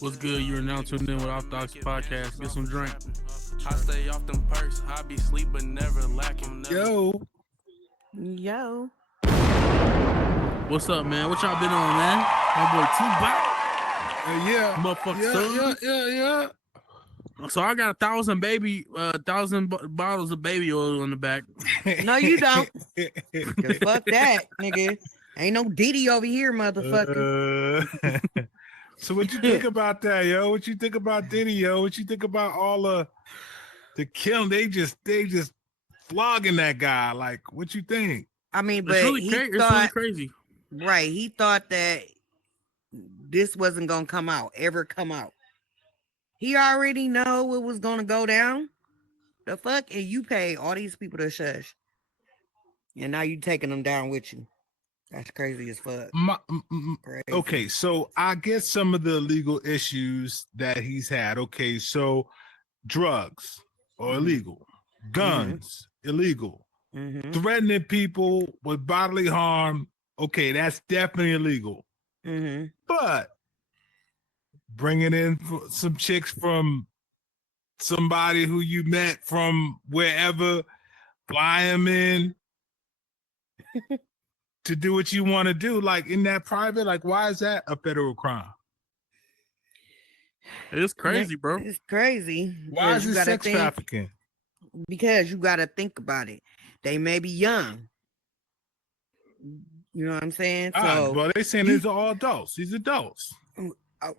What's good? You're now tuned in with Off Docs Podcast. Get some drink. I stay off them perks. I be sleep but never lacking. Yo. What's up, man? What y'all been on, man? My boy Tupac. Yeah. Motherfucker. Yeah. So I got 1,000 bottles of baby oil in the back. No, you don't. Fuck that, nigga. Ain't no Diddy over here, motherfucker. So what you think about that, yo? What you think about Diddy, yo? What you think about all the killing? They just flogging that guy. Like, what you think? I mean, but It's really really crazy. Right. He thought that this wasn't gonna ever come out. He already know what was gonna go down. The fuck? And you pay all these people to shush. And now you taking them down with you. That's crazy as fuck. Crazy. Okay, so I get some of the legal issues that he's had. Okay, so drugs are illegal. Guns, illegal. Threatening people with bodily harm, okay, that's definitely illegal. But bringing in some chicks from somebody who you met from wherever, fly them in to do what you want to do, like in that private, like why is that a federal crime? It's crazy, bro. It's crazy. Why is it sex trafficking? Because you got to think about it. They may be young. You know what I'm saying? So, well, they saying these are all adults. These adults.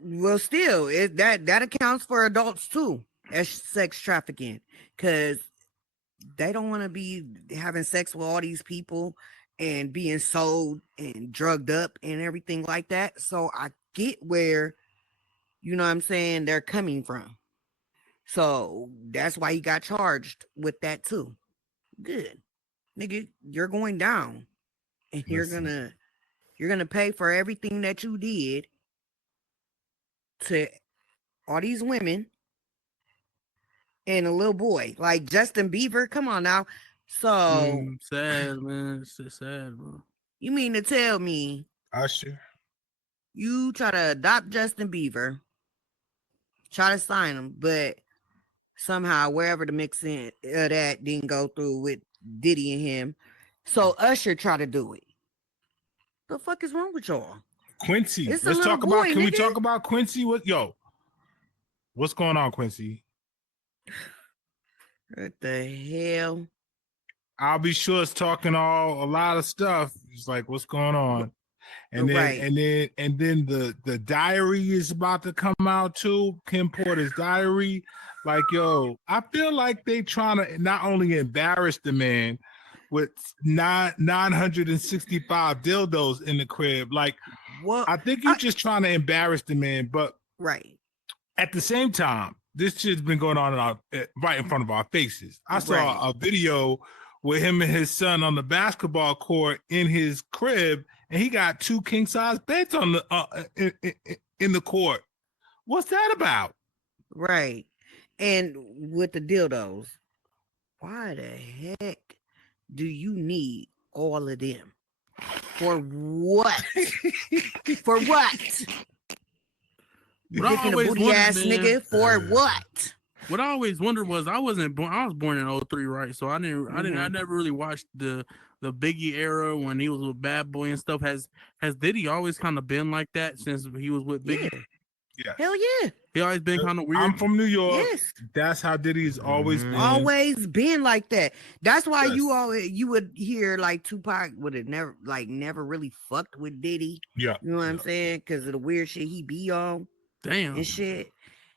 Well, still, that accounts for adults too as sex trafficking, because they don't want to be having sex with all these people and being sold and drugged up and everything like that. So I get where, you know what I'm saying, they're coming from. So that's why he got charged with that too. Good. Nigga, you're going down. And you're gonna pay for everything that you did to all these women and a little boy like Justin Bieber. Come on now. So sad, man. It's so sad, bro. You mean to tell me Usher, you try to adopt Justin Bieber, try to sign him, but somehow wherever the mixing of that didn't go through with Diddy and him, so Usher tried to do it. The fuck is wrong with y'all? Quincy, it's let's talk about. Can nigga. we talk about Quincy? What's going on, Quincy? What the hell? I'll be sure it's talking a lot of stuff. It's like, what's going on? And then the diary is about to come out too. Kim Porter's diary. Like, yo, I feel like they trying to not only embarrass the man with 965 dildos in the crib. Like, well, I think you're just trying to embarrass the man, but right at the same time, this shit's been going on right in front of our faces. I saw a video with him and his son on the basketball court in his crib, and he got 2 king size beds on the in the court. What's that about? Right. And with the dildos, why the heck do you need all of them? For what? For what? Picking a booty ass nigga for what? What I always wondered was I was born in 03, right? So I never really watched the Biggie era when he was with Bad Boy and stuff. Has Diddy always kind of been like that since he was with Biggie? Yeah. Hell yeah. He always been kind of weird. I'm from New York. Yes. That's how Diddy's always been. Always been like that. That's why you would hear like Tupac would have never really fucked with Diddy. Yeah. You know what I'm saying? Because of the weird shit he be on. Damn. And shit.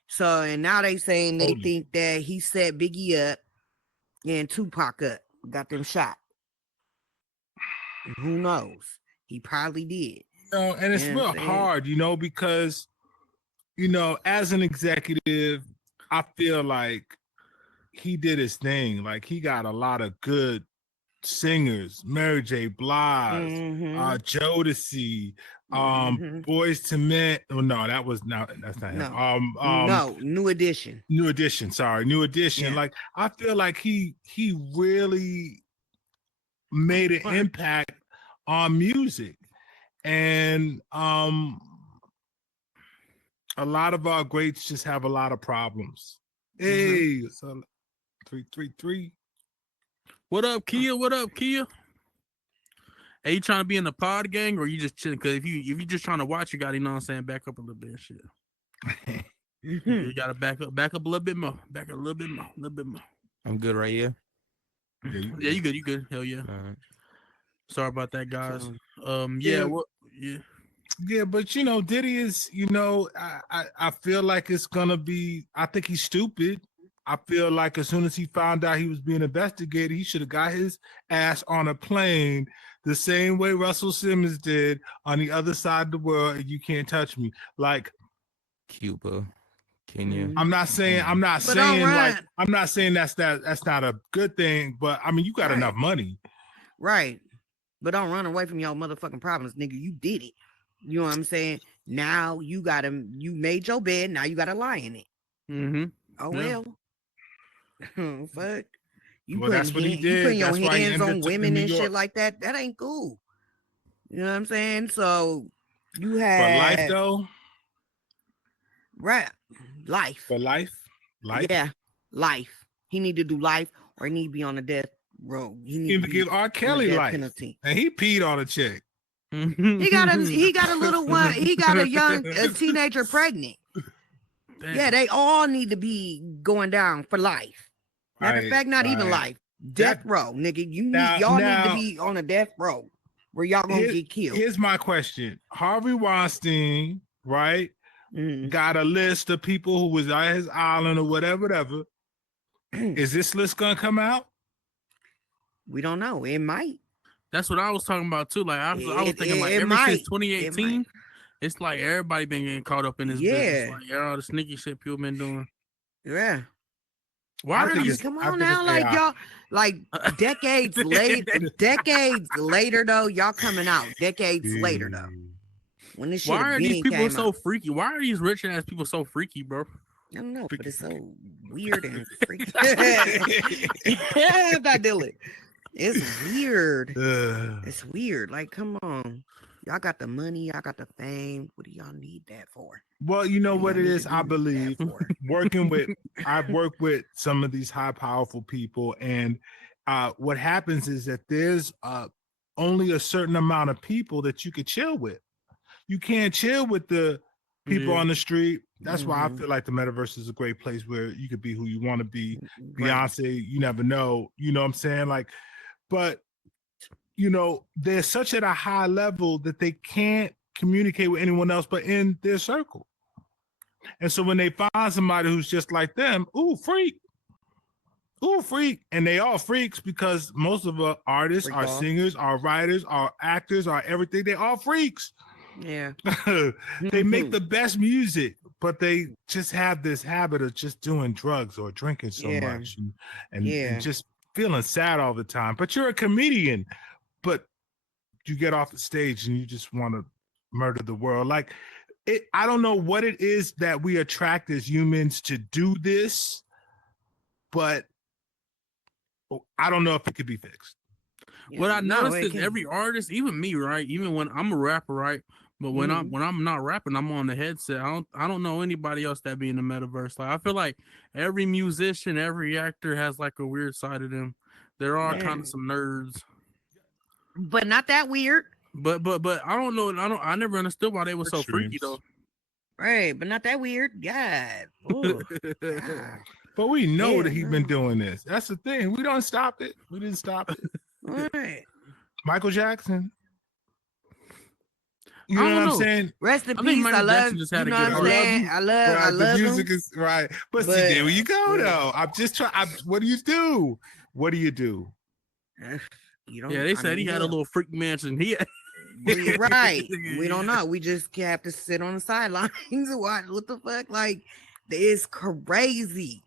So, and now they saying they think that he set Biggie up and Tupac up, got them shot. Who knows? He probably did. And it's real hard, because, as an executive, I feel like he did his thing. Like, he got a lot of good singers, Mary J. Blige, Jodeci, Boys to Men. Oh, no, that's not him. No, New Edition. New Edition. Yeah. Like, I feel like he really made an impact on music. And A lot of our greats just have a lot of problems. Hey, so 333. What up, Kia? What up, Kia? Are you trying to be in the pod gang, or you just chilling? Because if you just trying to watch, you got to, you know what I'm saying, back up a little bit and shit. You got to back up a little bit more. Back up a little bit more. I'm good right here. Yeah, you good. You good. Hell yeah. Sorry about that, guys. Yeah. Yeah, but you know, Diddy is, you know, I feel like it's gonna be. I think he's stupid. I feel like as soon as he found out he was being investigated, he should have got his ass on a plane the same way Russell Simmons did on the other side of the world. And you can't touch me, like Cuba, Kenya. I'm not saying that's not a good thing, but I mean, you got enough money, right? But don't run away from your motherfucking problems, nigga. You did it. You know what I'm saying? Now you made your bed. Now you got to lie in it. Oh well. Fuck. That's what he did. You putting your That's hands on women and shit like that. That ain't cool. You know what I'm saying? So you have. But life though. Right. Life. For life. Yeah. Life. He need to do life, or he need to be on the death row. He need to give R. Kelly life penalty. And he peed on a chick. He got a little one. He got a teenager pregnant. Damn. Yeah, they all need to be going down for life. Matter of fact, not even life. Death row, nigga. Y'all need to be on a death row where y'all gonna get killed. Here's my question. Harvey Weinstein, right? Got a list of people who was at his island or whatever. Is this list gonna come out? We don't know. It might. That's what I was talking about too. Like I was thinking, like ever since 2018, it's like everybody been getting caught up in this business. Like all the sneaky shit people been doing. Yeah. Why are these? Come on now, like y'all, like decades later though, y'all coming out decades later though. When this shit why are these people so freaky? Why are these rich ass people so freaky, bro? I don't know, but it's so weird and freaky. Yeah, not Dylan. It's weird. It's weird. Like, come on. Y'all got the money. Y'all got the fame. What do y'all need that for? Well, you know what it is. I believe I've worked with some of these high, powerful people. And what happens is that there's only a certain amount of people that you could chill with. You can't chill with the people on the street. That's why I feel like the metaverse is a great place where you could be who you want to be. Beyonce, you never know. You know what I'm saying? Like, but you know, they're such at a high level that they can't communicate with anyone else but in their circle. And so when they find somebody who's just like them, freak. And they all freaks because most of our artists, our singers, our writers, our actors, our everything, they all freaks. Yeah. They make the best music, but they just have this habit of just doing drugs or drinking so much and just feeling sad all the time. But you're a comedian, but you get off the stage and you just want to murder the world. Like, I don't know what it is that we attract as humans to do this, but I don't know if it could be fixed. What I noticed is every artist, even me, right? Even when I'm a rapper, right? But when I'm not rapping, I'm on the headset. I don't know anybody else that be in the metaverse. Like I feel like every musician, every actor has like a weird side of them. They're all kind of some nerds. But not that weird. But I don't know. I never understood why they were so freaky though. Right, but not that weird. God. God. But we know that he's been doing this. That's the thing. We don't stop it. We didn't stop it. All right. Michael Jackson. You know what I'm saying? Rest in peace. I love. You know what I'm saying? I love. The music is right. But see, there you go though. I'm just trying. What do you do? What do you do? You don't. Yeah, they said he had a little freak mansion. Right. We don't know. We just have to sit on the sidelines and watch. What the fuck? Like, it's crazy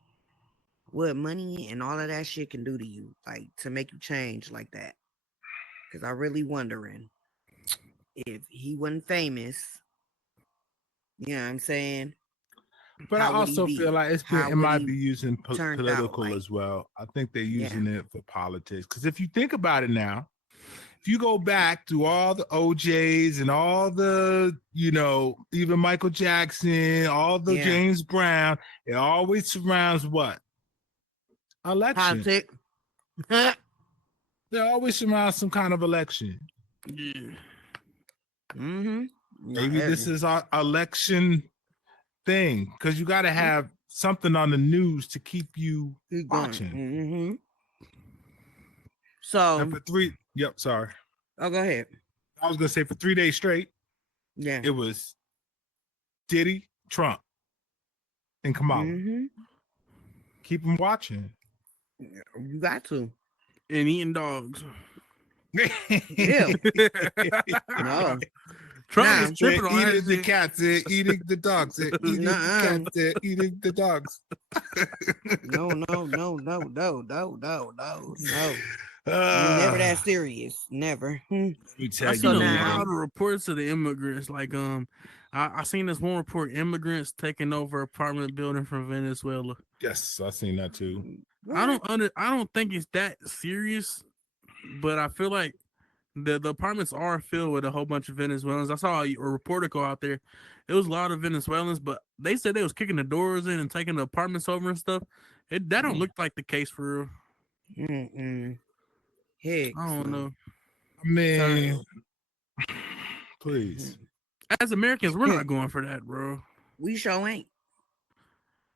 what money and all of that shit can do to you, like to make you change like that. Because I'm really wondering if he wasn't famous, you know what I'm saying? But I also feel like it might be using political as well. I think they're using it for politics. Because if you think about it now, if you go back to all the OJs and all the, even Michael Jackson, all the James Brown, it always surrounds what? Election. Politics. They always surround some kind of election. Yeah. Mm-hmm. Maybe this is our election thing because you got to have something on the news to keep you watching. Mm-hmm. So and for sorry. Oh, go ahead. I was gonna say for 3 days straight, it was Diddy, Trump, and Kamala. Mm-hmm. Keep them watching. You got to. And eating dogs. Yeah. No. Trump is tripping on eating the cats, eating the dogs, eating the cats, eating the dogs. No. Never that serious. Never. I seen a lot of reports of the immigrants. Like I seen this one report: immigrants taking over apartment building from Venezuela. Yes, I seen that too. I don't think it's that serious, but I feel like the apartments are filled with a whole bunch of Venezuelans. I saw a reporter go out there. It was a lot of Venezuelans, but they said they was kicking the doors in and taking the apartments over and stuff. That don't look like the case for real. Heck, I don't know. Man, please. As Americans, we're not going for that, bro. We sure ain't.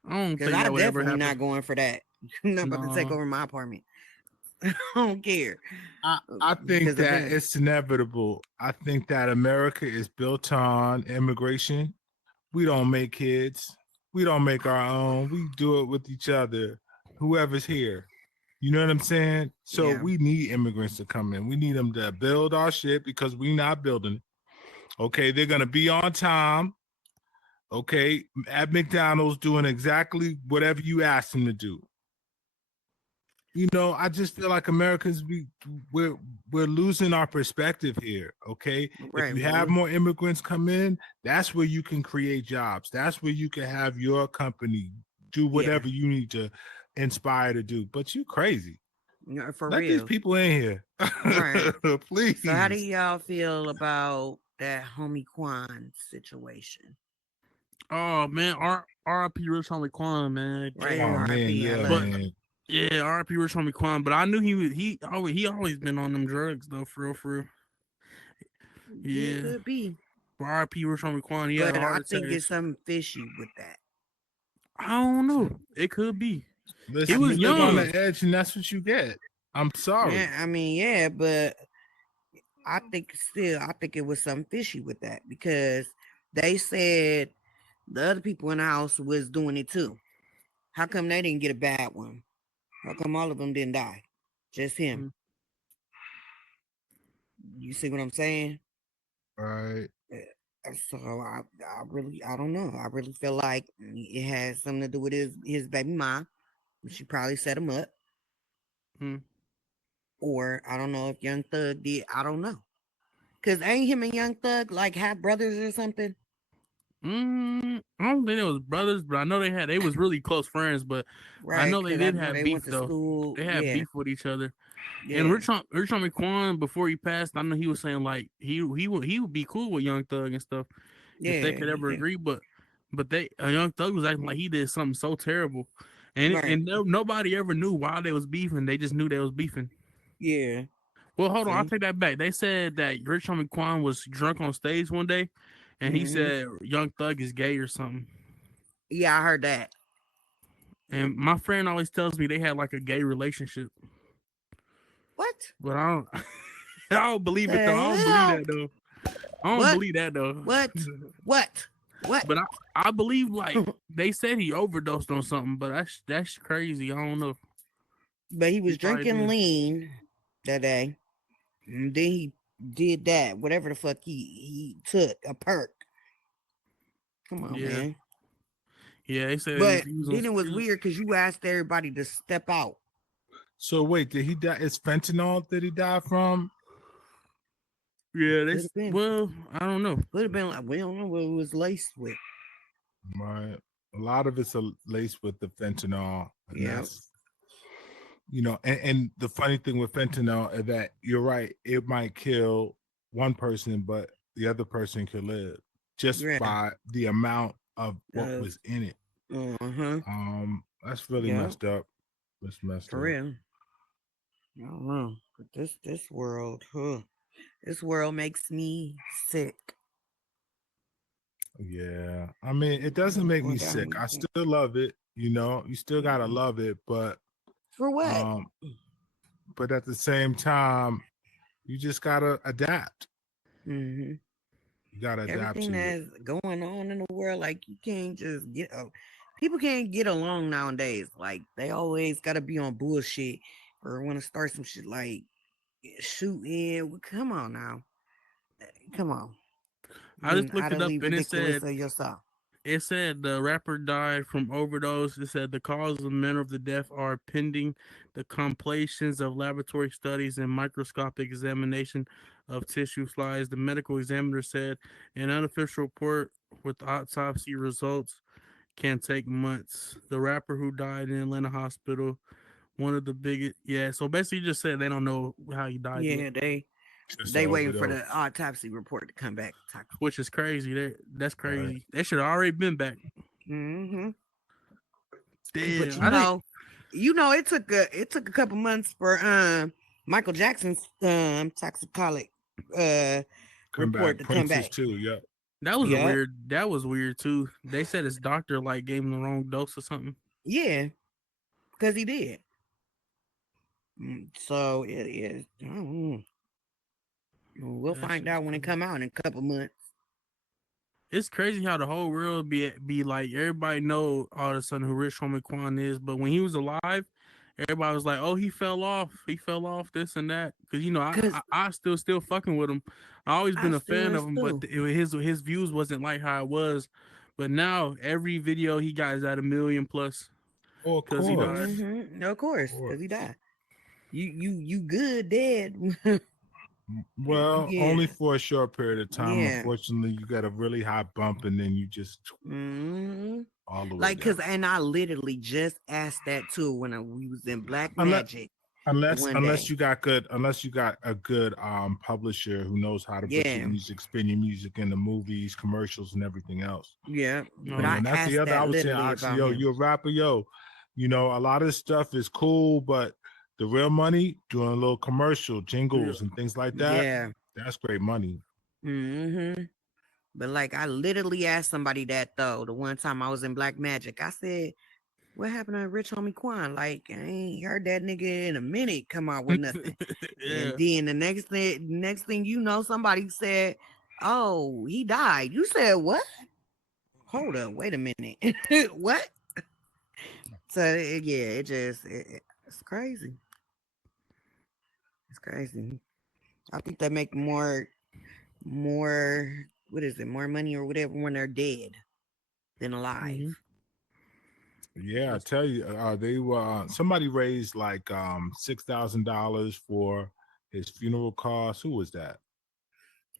I don't think I that would ever definitely happen. not going for that. You're not about to take over my apartment. I don't care. I think that it's inevitable. I think that America is built on immigration. We don't make kids. We don't make our own. We do it with each other, whoever's here. You know what I'm saying? So we need immigrants to come in. We need them to build our shit because we're not building it. Okay, they're going to be on time. Okay, at McDonald's doing exactly whatever you ask them to do. I just feel like Americans, we're losing our perspective here. Okay, if you have more immigrants come in, that's where you can create jobs. That's where you can have your company do whatever you need to inspire to do. But you crazy. For Let real. these people in here. Right. Please. So how do y'all feel about that homie Quan situation? Oh man, R.I.P. Rich Homie Quan, man. Right. R.I.P. Man. Yeah, R.I.P. Rich Homie Quan. But I knew he always been on them drugs though, for real. Yeah, it could be. R.I.P. Rich Homie Quan. He had a heart attack. I think it's something fishy with that. I don't know. It could be. Listen, he was young on the edge, and that's what you get. I'm sorry. Yeah, I mean, but I think it was something fishy with that because they said the other people in the house was doing it too. How come they didn't get a bad one? How come all of them didn't die? Just him. You see what I'm saying? Right. So I don't know. I really feel like it has something to do with his baby mom. She probably set him up. Or I don't know if Young Thug did. I don't know. Cause ain't him and Young Thug like half brothers or something? I don't think it was brothers, but I know they was really close friends. But I know they did have beef though. School. They had beef with each other. Yeah. And Rich Homie Quan, before he passed, I know he was saying like he would be cool with Young Thug and stuff if they could ever agree. But Young Thug was acting like he did something so terrible, and nobody ever knew why they was beefing. They just knew they was beefing. Yeah. Well, hold on, I'll take that back. They said that Rich Homie Quan was drunk on stage one day, and he said Young Thug is gay or something. Yeah, I heard that. And my friend always tells me they had like a gay relationship. What? But I don't believe it though. I don't believe that though. What? But I believe like they said he overdosed on something, but that's crazy. I don't know. But he was drinking lean that day. And then he did that, whatever the fuck he took, a perk. Come on, man. Yeah, they said. But then it was weird because you asked everybody to step out. So wait, did he die? It's fentanyl that he died from? Yeah, well, I don't know. Could have been like, we don't know what it was laced with. Right. A lot of it's laced with the fentanyl. Yeah. and the funny thing with fentanyl is that you're right, it might kill one person, but the other person could live just Yeah. by the amount of what Uh, was in it. uh-huh. That's really Yeah. messed up. That's messed For up. real. I don't know. But this world, this world makes me sick. Yeah, I mean, it doesn't What's make me going down sick. with I it? still love it. You still gotta Mm-mm. love it, For what? um, but at the same time, you just gotta adapt. Hmm. You gotta adapt Everything to it. that's going on in the world, like you can't just get. People can't get along nowadays. Like they always got to be on bullshit or want to start some shit like shooting. Well, come on now, come on, I just being looked it up utterly and ridiculous of yourself. it said the rapper died from overdose. It said the cause and manner of the death are pending the compilations of laboratory studies and microscopic examination of tissue slides. The medical examiner said an unofficial report with autopsy results can take months. The rapper who died in Atlanta hospital, one of the biggest, yeah. So basically, he just said they don't know how he died yet, Yeah, Just an they waiting for the overdose, autopsy report to come back. which is crazy. That's right? crazy. They should have already been back. Mm-hmm. But Damn, I didn't. it took a couple months for Michael Jackson's toxicology uh Come report back, to come Prince's back. too. Yep. That was a Yep. weird. That was weird too. They said his doctor like gave him the wrong dose or something. Yeah, because he did. So it is. I don't know. We'll That find shit's out when it crazy. come out in a couple months. It's crazy how the whole world be like everybody know all of a sudden who Rich Homie Quan is, but when he was alive, everybody was like, "Oh, he fell off. He fell off this and that." Because Cause I still fucking with him. I always I been a still fan is of him, but too. his views wasn't like how it was. But now every video he got is at 1 million plus Oh, of because he died. course, Mm-hmm. Of of course, because he course. died. You good dead. Well, Yeah. only for a short period of time. Yeah. Unfortunately, you got a really high bump, and then you just Hmm. all the way Like, down. and I literally just asked that too when we was in Black Unless Magic unless one unless day. you got good unless you got a good publisher who knows how to put your Yeah. music, spin your music in the movies, commercials, and everything else. Yeah. But No, I And that's the asked other. I that was saying, literally actually, about yo, him. you're a rapper, yo. A lot of this stuff is cool, but the real money, doing a little commercial, yeah. jingles, and things like that, Yeah. that's great money. Hmm. But like I literally asked somebody that though, the one time I was in Black Magic. I said, what happened to Rich Homie Quan? Like, I ain't heard that nigga in a minute come out with nothing. And Yeah. then the next thing you know, somebody said, "Oh, he died." You said what? Hold up, wait a minute. What? So yeah, it's crazy. It's crazy. I think they make more what is it, more money or whatever when they're dead than alive. Hmm. Yeah, I tell you, they were somebody raised like $6,000 for his funeral costs. Who was that?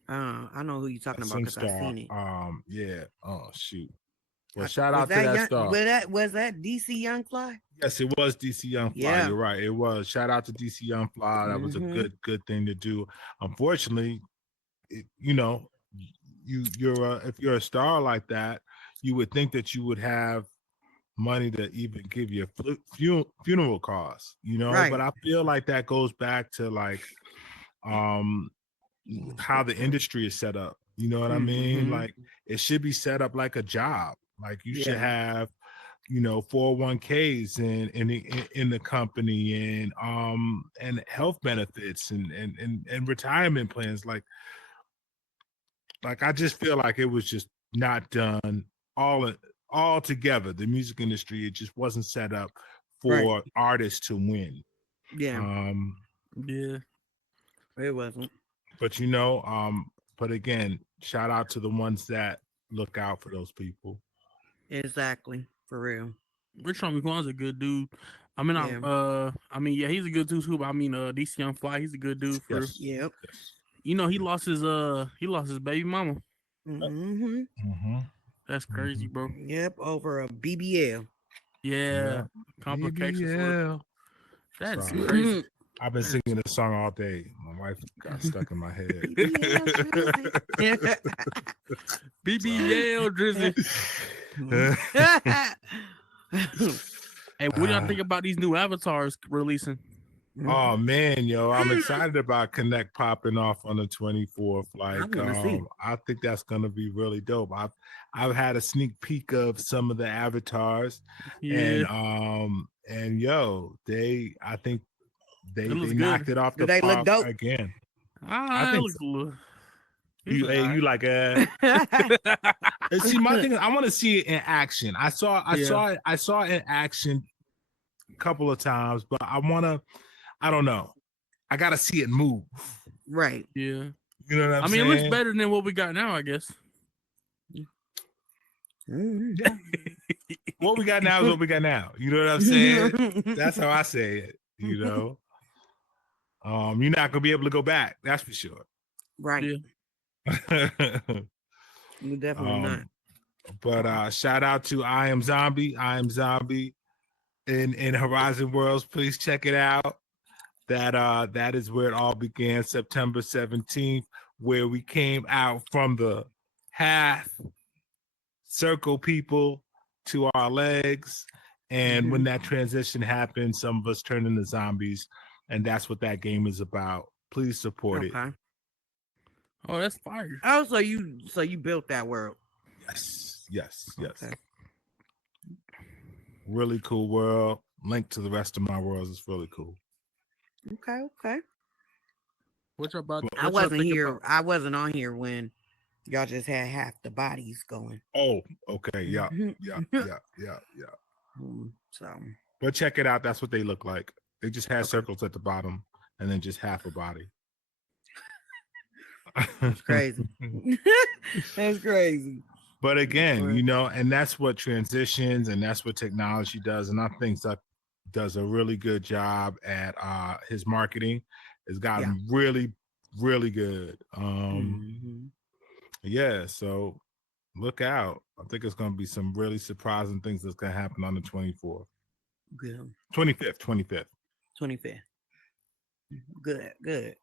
I know who you're talking about Some because I star. seen it. Yeah. Oh shoot. Well, I, shout was out to that that young? star. Was that DC Young Fly? Yes, it was DC Young Fly. Yeah. You're right. It was. Shout out to DC Young Fly. That was a Mm-hmm. good thing to do. Unfortunately, it, you know, you're if you're a star like that, you would think that you would have money to even give your funeral costs. But Right. I feel like that goes back to like um how the industry is set up. You know what I mean? Mm-hmm. Like it should be set up like a job. Like you should Yeah. have 401ks in the company and health benefits and retirement plans. Like I just feel like it was just not done all all together. The music industry, it just wasn't set up Right. for artists to win. Yeah. Um, Yeah. It wasn't. but but again, shout out to the ones that look out for those people. Exactly. For real. Rich Homie Quan's a good dude. Yeah. Yeah, he's a good dude too. But I mean, DC Young Fly, he's a good dude for. Yes, Yep. yes. He lost his baby mama. Mm-hmm. Mm-hmm. That's crazy, Mm-hmm. bro. Yep. Over a BBL. Yeah, Yeah. complications. BBL. That's Sorry. crazy. I've been singing this song all day. My wife got stuck in my head. BB Yale Drizzy. Hey, what do y'all think about these new avatars releasing? Oh man, yo, I'm excited about Connect popping off on the 24th. Like, see. I think that's gonna be really dope. I've had a sneak peek of some of the avatars, Yeah, and yo, I think they it looks knocked good. it off Do the they look park dope? again. I think look so. a little. You like and see, my thing is I want to see it in action. I saw it in action a couple of times, but I don't know. I gotta see it move. Right. Yeah. You know what I'm I mean, saying? it looks better than what we got now, I guess. Yeah. What we got now is what we got now. You know what I'm saying? That's how I say it. You know, you're not gonna be able to go back. That's for sure. Right. Yeah. You definitely not. But shout out to I Am Zombie in Horizon Worlds. Please check it out. That is where it all began, September 17th, where we came out from the half circle people to our legs. And when that transition happened, some of us turned into zombies, and that's what that game is about. Please support it. Oh, that's fire. Oh, so you built that world. Yes. Okay. Really cool world. Link to the rest of my worlds is really cool. Okay. What y'all about? I wasn't here. I wasn't on here when y'all just had half the bodies going. Oh, okay. Yeah. So, but check it out. That's what they look like. They just had circles at the bottom and then just half a body. That's crazy. That's crazy. But again, you know, and that's what transitions and that's what technology does. And I think Zuck does a really good job at his marketing. It's gotten really, really good. Yeah, so look out. I think it's going to be some really surprising things that's going to happen on the 24th. Good. 25th. Good.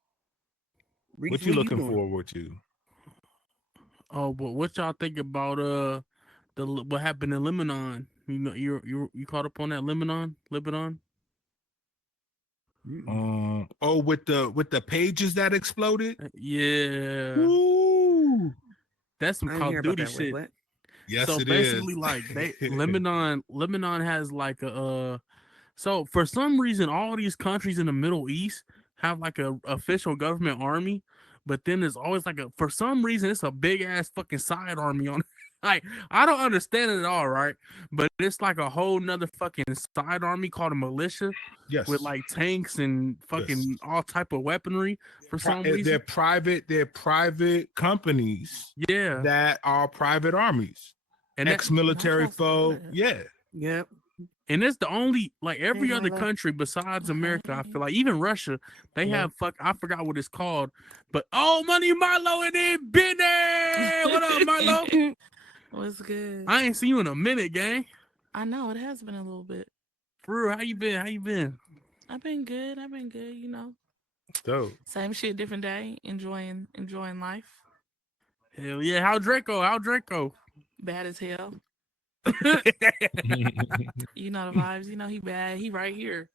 What you looking forward to? Oh, but what y'all think about what happened in Lebanon? You know, you caught up on that Lebanon? With the pages that exploded? Yeah. Ooh. That's some Call of Duty shit. What? Yes, so it basically, is. like Lebanon has like a so for some reason all these countries in the Middle East have like a official government army, but then there's always like for some reason it's a big ass fucking side army on like I don't understand it at all, right? But it's like a whole nother fucking side army called a militia. Yes. With like tanks and fucking all type of weaponry for some reason. They're private companies. Yeah. That are private armies. And ex-military foe. Yeah. Yep. And it's the only, like every other country besides America, I feel like, even Russia, they have I forgot what it's called, but Money Milo in it, Benny! What up, Milo? What's good? I ain't seen you in a minute, gang. I know, it has been a little bit. For real, how you been? I've been good, you know. Dope. Same shit, different day, enjoying life. Hell yeah, how Draco? Bad as hell. You know the vibes, you know he bad, he right here.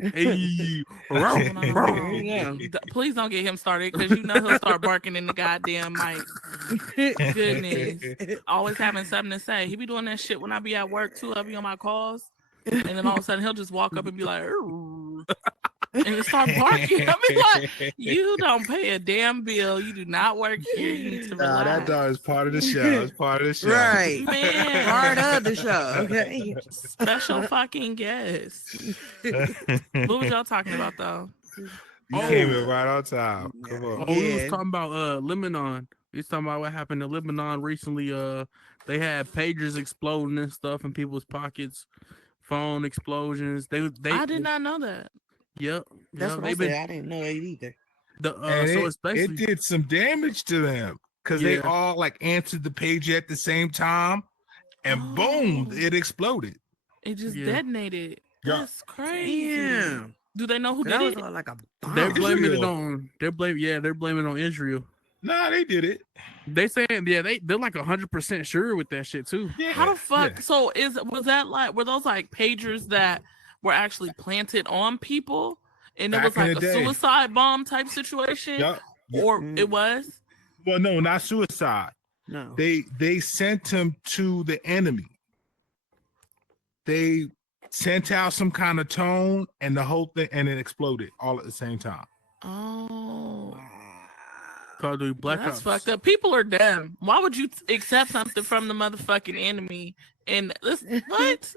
Hey. Please don't get him started because you know he'll start barking in the goddamn mic. Goodness. Always having something to say. He be doing that shit when I be at work too. I'll be on my calls. And then all of a sudden he'll just walk up and be like, and start barking. I be like, you don't pay a damn bill. You do not work here. You need to relax. That dog is part of the show. It's part of the show. Right. Man. Part of the show. Okay. Special fucking guest. What was y'all talking about though? You came in right on time. Come on. We was talking about Lebanon. We was talking about what happened in Lebanon recently. They had pagers exploding and stuff in people's pockets, phone explosions. I did not know that. Yep. That's what I said. I didn't know it either. It did some damage to them because they all like answered the pager at the same time, and boom, it exploded. It just detonated. Yeah. That's crazy. Damn. Do they know who That did was it? like a They're bomb. blaming it Israel. on. They're blaming it on Israel. Nah, they did it. They saying they're like 100% sure with that shit too. Yeah. How the fuck? Yeah. So was that like were those like pagers that were actually planted on people, and it Back was in like the a day. suicide bomb type situation, Yup. or Mm. it was? Well, no, not suicide. No. They sent him to the enemy. They sent out some kind of tone, and the whole thing, and it exploded all at the same time. Oh, Call of Duty Black that's Ops. fucked up. People are dumb. Why would you accept something from the motherfucking enemy? And this what?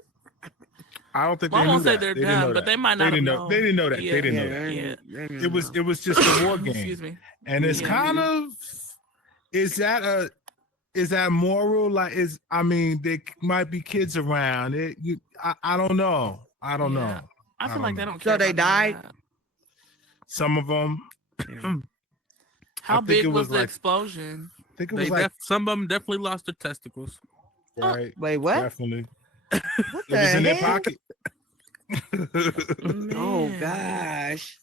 I don't think Well, I they knew won't say that. they're They didn't dumb, know but that. they might They not didn't have know. known. They didn't know that. Yeah, They didn't know yeah, that. yeah. It was just a war game. Excuse me. And it's Yeah. kind of is that moral? Like there might be kids around. I don't know. I don't Yeah. know. I feel like they don't So care. they about none of died? that. Some of them. How think big it was was the like- explosion? I think it was Some of them definitely lost their testicles. right. Wait, what? Definitely. What It the was in their hell? pocket. Oh Man. gosh.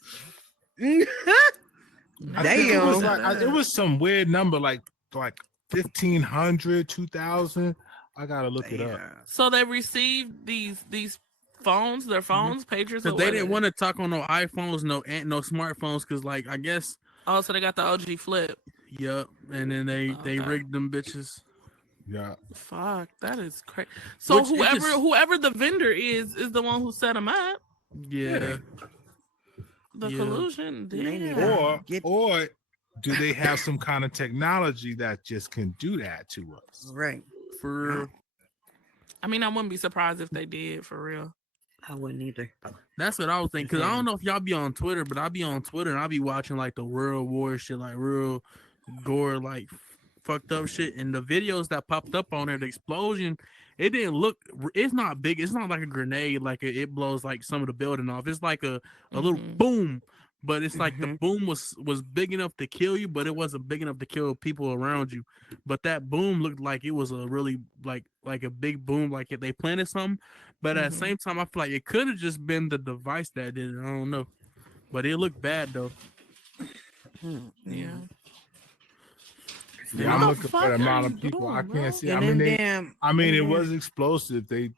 I think it was Damn. it was some weird number like 1,500, 2,000. I gotta look it up. So they received these phones, their phones, pagers. Because they didn't want to talk on no iPhones, no smartphones. Because like I guess, Oh, so they got the OG flip. yup. And then they Okay. rigged them bitches. Yeah. Fuck, that is crazy. So Which it just- whoever the vendor is the one who set them up. Yeah. The Yeah. collusion. They need Damn. to- Or do they have some kind of technology that just can do that to us? Right. For real. I mean, I wouldn't be surprised if they did for real. I wouldn't either. That's what I was thinking. Because I don't know if y'all be on Twitter, but I be on Twitter and I be watching like the World War shit, like real gore, like fucked up shit. And the videos that popped up on there, the explosion, it didn't look. It's not big. It's not like a grenade. Like it blows like some of the building off. It's like a little boom. But it's like the boom was big enough to kill you, but it wasn't big enough to kill people around you. But that boom looked like it was a really like a big boom, like if they planted something. But at the same time, I feel like it could have just been the device that did it. I don't know. But it looked bad though. Yeah. Yeah, I'm What the looking for fuck the are amount you of people. I doing, can't bro? see. And I mean, them it damn. was explosive. They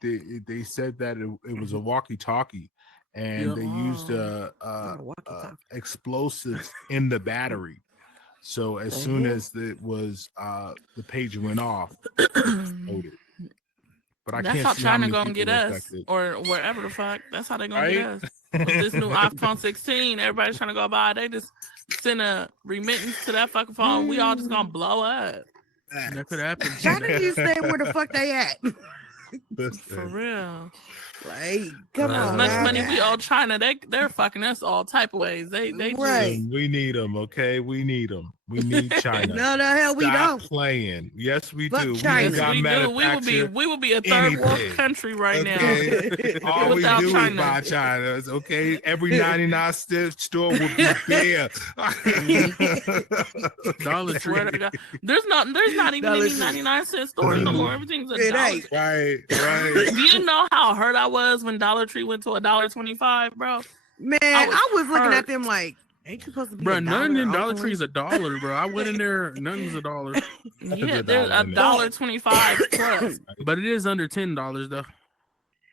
said that it was a walkie-talkie, and Yep. they used walkie-talkie. explosives in the battery. So as soon as the pager went off, it exploded. But I That's can't how see China many gonna get people us, affected. or wherever the fuck. That's how they gonna get Right? us. With this new iPhone 16, everybody's trying to go buy. They just send a remittance to that fucking phone. We all just gonna blow up That could happen. China needs to stay where the fuck they at. for real. Like, come As on, much man. money we owe China, they're fucking us all type of ways. They Right. just, We need them, okay? We need them. We need China. No, the hell we Stop don't. playing. Yes, we Fuck do. China. We got we do. We would be a third world anything. country right Okay. All we Without do China. is buy China. Okay. Every 99 cent store will be there. Dollar now. Swear Tree. to God. There's not even Dollar any Tree. 99 cent stores no more. Everything's a It dollar. ain't. Right. Do you know how hurt I was when Dollar Tree went to $1.25, bro? Man, I was I was looking hurt. at them like, ain't you supposed to be Bro, a none in Dollar off Tree is a dollar, bro. I went in there, none's a dollar. Yeah, a there's dollar in there. $1.25 plus. But it is under $10 though.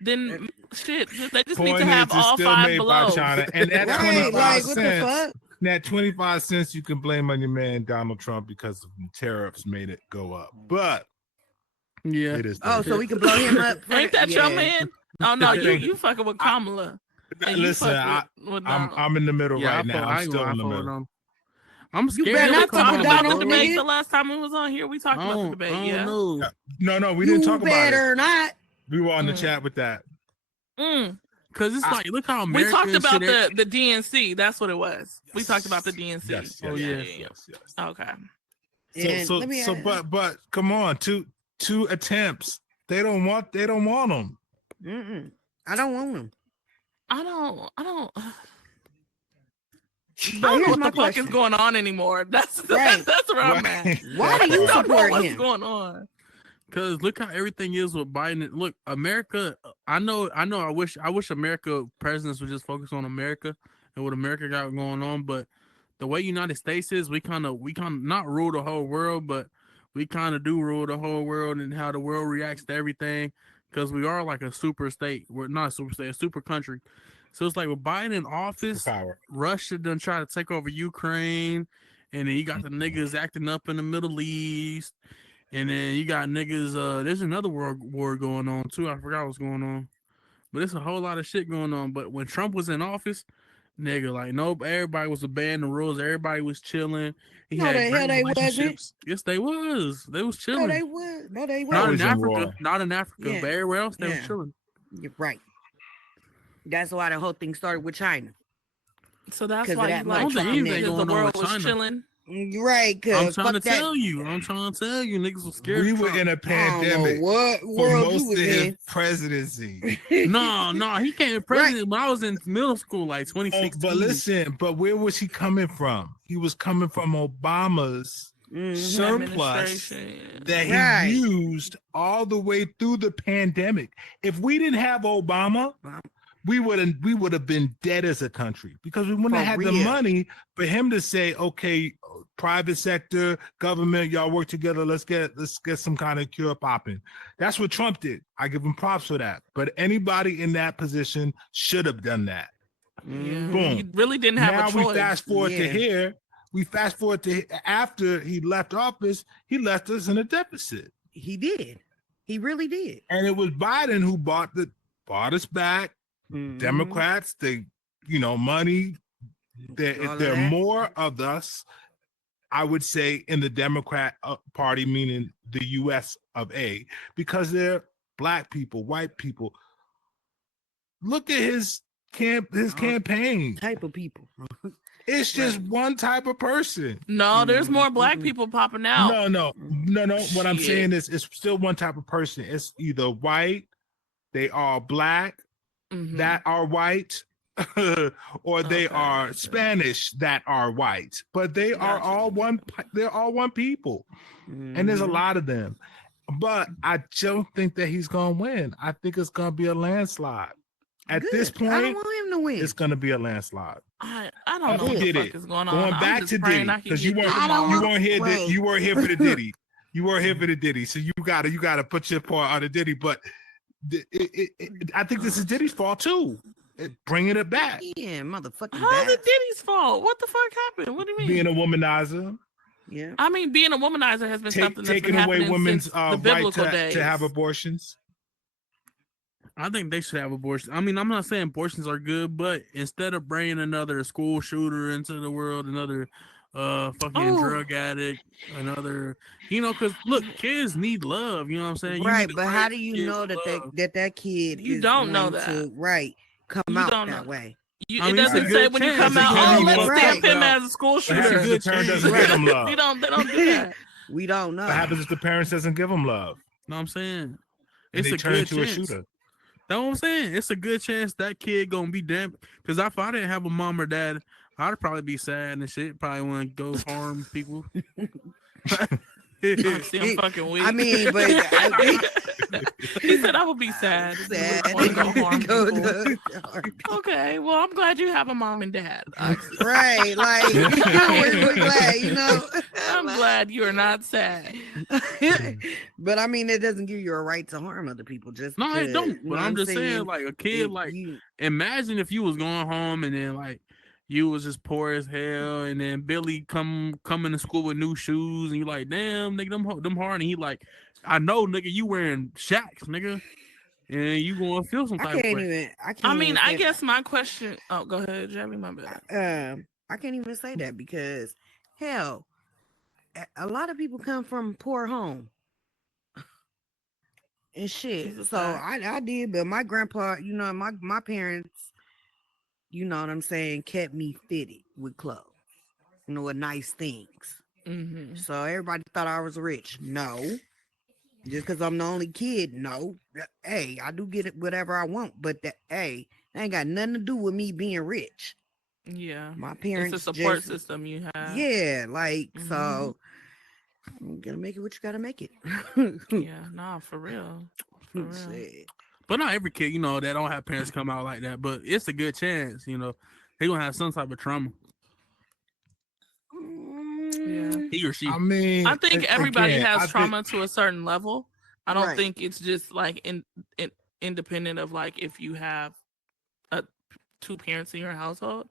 Then shit, they just need Point to is, have it's all still 5 made below. by China. And that Right, 25 like, what the cents, fuck? that 25 cents you can blame on your man Donald Trump because the tariffs made it go up. But Yeah. it is. Oh, so we can blow him up? for Ain't the- that yeah. your man? Oh no, you fucking with Kamala. And you Listen, fuck with Donald. I'm in the middle Yeah, right now. I I'm ain't still gonna in the hold middle. on. I'm You scared. better Did we not to fuck talk with come about out, the Donald, bro. debate nigga. the last time we was on here? We talked I about the don't, debate, I yeah. don't know. No, we didn't You talk about it. better not. We were on the Mm. chat with that. Cause it's like, look how We America talked and about shit the DNC. That's what it was. We talked about the DNC. Yes, Oh, yes, yeah. yes. Okay. And So let me ask- but come on, two attempts. They don't want them. Mm-mm. I don't want him. I don't. But I don't here's know what my the fuck question. is going on anymore. That's Right. that's where I'm at. Why do I you don't know support what's him? going on. Cause look how everything is with Biden. Look, America. I know. I wish America presidents would just focus on America and what America got going on. But the way United States is, we kind of not rule the whole world, but we kind of do rule the whole world and how the world reacts to everything. Cause we are like a super state. We're not a super state, a super country. So it's like with Biden in office, Superpower. Russia done try to take over Ukraine, and then you got the niggas acting up in the Middle East. And then you got niggas, there's another world war going on too. I forgot what's going on. But it's a whole lot of shit going on. But when Trump was in office, nigga, like nope, everybody was obeying the rules, everybody was chilling. He No, had the hell great they wasn't. relationships. Yes, they was. They was No, chilling. they was. No, they Not was in in Africa. war. Not in Africa. Yeah. But everywhere else they was Yeah. chilling. You're right. That's why the whole thing started with China. So that's 'Cause of why that you like much Trump anything because the going on world with was China. chilling. You're right, I'm cause trying to fuck that. tell you. I'm trying to tell you, niggas was scared. We of were Trump. in a I don't know pandemic what for world you most was of his in. presidency. No, he came president when I was in middle school, like 2016. But listen, but where was he coming from? He was coming from Obama's surplus Administration. that he Right. used all the way through the pandemic. If we didn't have Obama, we would have been dead as a country because we wouldn't For have had the real. money for him to say, okay, private sector, government, y'all work together. Let's get some kind of cure popping. That's what Trump did. I give him props for that. But anybody in that position should have done that. Yeah. Boom. He really didn't have Now a choice. we fast forward to Yeah. here. We fast forward to after he left office, he left us in a deficit. He did. He really did. And it was Biden who bought us back. Mhm. Democrats, they, money. All There of are that. more of us, I would say, in the Democrat Party, meaning the U.S. of A, because they're black people, white people. Look at his campaign. Type of people. It's just one type of person. No, there's more black Mhm. people popping out. No. What I'm Shit. saying is, it's still one type of person. It's either white, they are black, Mhm. that are white, or they Okay, are okay. Spanish that are white. But they are Gotcha. all one. They're all one people, and there's a Mhm. lot of them. But I don't think that he's gonna win. I think it's gonna be a landslide. At this Good. I don't point, want him to win. it's gonna be a landslide. I don't know Who what the did fuck it? is going on. Going I'm back just to praying Diddy, I can because get you through weren't tomorrow. here. Right. You weren't here for the Diddy. You weren't here for the Diddy. So you gotta put your part on the Diddy. But I think this is Diddy's fault too. Bringing it back, Yeah, motherfucking How's bad. it Diddy's fault? What the fuck happened? What do you mean? being a womanizer, Yeah. I mean, being a womanizer has been something that's been taking away happening women's since the right biblical to days. have abortions. I think they should have abortion. I mean, I'm not saying abortions are good, but instead of bringing another school shooter into the world, another fucking Oh. drug addict, another, because look, kids need love. You know what I'm saying? Right, need to but raise how a do you kid know with that love. kid You is don't know going that. to come You out don't that know. way? You, I it mean, it's a doesn't good say when you chance. come It's a out, kid oh, who let's fucked stamp up. him as a school What shooter. happens if the parent doesn't give him love? They don't do that. We don't know. What happens if the parents doesn't give him love? know what I'm saying? And It's they a turn good into chance. a shooter. That's what I'm saying. It's a good chance that kid gonna be damn. Because if I didn't have a mom or dad, I'd probably be sad and shit. Probably want to go harm people. See, I'm fucking weak. I mean, but He said I would be sad. If you sad. wouldn't want to go harm Go people. to- Okay, well, I'm glad you have a mom and dad. right, like we're glad, I'm glad you are not sad. But I mean, it doesn't give you a right to harm other people. Just No, it because, don't. you know But what I'm just saying, saying? like a kid, If like you- imagine if you was going home and then like you was just poor as hell, and then Billy come into school with new shoes, and you like, damn, nigga, them hard, and he like, I know, nigga, you wearing Shacks, nigga, and you gonna feel some type I of can't way. even. I mean, I even guess my question. Oh, go ahead, Jeremy. My bad. I can't even say that because hell, a lot of people come from poor home and shit. It's a So fact. I did, but my grandpa, my parents, you know what I'm saying, kept me fitted with clothes, with nice things. Mm-hmm. So everybody thought I was rich. No, just because I'm the only kid. No, hey, I do get it whatever I want, but that ain't got nothing to do with me being rich. Yeah, My parents it's a support just, system you have. yeah, like so. You gotta make it what you gotta make it. Yeah, nah, for real. For real. Shit. But not every kid, that don't have parents come out like that. But it's a good chance, they gonna have some type of trauma. Yeah. He or she. I mean, I think everybody again, has I think- trauma to a certain level. I don't Right. think it's just like independent of like if you have two parents in your household.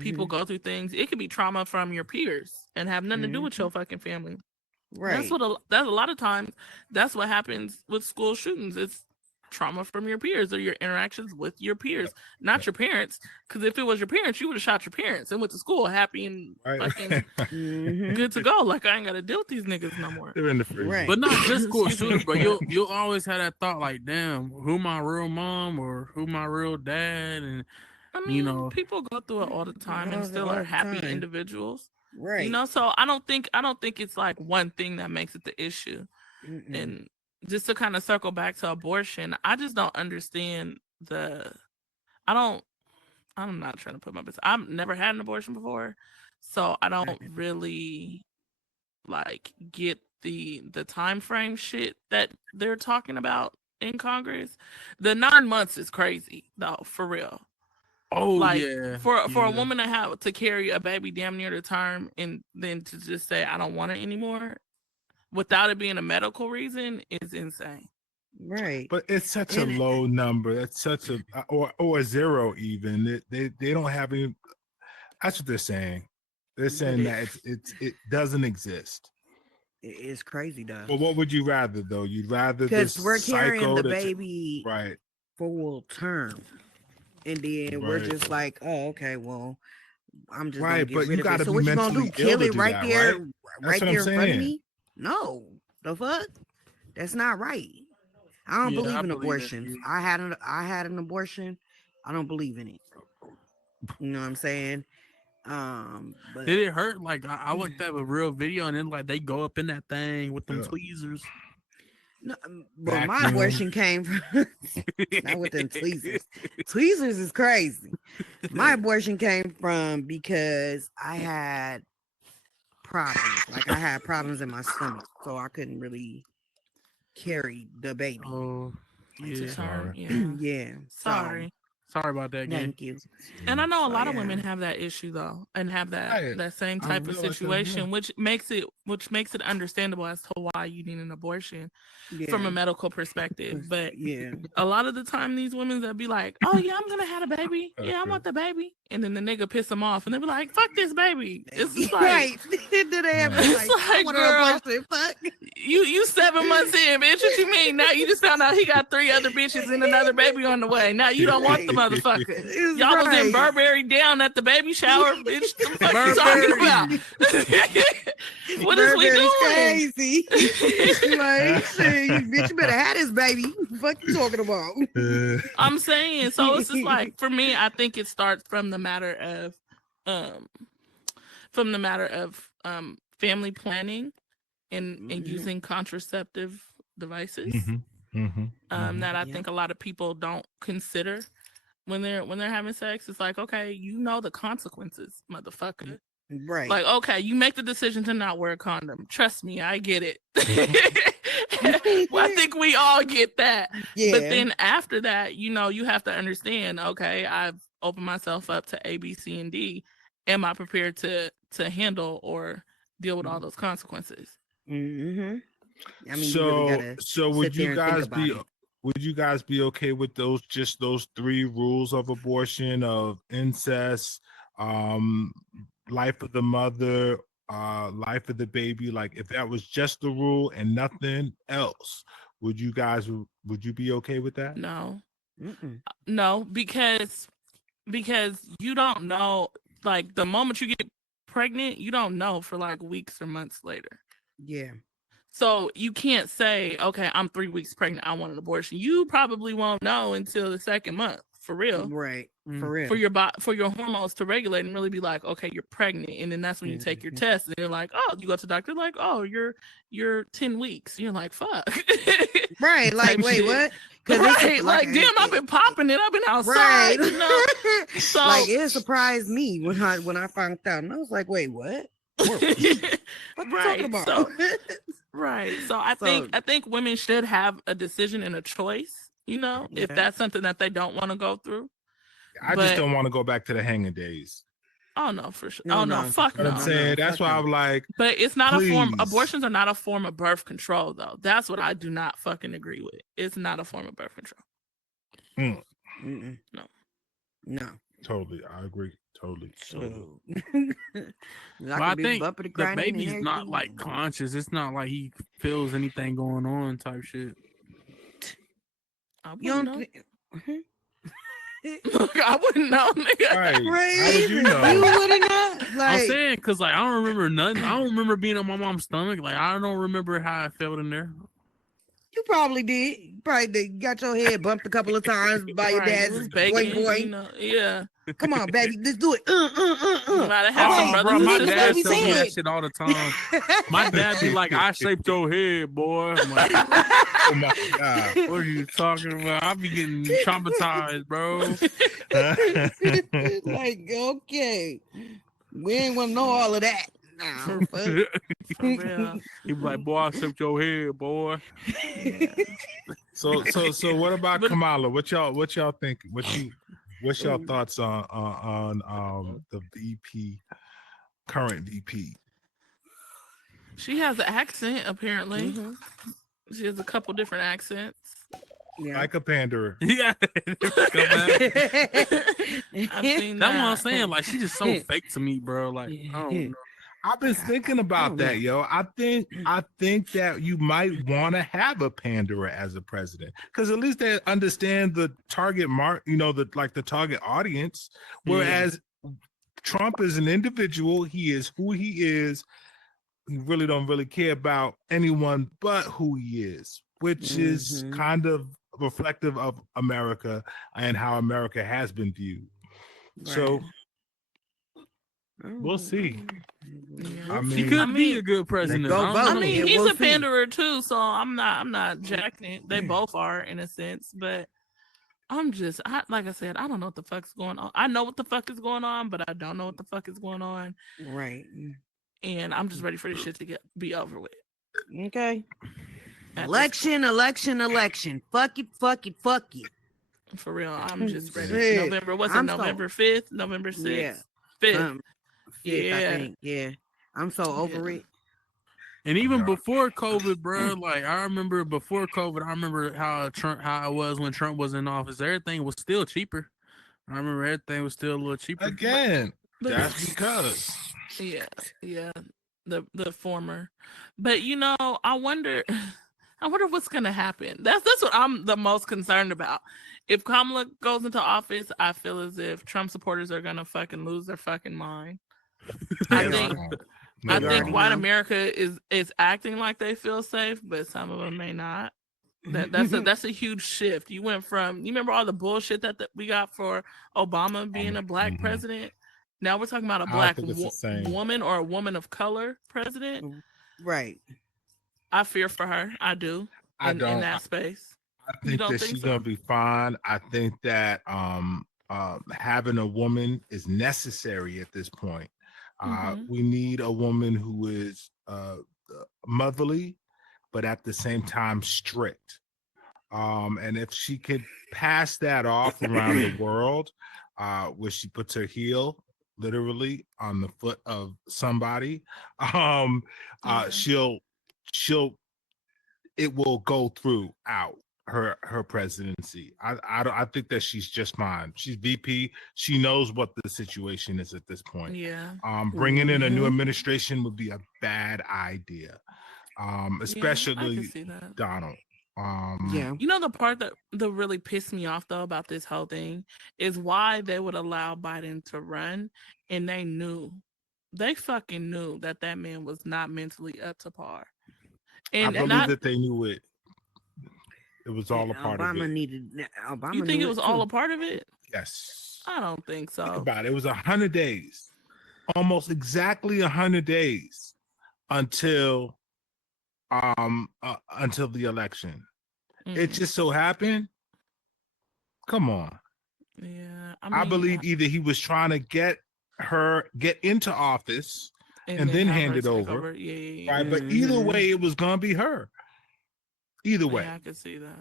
People Mhm. go through things. It could be trauma from your peers and have nothing to do with your fucking family. Right. That's a lot of times. That's what happens with school shootings. It's trauma from your peers or your interactions with your peers, not your parents. Because if it was your parents, you would have shot your parents and went to school happy and Right. fucking Mhm. good to go. Like I ain't gotta deal with these niggas no more. They're in the freezer. Right. But not just school Excuse me. shooters, but you'll always have that thought like, damn, who my real mom or who my real dad, and I mean, people go through it all the time and still All are the happy time. individuals. Right. So I don't think it's like one thing that makes it the issue. Mm-mm. And just to kind of circle back to abortion, I just don't understand I'm not trying to put my business. I've never had an abortion before, so I don't really like get the time frame shit that they're talking about in Congress. The 9 months is crazy though, for real. oh Like yeah, for a yeah. woman to have to carry a baby damn near the term and then to just say I don't want it anymore without it being a medical reason is insane. Right. But it's such a And- low number. That's such a or a zero even. They don't have any. That's what they're saying. They're saying that it doesn't exist. It's crazy though. Well, what would you rather though? You'd rather Because this we're carrying psycho the that's- baby right? full term. And then we're Right. just like, oh, okay, well, I'm just Right, gonna get but rid you of gotta it. So be what you gonna do? mentally ill Kill to it do right that, there, right? That's right what I'm there in front of saying. me? No, the fuck? That's not right. I don't Yeah, believe I in believe that, abortions. yeah. I had an abortion. I don't believe in it. You know what I'm saying? But Did it hurt? Like I looked at a real video and then like they go up in that thing with them Yeah. tweezers. no, but my Vacuum. abortion came from not with them tweezers. Tweezers is crazy. My abortion came from because I had problems. Like I had problems in my stomach, so I couldn't really carry the baby. Oh, It's a yeah. term, Sorry. yeah. Yeah. Sorry. Sorry about that, gang. Thank you. And I know a So, lot of yeah. women have that issue though, and have Right. that same I type of realize that, situation, yeah. which makes it understandable as to why you need an abortion Yeah. from a medical perspective. But yeah. a lot of the time, these women that be like, "Oh yeah, I'm gonna have a baby. Yeah, I Okay. want the baby," and then the nigga piss them off, and they be like, "Fuck this baby." It's just like, right. Then they have Right. it It's like, I like, want girl, an abortion. Fuck. you 7 months in, bitch. What you mean? Now you just found out he got 3 other bitches and another baby on the way. Now you don't want the motherfucker. It's Y'all was in right. Burberry down at the baby shower, bitch. The fuck you Burberry. talking about? What is we Burberry's doing? crazy. Like, shit, you bitch, you better have this baby. Fuck you talking about? I'm saying, so it's just like for me, I think it starts from the matter of family planning and Mhm. using contraceptive devices. Mhm. Mhm. That I Yeah. think a lot of people don't consider when they're having sex. It's like, okay, you know the consequences, motherfucker. Right. Like, okay, you make the decision to not wear a condom. Trust me, I get it. Well, I think we all get that. yeah. But then after that, you have to understand, okay, I've opened myself up to A, B, C, and D. Am I prepared to handle or deal with all those consequences? Mm-hmm. I mean, you so really gotta so would sit there you and think guys about be it. would you guys be okay with those 3 rules of abortion, of incest, life of the mother, life of the baby? Like if that was just the rule and nothing else, would you be okay with that? No. Mm-mm. No, because you don't know, like the moment you get pregnant, you don't know for like weeks or months later. Yeah. So you can't say, okay, I'm 3 weeks pregnant, I want an abortion. You probably won't know until the 2nd month, for real. Right. Mm. For real. For your hormones to regulate and really be like, okay, you're pregnant, and then that's when you take your Mhm. test, and they're like, oh, you go to the doctor, like, oh, you're 10 weeks. You're like, fuck. Right. Like, type wait, shit. what? Right, like, damn, I've been popping it. I've been outside, Right. you know. So like it surprised me when I found out, and I was like, wait, what? What you talking about? So, right. So I So- think women should have a decision and a choice, you know, if Yeah. that's something that they don't want to go through. I just But- don't want to go back to the hanging days. Oh no, for sure. No, Oh no, no, fuck You know no. what I'm saying? That's fuck why no. I'm like, But it's not a form. Please. Abortions are not a form of birth control, though. That's what I do not fucking agree with. It's not a form of birth control. Mm-mm. No. No. totally. I agree. Totally. So, Well, I think the the baby's not like conscious. It's not like he feels anything going on type shit. I You wouldn't don't know. think- Look, I wouldn't know, nigga. Right. How would Crazy. you know? You wouldn't know. I'm Like, saying because like I don't remember nothing. I don't remember being on my mom's stomach. Like I don't remember how I felt in there. you probably did. You probably did. Got your head bumped a couple of times by your Right, it dad's was boing bacon, boing. you know. Yeah. Come on, baby, let's do it. You might have had Oh, some wait, brothers my and this is dad what we tells me said. that shit all the time. My dad be like, "I shaped your head, boy." I'm like, Oh my God. what are you talking about? I be getting traumatized, bro. Like, okay, we ain't want to know all of that. Nah, fuck. For real. He be like, "Boy, I shaped your head, boy." So what about But- Kamala? What y'all think? What's y'all thoughts on the VP, current VP? She has an accent, apparently. Mhm. She has a couple different accents. Yeah. Like a panderer. Yeah, I've seen that's what I'm that. saying. Like she just so fake to me, bro. Like I don't know. I've been thinking about don't know. that, yo. I think that you might want to have a panderer as a president, because at least they understand the target mark, the target audience. Whereas Trump is an individual, he is who he is. He really don't really care about anyone but who he is, which is Mhm. kind of reflective of America and how America has been viewed. So we'll see. Yeah. I He mean, could be a good president. Go I don't vote. I know. mean, Yeah, he's we'll a see. panderer too, so I'm not jacking it. They both are in a sense, but like I said, I don't know what the fuck's going on. I know what the fuck is going on, but I don't know what the fuck is going on, Right. and I'm just ready for this shit to be over with. Okay. At this Election. Fuck it. For real, I'm just ready. Shit. November, what's it? I'm so- November 5th, November 6th, Yeah. 5th. Fifth, I Yeah. think. Yeah. I'm so over it. And even Yeah. before COVID, bro, like I remember before COVID, I remember how it was when Trump was in office. Everything was still cheaper. I remember everything was still a little cheaper. Again, But- that's because Yeah, the former. But I wonder what's gonna happen. That's what I'm the most concerned about. If Kamala goes into office, I feel as if Trump supporters are gonna fucking lose their fucking mind. I They think are. I They think already white know. America is acting like they feel safe, but some of them may not. That's a huge shift. You remember all the bullshit that we got for Obama being a black Mhm. president? Now we're talking about a I don't black think it's the same. woman or a woman of color president. Right. I fear for her. I do. I In don't. that space. I You think don't that think she's so? gonna be fine. I think that having a woman is necessary at this point. Mhm. We need a woman who is motherly, but at the same time strict. And if she could pass that off around the world, where she puts her heel literally on the foot of somebody, Yeah. she'll it will go throughout her presidency. I think that she's just fine. She's VP. She knows what the situation is at this point. Yeah. Bringing in a new Mhm. administration would be a bad idea, Yeah, I especially can see that. Donald. Yeah. The part that really pissed me off though about this whole thing is why they would allow Biden to run, and they fucking knew that man was not mentally up to par. I And believe not that they knew it. It was all a Yeah, part Obama of it. needed. Obama you think knew it was all too. a part of it? Yes. I don't think Think so. about it. It was 100 days, almost exactly 100 days until the election. It Mm, just so happened. Come on. yeah, I believe either he was trying to get into office and then have hand her it take over. Yeah. Right, but either way, it was gonna be her. Either way. Yeah, I could see that.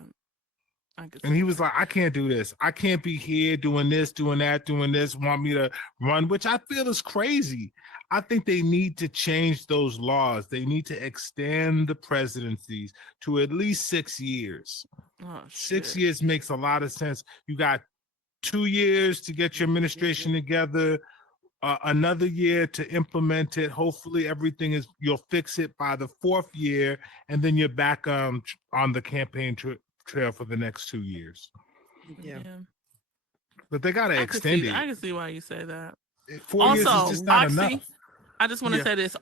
And he was like, I can't do this. I can't be here doing this, doing that, doing this, want me to run, which I feel is crazy. I think they need to change those laws. They need to extend the presidencies to at least 6 years. Oh, 6 shit. years makes a lot of sense. You got 2 years to get your administration together, another year to implement it. Hopefully you'll fix it by the 4th year, and then you're back on the campaign trail for the next 2 years. Yeah. But they gotta extend it. I can see why you say that. 4 years is just not Oxy, enough. I just want to say this.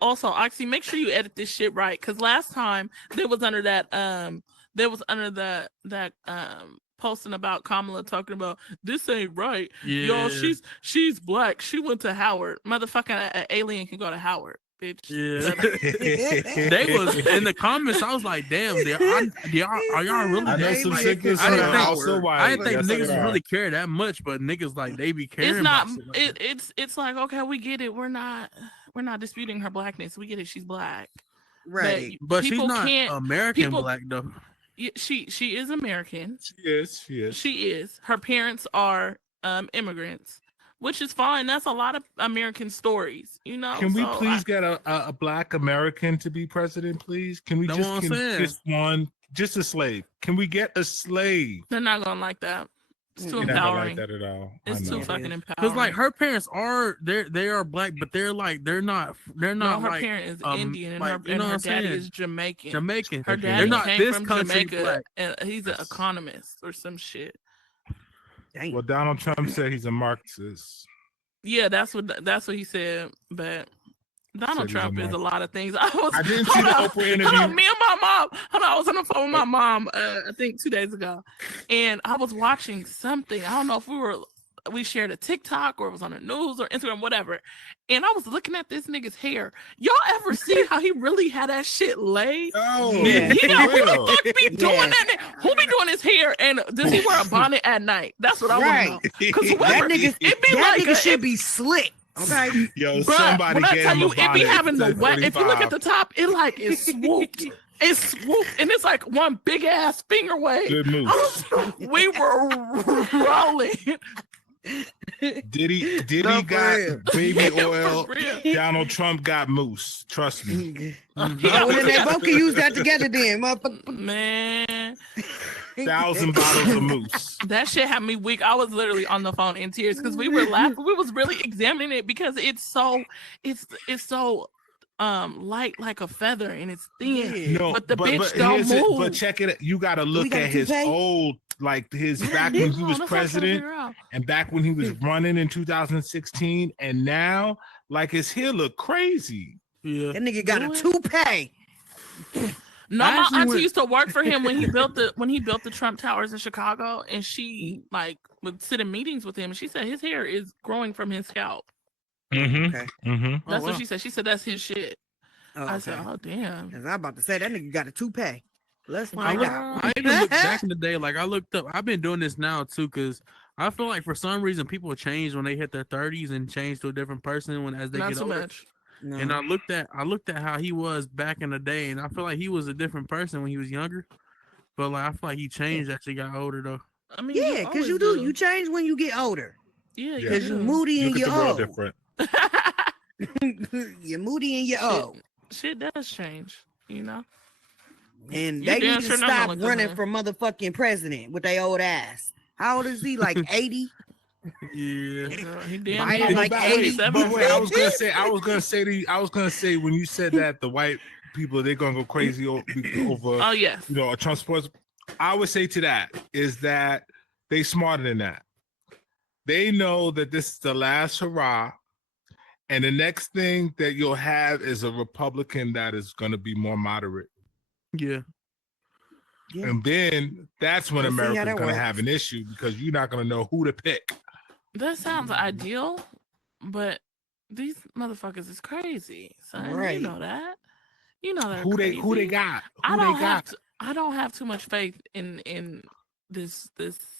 Also, Oxy, make sure you edit this shit right, because last time there was under that posting about Kamala talking about this ain't right. Yeah. Y'all, she's black. She went to Howard. Motherfucking alien can go to Howard, bitch. Yeah. They was in the comments. I was like, damn, are y'all really? I know that some like, sickness I didn't think, also white. I didn't think Yes, niggas they are. really care that much, but niggas like they be caring. It's not. About shit like that. It's like, okay, we get it. We're not disputing her blackness. We get it. She's black. Right. But she's people not can't- American people- black though. Yeah, she is American. She is. She is. Her parents are immigrants, which is fine. That's a lot of American stories, you know. Can we So please get a black American to be president, please? Can we That's just what I'm get saying. just one, just a slave? Can we get a slave? they're not gonna like that. It's too You're not gonna like empowering. that at all. I It's too know. fucking empowering. Because like her parents are they are black, but they're not no, her like parent is Indian, and like, her, you and know her what I'm daddy saying? is Jamaican. Jamaican. Her They're daddy not came this from country Jamaica, black. and he's an economist or some shit. Dang. Well, Donald Trump said he's a Marxist. Yeah, that's what he said. But Donald Said he's a Trump is a Marxist. lot of things. I didn't see the Oprah interview. Hold on, me and my mom. Hold on, I was on the phone with my mom. I think 2 days ago, and I was watching something. I don't know if we shared a TikTok or it was on the news or Instagram, whatever. And I was looking at this nigga's hair. Y'all ever see how he really had that shit laid? Oh, Yeah. He for don't who the real. fuck be doing Yeah. that? Who be doing his hair? And does he wear a bonnet at night? That's what I Right. want to know. Because That whoever, nigga, it be that like nigga should be slick. Okay. Yo, Bruh, somebody when I gave tell him you, a it be bonnet having the that wet. said If you look at the 45. top, it like is swooped. It's swooped, and it's like one big ass finger wave. Good move. We were rolling. Diddy No, for got real. baby For oil. real. Donald Trump got mousse. Trust me. Oh, well, then they both can use that together then, motherfucker. Man, 1,000 bottles of mousse. that shit had me weak. I was literally on the phone in tears because we were laughing. We was really examining it because it's so light like a feather and it's thin. No, But the bitch don't here's it. move. But check it. You got to look got at a his toupee? old, like his back when he Oh, was that's what I'm trying to president figure out. and back when he was running in 2016, and now like his hair look crazy. Yeah. That nigga got Do a it? toupee. No, I my actually auntie went- used to work for him when he built the Trump Towers in Chicago, and she like would sit in meetings with him, and she said his hair is growing from his scalp. Mm-hmm. Okay. Mm-hmm. That's wow. what she said. She said that's his shit. Oh, I okay. said, oh damn. Cause I'm about to say that nigga got a toupee. Let's I, find look, out. I even looked back in the day, like I looked up. I've been doing this now too, because I feel like for some reason people change when they hit their 30s and change to a different person as they Not get so older. much. No. And I looked at how he was back in the day, and I feel like he was a different person when he was younger. But like I feel like he changed as he got older though. I mean, yeah, because you do. You change when you get older. Yeah, Yeah. Because you're moody and Look at you're the world old. different. You're moody and you're old. Shit does change, you know. And You they damn need to sure not gonna stop look the running man. for motherfucking president with their old ass. How old is he? Like 80? Yeah. He damn Biden near like But 80. wait, I was gonna say when you said that the white people they're gonna go crazy over Oh yes. a Trump supporter. I would say to that is that they smarter than that. They know that this is the last hurrah, and the next thing that you'll have is a Republican that is going to be more moderate, Yeah. Yeah. and then that's when We'll see how America's that going to works. have an issue because you're not going to know who to pick. That sounds ideal, but these motherfuckers is crazy, son. Right. You know that. You know that. Who they got? I don't have too much faith in this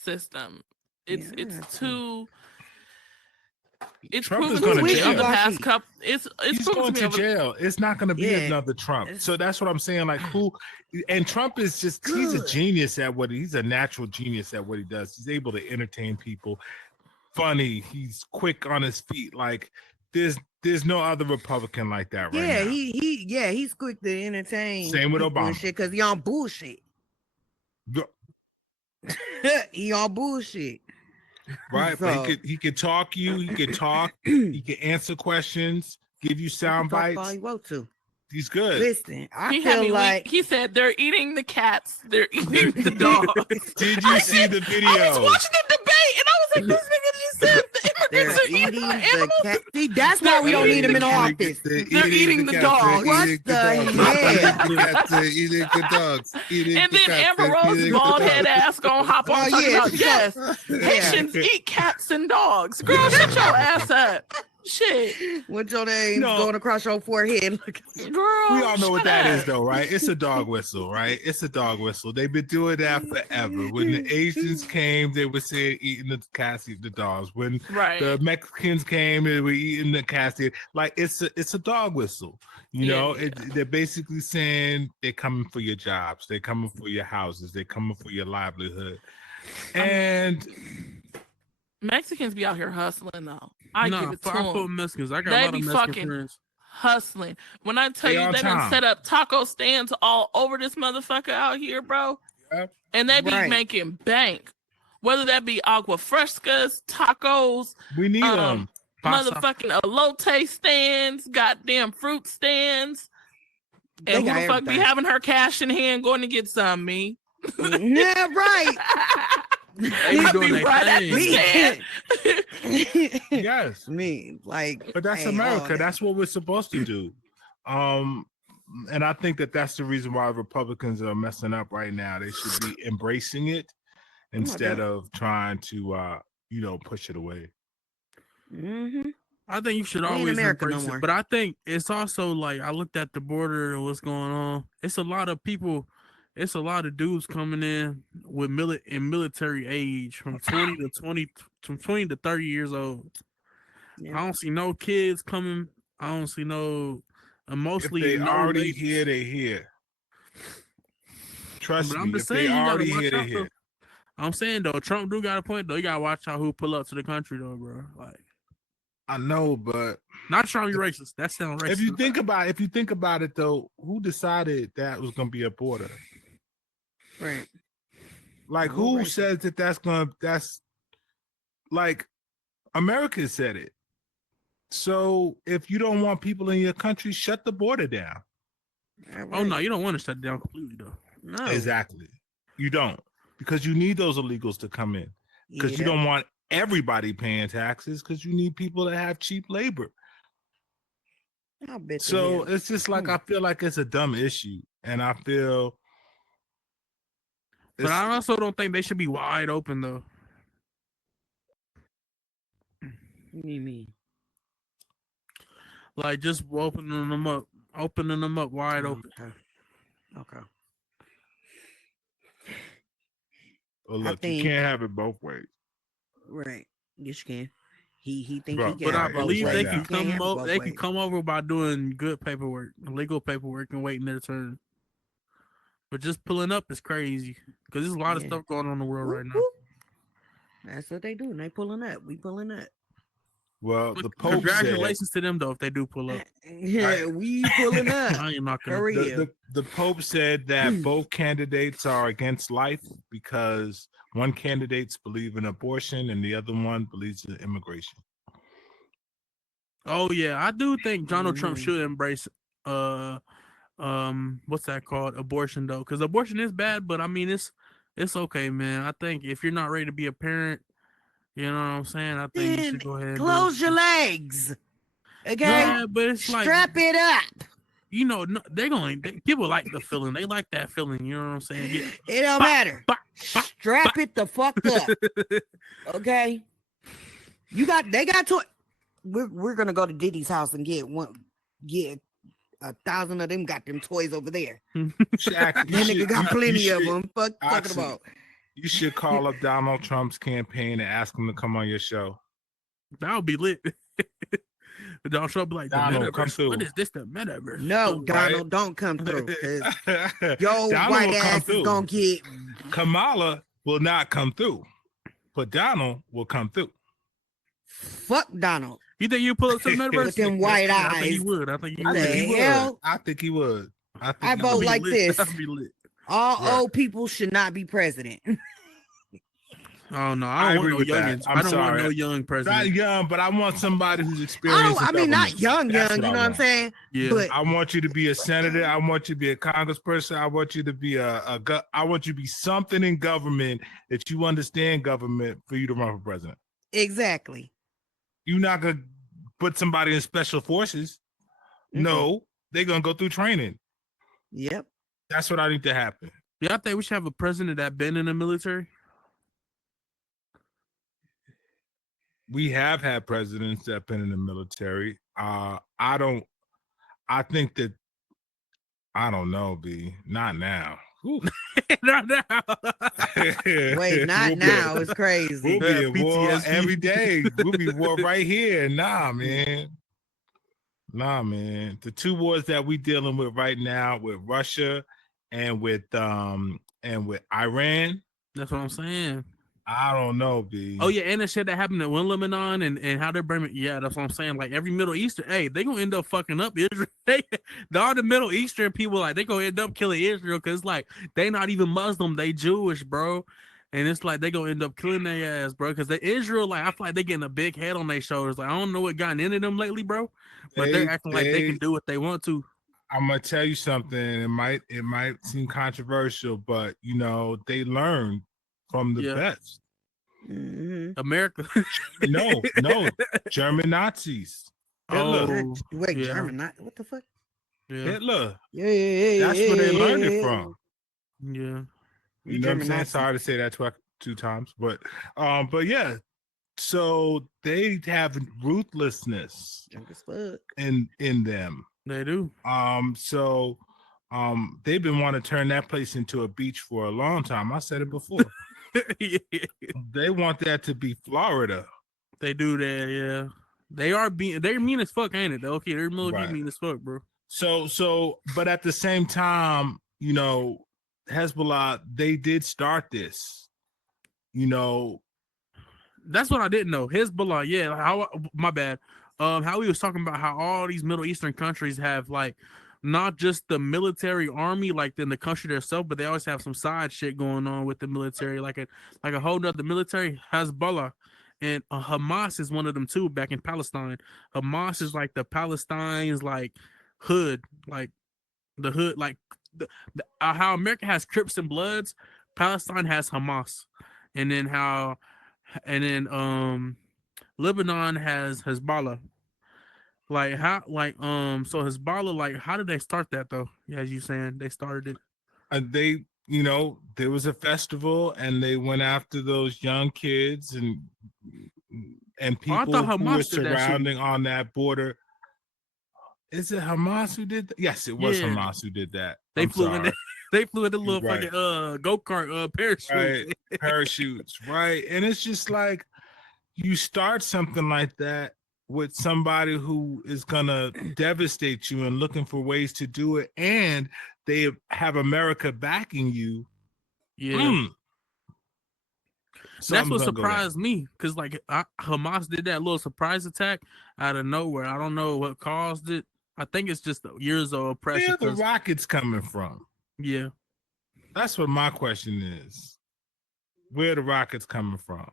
system. Yeah, It's I have too It's Trump is proven going to to me of the jail. past couple. It's He's proven going to to me. jail. It's not going to be Yeah. another Trump. So that's what I'm saying. Like who? And Trump is just—he's a Good. genius at he's a natural genius at what he does. He's able to entertain people. Funny. He's quick on his feet. Like there's no other Republican like that right Yeah, now. he's quick to entertain. Same with people and Obama. shit because he on bullshit. Go- He on bullshit. Right, but So- he could talk you. He could talk. He can answer questions. Give you He sound can talk all bites. he want to. He's good. Listen, I He had feel me like weak. He said they're eating the cats. They're eating the dogs. Did you see the video? I was watching the debate and I was like, this nigga just said the they're immigrants are eating eating our the animals. cat. See, that's why we don't need him in office. They're eating the dogs. What the hell? Eating the dogs. Eating And the then cats, Amber Rose eating the bald dogs. head ass gonna hop on Oh, talking yeah, about she yes, Yeah. Haitians eat cats and dogs. Girl, shut your ass up. Shit, With your name No. going across your forehead. girl. We all know what shut that is, up. though, right? It's a dog whistle, right? It's a dog whistle. They've been doing that forever. When the Asians came, they were saying eating the cats, eating the dogs. When Right. the Mexicans came, they were eating the cats. Like it's a dog whistle. You Yeah, know, yeah. they're basically saying they're coming for your jobs, they're coming for your houses, they're coming for your livelihood. And Mexicans be out here hustling though. I give it to I put them. Mexicans. I got They a lot be of Mexican fucking friends. hustling. When I tell They you on they done time. set up taco stands all over this motherfucker out here, bro. Yep. And they be Right. making bank. Whether that be agua frescas, tacos, we need them. um, motherfucking elote stands, goddamn fruit stands. They And who got the fuck be everything. having her cash in hand going to get some, me? Yeah, right. They be I doing be their right at thing. the stand. Yes. Me, like, But that's hey, all America. that. That's what we're supposed to do. And I think that's the reason why Republicans are messing up right now. They should be embracing it instead of trying to, push it away. Mm-hmm. I think you should We ain't always America no embrace more. it. But I think it's also like I looked at the border and what's going on. It's a lot of people. It's a lot of dudes coming in with military age from 20 to 30 years old. Yeah. I don't see no kids coming. I don't see no. Mostly If they no already ladies. here, they here. Trust But me. I'm just If they saying, you gotta already watch here, they out, though. here. I'm saying though, Trump do got a point though. You gotta watch out who pull up to the country though, bro. Like, I know, but not trying to be racist. That sounds racist. if you think about it though, who decided that was gonna be a border? Right. Like No who racist. says that's like America said it. So if you don't want people in your country, shut the border down. Oh no, you don't want to shut it down completely though. No. Exactly. You don't. Because you need those illegals to come in. Because you Yeah. don't want everybody paying taxes because you need people that have cheap labor. I bet they So have. it's just like I feel like it's a dumb issue. And I feel But I also don't think they should be wide open though. What do you mean? Like just opening them up wide open. Okay. well, I look, think- you can't have it both ways. Right. Yes, you can. He think Bro, he can. But I have it both believe right they now. can You can't have come it over. both They can ways. come over by doing good paperwork, legal paperwork, and waiting their turn. But just pulling up is crazy because there's a lot of Yeah. stuff going on in the world Whoop, right now. whoop. That's what they do. And they pulling up. We pulling up. Well, But the Pope said congratulations to them though if they do pull up. Yeah, we pulling up. I ain't knocking For them. real. the Pope said that both candidates are against life because one candidate's believe in abortion and the other one believes in immigration. Oh yeah, I do think Donald Trump Mhm. should embrace what's that called, abortion though, because abortion is bad, but I mean it's okay, man. I think if you're not ready to be a parent, you know what I'm saying. I think you Then should go ahead. And do close it. your legs. Okay? Yeah, but it's Strap it up. you know, no, people like the feeling. They like that feeling. You know what I'm saying? Yeah. It don't Bop, matter. bop, bop, Strap it the fuck up. Okay? They got to we're gonna go to Diddy's house and get 1,000 of them got them toys over there. Shaq, That nigga got plenty of them. Fuck talking actually- about. You should call up Donald Trump's campaign and ask him to come on your show. That would be lit. Donald Trump be like, the Donald, come metaverse. through. What is this? The metaverse? No, Oh, Donald, don't come through. 'Cause your Donald white will come ass is through. gonna get Kamala will not come through, but Donald will come through. fuck Donald. You think you pull up to the metaverse? With them white I think he eyes. would. I think he What would. the He would. hell? I think he would. I he vote would. like Lit. this. That'd be lit. All Right. old people should not be president. Oh no, I I don't agree want with no that. youngins. I'm I don't sorry. want no young Not president. young, but I want somebody who's experienced. I mean, not government. young, That's you know what I'm want. saying? Yeah. But I want you to be a senator. I want you to be a congressperson. I want you to be I want you to be something in government that you understand government for you to run for president. exactly. You're not gonna put somebody in special forces. No, they're gonna go through training. Yep. That's what I need to happen. Yeah, I think we should have a president that been in the military. We have had presidents that have been in the military. I think that I don't know, B. Not now. Not now. Wait, not We'll now. be, It's crazy. we'll be at war PTSD. every day. We'll be war right here. Nah, man. Nah, man. The two wars that we dealing with right now with Russia and with Iran. That's what I'm saying. I don't know, B. Oh yeah, and the shit that happened in Lebanon and how they're bringing. Yeah, that's what I'm saying. Like every Middle Eastern, hey, they gonna end up fucking up Israel. All the Middle Eastern people, like they gonna end up killing Israel because like they not even Muslim, they Jewish, bro. And it's like they gonna end up killing their ass, bro. Because the Israel, like I feel like they getting a big head on their shoulders. Like I don't know what gotten into them lately, bro. But they're acting like they can do what they want to. I'm gonna tell you something. It might seem controversial, but you know they learned from the best. America. No, German Nazis. Hitler. Wait, German, not what the fuck? Hitler. Yeah. That's where they learned it from. Yeah. You know what I'm saying? Sorry to say that two times, but yeah. So they have ruthlessness in them. They do. So they've been wanting to turn that place into a beach for a long time. I said it before. They want that to be Florida. They do that, yeah. They're mean as fuck, ain't it? Though? Okay, they're mean as fuck, bro. So, but at the same time, you know, Hezbollah, they did start this. You know, that's what I didn't know. Hezbollah, yeah. How my bad. How he was talking about how all these Middle Eastern countries have like not just the military army like in the country themselves, but they always have some side shit going on with the military, like a whole nother military. Hezbollah and Hamas is one of them too. Back in Palestine, Hamas is like the Palestine's like hood, like the hood, like how America has Crips and Bloods, Palestine has Hamas, and then Lebanon has Hezbollah. Like how, so Hezbollah, like how did they start that though? Yeah, as you saying, they started it. They, you know, there was a festival and they went after those young kids and people who were surrounding on that border. Is it Hamas who did that? Yes, it was Hamas who did that. They flew in the little fucking go-kart parachutes. Right. Parachutes, right. And it's just like you start something like that with somebody who is gonna devastate you and looking for ways to do it, and they have America backing you. Yeah. That's what surprised me, because like Hamas did that little surprise attack out of nowhere. I don't know what caused it. I think it's just years of oppression. Where are the rockets coming from? Yeah. That's what my question is. Where are the rockets coming from?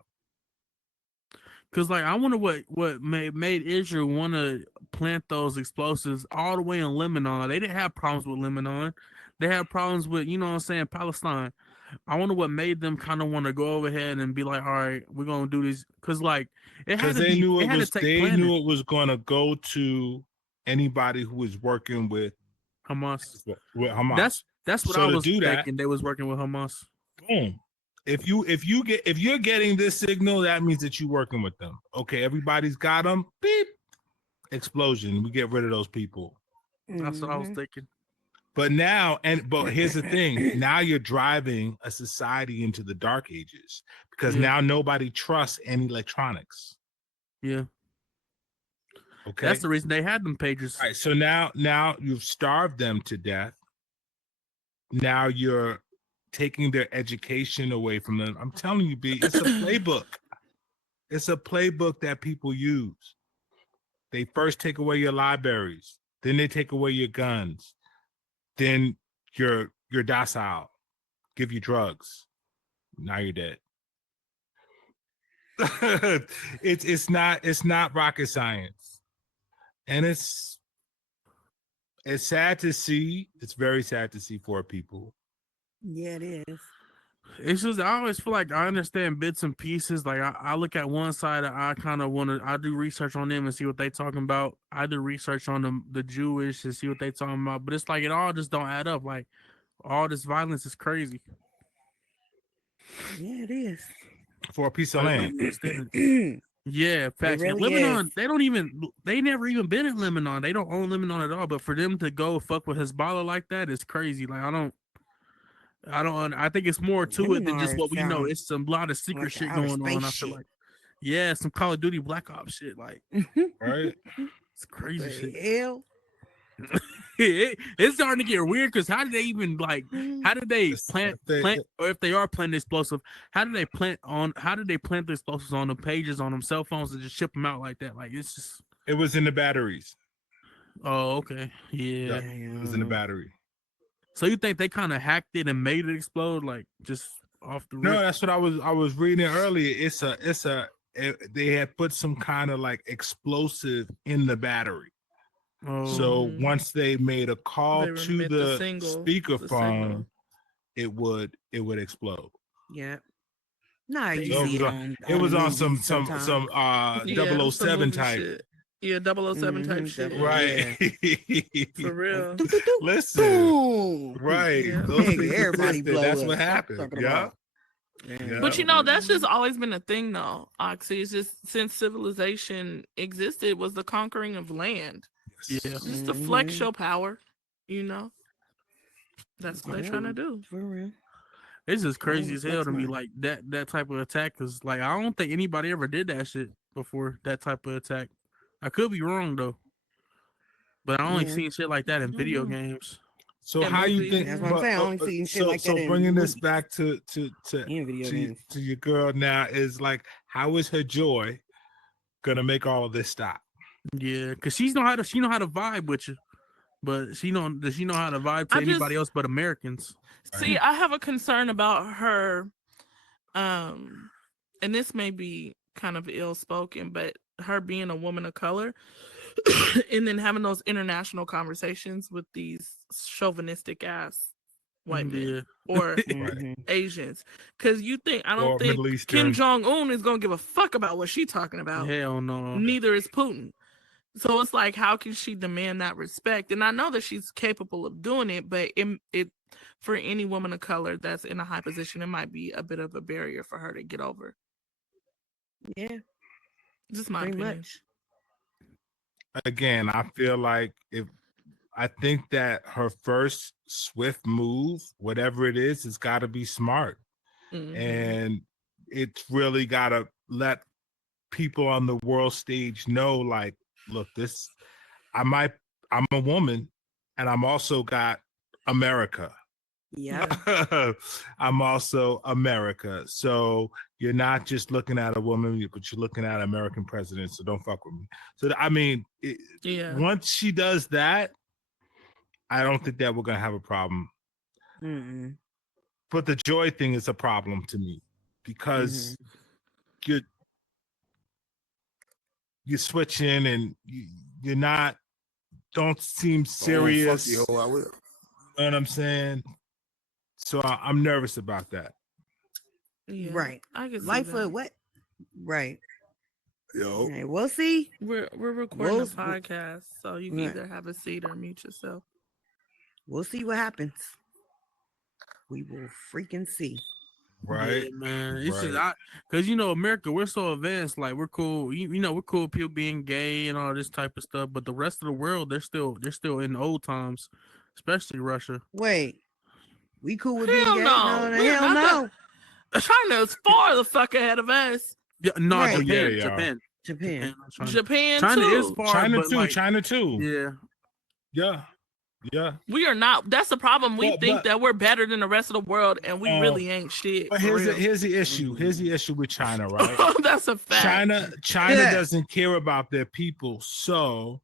Because like I wonder what made Israel want to plant those explosives all the way in Lebanon. They didn't have problems with Lebanon. They had problems with, you know what I'm saying, Palestine. I wonder what made them kind of want to go over ahead and be like, all right, we're gonna do this. Because like it had to they be, knew it it had was, to take they planning. knew it was gonna go to anybody who was working with Hamas. With Hamas. That's what I was thinking. They was working with Hamas. Boom. If you're getting this signal, that means that you're working with them. Okay, everybody's got them. Beep. Explosion. We get rid of those people. That's what I was thinking. But here's the thing. Now you're driving a society into the dark ages because now nobody trusts any electronics. Yeah, Okay. that's the reason they had them pages. All right. So now you've starved them to death. Now you're taking their education away from them. I'm telling you, B, it's a playbook. It's a playbook that people use. They first take away your libraries, then they take away your guns, then you're docile, give you drugs. Now you're dead. it's not rocket science. And it's sad to see. It's very sad to see for people. Yeah, it is. It's just I always feel like I understand bits and pieces. Like I look at one side, I kind of want to. I do research on them and see what they talking about. I do research on the Jewish and see what they talking about. But it's like it all just don't add up. Like all this violence is crazy. Yeah, it is. For a piece of I land. don't understand it. Yeah, facts. really Lebanon, is. they never even been in Lebanon. They don't own Lebanon at all. But for them to go fuck with Hezbollah like that is crazy. Like I think it's more to it than just Lebanon what we know. sound It's some lot of secret like shit outer going on. I space feel shit. like, yeah, some Call of Duty Black Ops shit. Like, Right? it's crazy The shit. hell? It's starting to get weird because how did they even like? How did they It's- plant, or if they are planting explosive, how did they plant the explosives on the pages on them cell phones and just ship them out like that? Like it's just. It was in the batteries. Oh, okay, yeah. Yep. It was in the battery. So you think they kind of hacked it and made it explode, like just off the rip? No, that's what I was reading earlier. They had put some kind of like explosive in the battery. Oh, So once they made a call They to remit the the signal, speakerphone, signal. it would explode. Yeah. No, you So see it was on some movies sometimes. Yeah, it was some 007 movie type. shit. Yeah, 007 type shit. Right. For real. Listen. Boom. Right. Yeah. Those Nigga, things everybody existed. blow That's up. what Stop happened. talking Yeah. about. Yeah. But you know, that's just always been a thing though, Oxy. It's just since civilization existed was the conquering of land. yeah. Just to flex your power, you know. That's what they're trying to do. For real. It's just crazy wanna as hell flex to me. mine. Like that type of attack is like I don't think anybody ever did that shit before. That type of attack. I could be wrong though, but I only Yeah. seen shit like that in video games. So And how you movies. think? That's what I'm saying. I only seen shit like so that in bringing this movies. back to In video games. your girl now is like, how is her joy gonna make all of this stop? Yeah, cause she know how to vibe with you, but does she know how to vibe to anybody else but Americans? See, I have a concern about her, and this may be kind of ill spoken, but her being a woman of color and then having those international conversations with these chauvinistic ass white men or Asians. Because I don't Or think Middle Eastern. Kim Jong-un is going to give a fuck about what she's talking about. Hell no. Neither is Putin. So it's like, how can she demand that respect? And I know that she's capable of doing it, but it for any woman of color that's in a high position, it might be a bit of a barrier for her to get over. Yeah. Just my Pretty opinion. much. Again, I feel like I think that her first swift move, whatever it is, has got to be smart. Mhm. And it's really got to let people on the world stage know, like, look, I'm a woman, and I'm also got America. Yeah. I'm also America. So you're not just looking at a woman, but you're looking at an American president. So don't fuck with me. So I mean, once she does that, I don't think that we're gonna have a problem. Mm-mm. But the joy thing is a problem to me because you're switching and you're not. Don't seem serious. Oh, fuck you, I will. You know what I'm saying? So I'm nervous about that. Yeah, Right. I can see Life that. of what? Right. Yo. Hey, we'll see. We're recording a podcast, so you can either have a seat or mute yourself. We'll see what happens. We will freaking see. Right, yeah, man. It's just because America, we're so advanced. Like we're cool. We're cool with people being gay and all this type of stuff. But the rest of the world, they're still in old times, especially Russia. Wait, we cool with being Hell gay? no. No, We're hell not no. China is far the fuck ahead of us. Yeah, no, Right. Japan, Yeah, Japan. Japan. China too. is far, China but too. like, China too. yeah. Yeah. Yeah. We are not. That's the problem. We think but- that we're better than the rest of the world, and we really ain't shit. But for here's real. the issue. Here's the issue with China, right? That's a fact. China doesn't care about their people, so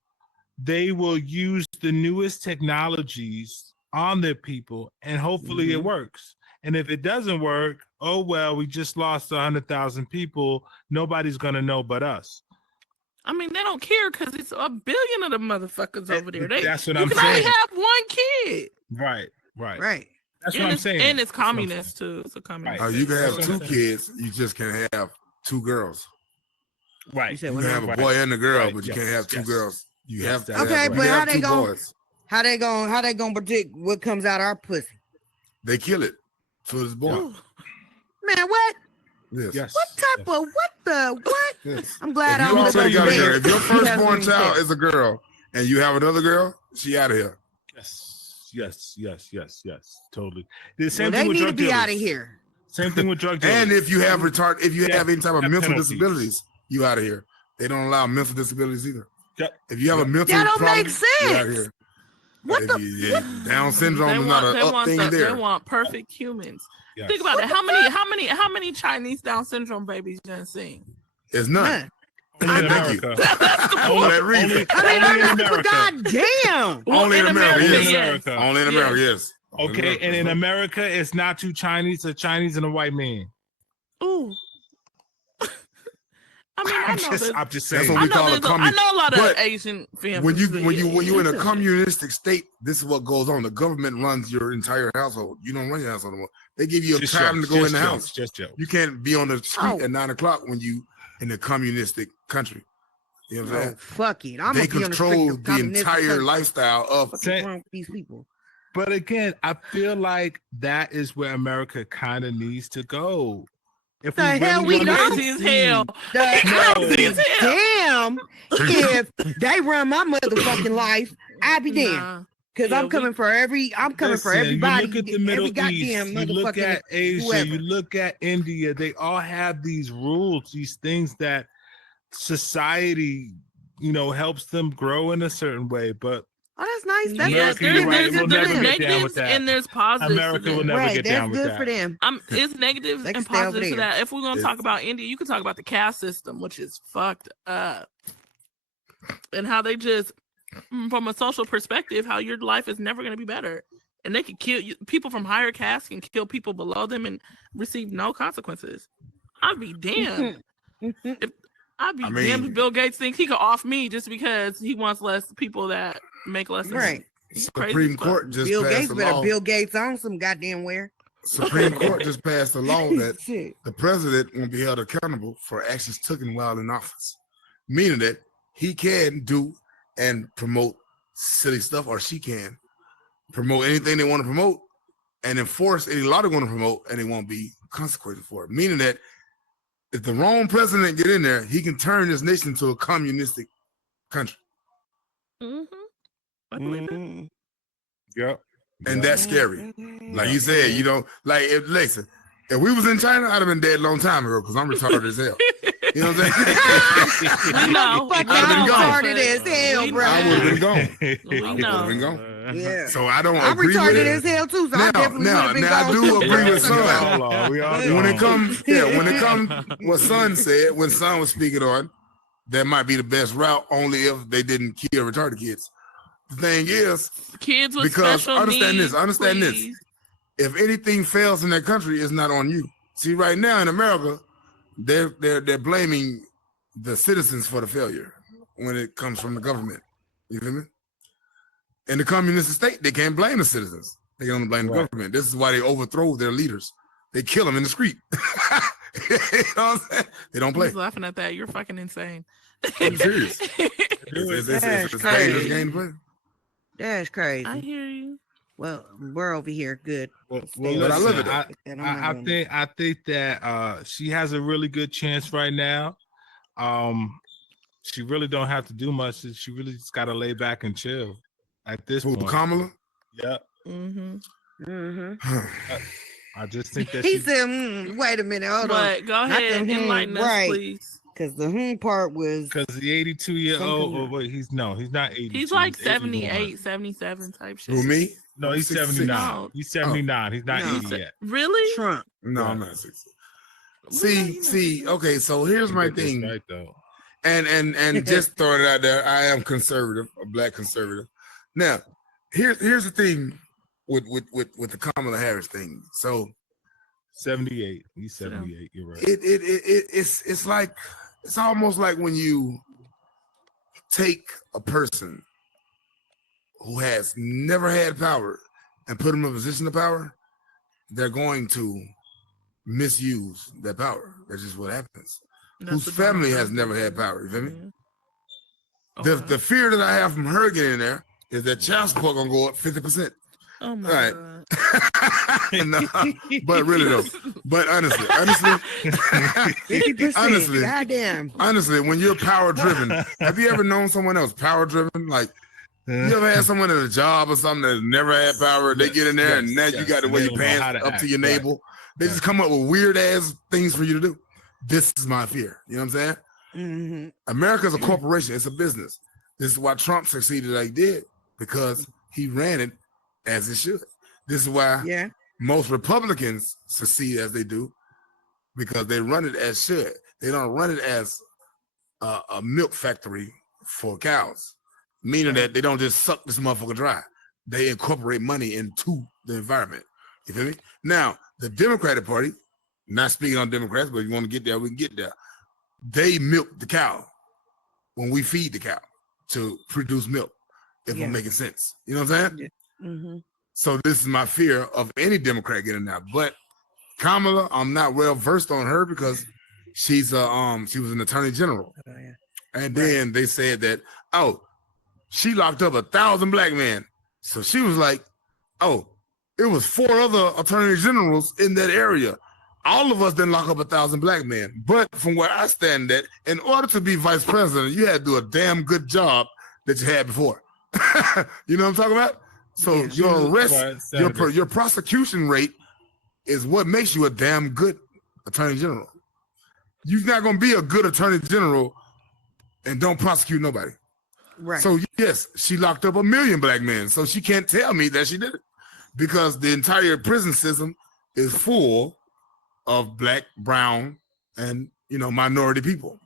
they will use the newest technologies on their people, and hopefully it works. And if it doesn't work, oh well, we just lost 100,000 people. Nobody's gonna know but us. I mean, they don't care because it's a billion of the motherfuckers over there. That's what you I'm can only saying. have one kid. Right. That's And what I'm it's, saying. and it's communist too. It's a communist. Right. You can have That's what two I'm saying. kids. You just can't have two girls. Right. You said You what can now? have a boy and a girl, Right. but you Yes. can't have two Yes. girls. You Yes, have to. that's Okay, have, but you how have they two gon- boys. How they gonna predict what comes out our pussy? They kill it, so it's born. Man, what? Yes. What type of what? Yes. I'm glad If I you don't live already up got a to girl, date. if your firstborn Because child we is a girl and you have another girl, she out of here. Yes. Totally. The same Well, thing they with need to drug be dealers. out of here. Same thing with drug dealers. And if you have if you have any type of Death mental penalties. disabilities, you out of here. They don't allow mental disabilities either. Yep. If you have a mental That don't problem, make you out sense. here. What If the? you- Down syndrome They is not want, a they, up want thing the, there. they want perfect humans. Yes. Think about it. How many Chinese Down syndrome babies you done seen? It's none. Only in Thank you. America. That's the For point. that reason. I mean, Only in I'm America. goddamn. Well, Only in America, Only in yes. America. Only in America, yes. Only in Okay, America. and in America, it's not two Chinese, a Chinese and a white man. Ooh. I mean, I know this. I'm just That's saying. what I we know, call a I communist. know a lot of But Asian families. when you're in a yeah. communistic state, this is what goes on. The government runs your entire household. You don't run your household anymore. They give you a Just time jokes, to go in just the jokes, house. Just jokes. You can't be on the street Oh. at 9:00 when you in a communistic country. You know what I'm Oh, saying? fuck it. I'm They gonna be on the control street of the communist entire country. lifestyle of. What's Say- wrong with these people? But again, I feel like that is where America kind of needs to go. If The hell we wanna don't? Crazy as hell. The- Crazy as hell. Damn, if they run my motherfucking life, I'd be damned. Nah. Cause Yeah, I'm coming for everybody. You look at the Middle every goddamn East, you look motherfucking at Asia, whoever. you look at India, they all have these rules, these things that society, helps them grow in a certain way. But Oh, that's nice. That's Yeah, America, you're right, we'll never there's get down negatives with that. and there's positives. America to will that. never right. get That's down with good that. for them. It's negatives They can and stay over positives to there. that. If we're gonna talk about India, you can talk about the caste system, which is fucked up, and how they just, from a social perspective, how your life is never gonna be better, and they can kill you. People from higher castes can kill people below them and receive no consequences. I'd be damned. I'd be I mean- damned if Bill Gates thinks he could off me just because he wants less people that make less. than him. Right. He's crazy Supreme as fuck. Court just Bill passed Gates a better law. Bill Gates on some goddamn where. Supreme Court just passed a law that Shit. the president won't be held accountable for actions taken while in office, meaning that he can do and promote silly stuff, or she can promote anything they want to promote and enforce any law they want to promote, and they won't be consequences for it. Meaning that if the wrong president get in there, he can turn this nation into a communistic country, I believe it. Mhm. Yep. and that's scary. Like you said, you don't like if listen. If we was in China, I'd have been dead a long time ago because I'm retarded as hell. You know what I'm saying? We know. Fuck, I'd have been I'm gone. retarded as hell, We bro. I would have been gone. We I would know. have been gone. Yeah. So I don't I'm agree with retarded it. as hell too, so Now- I definitely would have been now I gone. do too. agree with We Son. all are. We all When it are. comes, what Son said, when Son was speaking on, that might be the best route only if they didn't kill retarded kids. The thing is, Kids with because special understand needs, this, understand this. please. If anything fails in that country, it's not on you. See, right now in America, they're blaming the citizens for the failure when it comes from the government. You feel me? In the communist state, they can't blame the citizens. They can only blame the government. This is why they overthrow their leaders. They kill them in the street. You know what I'm saying? They don't I play. was laughing at that. You're fucking insane. I'm serious. It's a dangerous crazy. game to play. That's crazy. I hear you. Well, we're over here good. Well, But I love it, though. And I'm not doing I think that she has a really good chance right now. She really don't have to do much. She really just got to lay back and chill at this Who, point. Kamala? Yeah, Mhm. I just think that He she, said, wait a minute, hold on. But go ahead, can- enlighten us, right. please. Because the part was Because the 82-year-old, something or wait, he's not 82. He's like 81. 78, 77 type shit. Who, me? No, I'm he's 66. 79. No. He's 79. He's not No. 80 yet. Really? Trump. No, Yeah. I'm not 60. See, okay, so here's You my got this thing. right, though. And just throwing it out there, I am conservative, a black conservative. Now, here's the thing with the Kamala Harris thing. So 78. He's 78. You're right. it's like, it's almost like when you take a person who has never had power and put them in a position of power, they're going to misuse that power. That's just what happens. Whose family has never had power. You feel me? Okay. The fear that I have from her getting in there is that child support gonna go up 50%. Oh my Right. God. No, but really though, but honestly, 50%. Goddamn. honestly, when you're power driven, have you ever known someone else power driven? Like, you ever had someone at a job or something that never had power? They get in there and now you got to wear your pants up to your navel. They just come up with weird ass things for you to do. This is my fear. You know what I'm saying? Mm-hmm. America's a corporation. It's a business. This is why Trump succeeded like he did, because he ran it as it should. This is why most Republicans succeed as they do, because they run it as should. They don't run it as a milk factory for cows, meaning that they don't just suck this motherfucker dry. They incorporate money into the environment. You feel me? Now, the Democratic Party, not speaking on Democrats, but if you want to get there, we can get there. They milk the cow when we feed the cow to produce milk, if I'm making sense. You know what I'm saying? Mm-hmm. So this is my fear of any Democrat getting that. But Kamala, I'm not well versed on her because she's she was an attorney general. Oh, yeah. And then they said that, oh, she locked up 1,000 black men. So she was like, oh, it was 4 other attorney generals in that area. All of us didn't lock up 1,000 black men. But from where I stand at, in order to be vice president, you had to do a damn good job that you had before. You know what I'm talking about? So your arrest, your prosecution rate is what makes you a damn good attorney general. You're not going to be a good attorney general and don't prosecute nobody. Right. So yes, she locked up 1 million black men. So she can't tell me that she did it, because the entire prison system is full of black, brown, and minority people.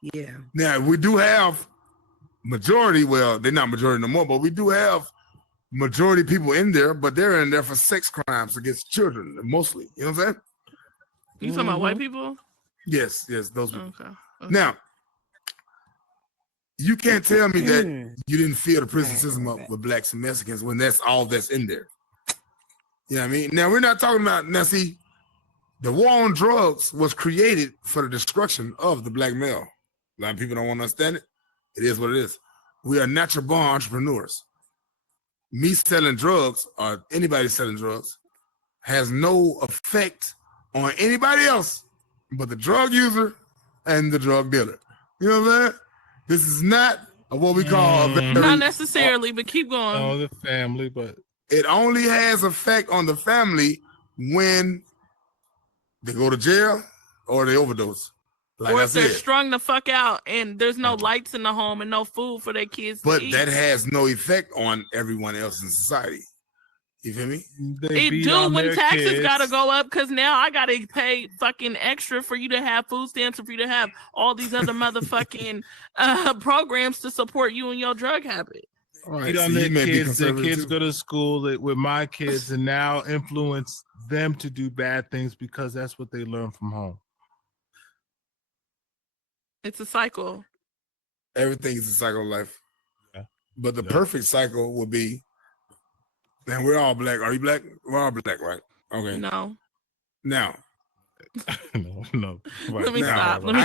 Yeah. Now we do have majority. Well, they're not majority no more, but we do have majority people in there, but they're in there for sex crimes against children mostly. You know what I'm saying? You talking about white people? Yes, those people. Okay. Now, you can't tell me that you didn't fill the prison system up with blacks and Mexicans when that's all that's in there. You know what I mean? Now, we're not talking about, see, the war on drugs was created for the destruction of the black male. A lot of people don't want to understand it. It is what it is. We are natural born entrepreneurs. Me selling drugs, or anybody selling drugs, has no effect on anybody else but the drug user and the drug dealer. You know what I'm saying? This is not what we call a very, not necessarily, but keep going. Oh, the family, but it only has effect on the family when they go to jail or they overdose. Like or I if they're said, strung the fuck out and there's no lights in the home and no food for their kids to but eat. that has no effect on everyone else in society. You feel me? It do when taxes gotta go up, because now I gotta pay fucking extra for you to have food stamps and for you to have all these other motherfucking programs to support you and your drug habit. All right, on their kids go to school with my kids and now influence them to do bad things because that's what they learn from home. It's a cycle. Everything is a cycle of life. Yeah. But the perfect cycle would be, and we're all black. Are you black? We're all black, right? Okay. No. Now. No. Right. Let me stop. Let me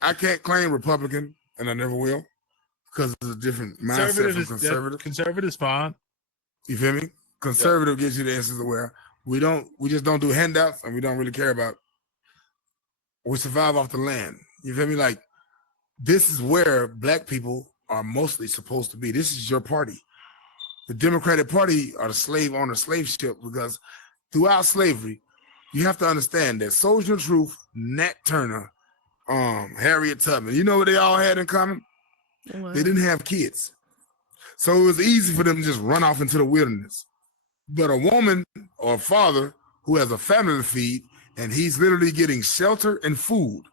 I can't claim Republican, and I never will, because it's a different mindset from conservative. Conservative's fine. You feel me? Conservative gives you the answers to where we just don't do handouts, and we don't really care about. We survive off the land. You feel me? Like, this is where black people are mostly supposed to be. This is your party. The Democratic Party are the slave owner slave ship, because throughout slavery, you have to understand that Soldier of Truth, Nat Turner, Harriet Tubman. You know what they all had in common? What? They didn't have kids. So it was easy for them to just run off into the wilderness. But a woman or a father who has a family to feed, and he's literally getting shelter and food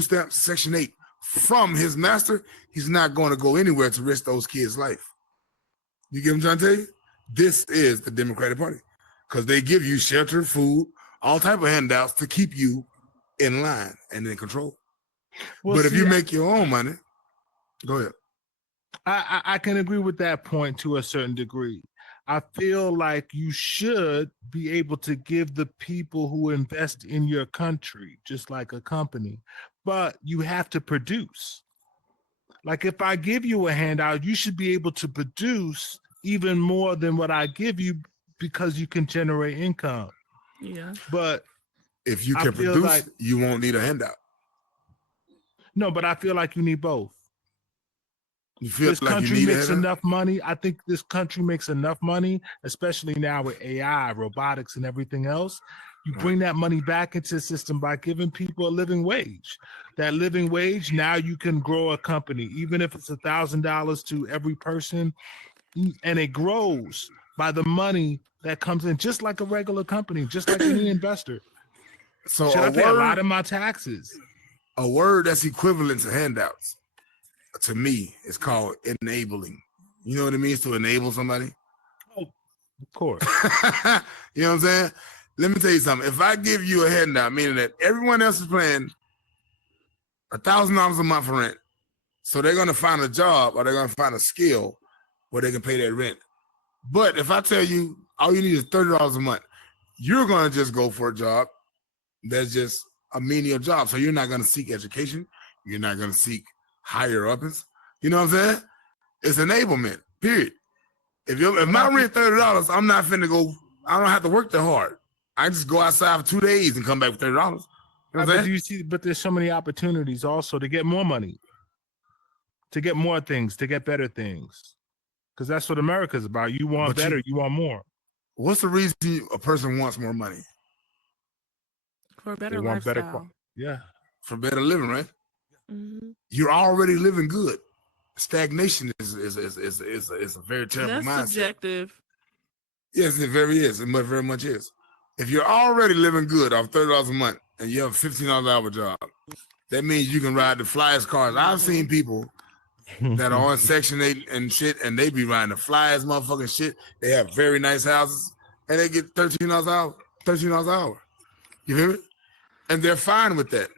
stamps, Section 8, from his master, he's not going to go anywhere to risk those kids' life. You get what I'm trying to tell you? This is the Democratic Party, because they give you shelter, food, all type of handouts to keep you in line and in control. Well, but if you make your own money, go ahead. I can agree with that point to a certain degree. I feel like you should be able to give the people who invest in your country, just like a company, but you have to produce. Like if I give you a handout, you should be able to produce even more than what I give you because you can generate income. Yeah. But if you can produce, you won't need a handout. No, but I feel like you need both. You feel this like country you need makes enough money. I think this country makes enough money, especially now with AI, robotics, and everything else. You bring that money back into the system by giving people a living wage. That living wage, now you can grow a company, even if it's $1,000 to every person, and it grows by the money that comes in, just like a regular company, just like any investor. So should I pay a lot of my taxes? A word that's equivalent to handouts, to me, is called enabling. You know what it means to enable somebody? Oh, of course. You know what I'm saying? Let me tell you something. If I give you a handout, meaning that everyone else is paying $1,000 a month for rent, so they're going to find a job or they're going to find a skill where they can pay their rent. But if I tell you all you need is $30 a month, you're going to just go for a job that's just a menial job. So you're not going to seek education. You're not going to seek higher uppers. You know what I'm saying? It's enablement, period. If my rent $30, I'm not finna go, I don't have to work that hard. I just go outside for 2 days and come back with $30. You know what but do you see? But there's so many opportunities also to get more money, to get more things, to get better things, because that's what America's about. You want better, you want more. What's the reason a person wants more money? For a better lifestyle. Yeah, for better living, right? Mm-hmm. You're already living good. Stagnation is a very terrible mindset. That's subjective. Yes, it very much is. If you're already living good off $30 a month and you have a $15 an hour job, that means you can ride the flyest cars. I've seen people that are on Section 8 and shit, and they be riding the flyest motherfucking shit. They have very nice houses, and they get $13 an hour. $13 an hour. You hear me? And they're fine with that.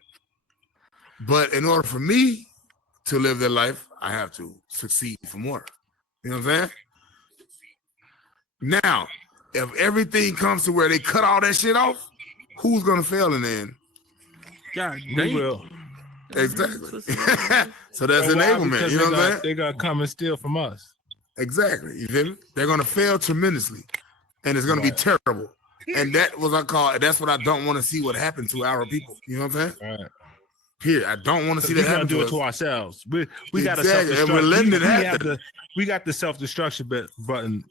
But in order for me to live that life, I have to succeed for more. You know what I'm saying? Now, if everything comes to where they cut all that shit off, who's gonna fail in the end? God, they will. Exactly. So that's enablement. You know what I'm saying? They're gonna come and steal from us. Exactly. You feel me? They're gonna fail tremendously, and it's gonna be terrible. And that's what I don't want to see what happened to our people. You know what I'm saying? Right. Period. I don't want to see that happen. We do it to ourselves. We got a self-destruct. And we're letting it happen. We got the self-destruction button.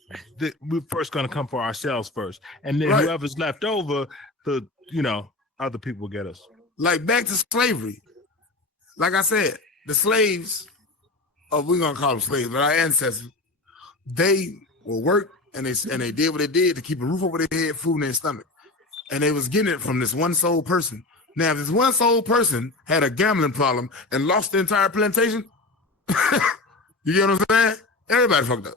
We're first going to come for ourselves first, and then whoever's left over, other people will get us. Like back to slavery. Like I said, the slaves, we're gonna call them slaves, but our ancestors, they will work and they did what they did to keep a roof over their head, food in their stomach, and they was getting it from this one sole person. Now, if this one sole person had a gambling problem and lost the entire plantation, you get what I'm saying? Everybody fucked up.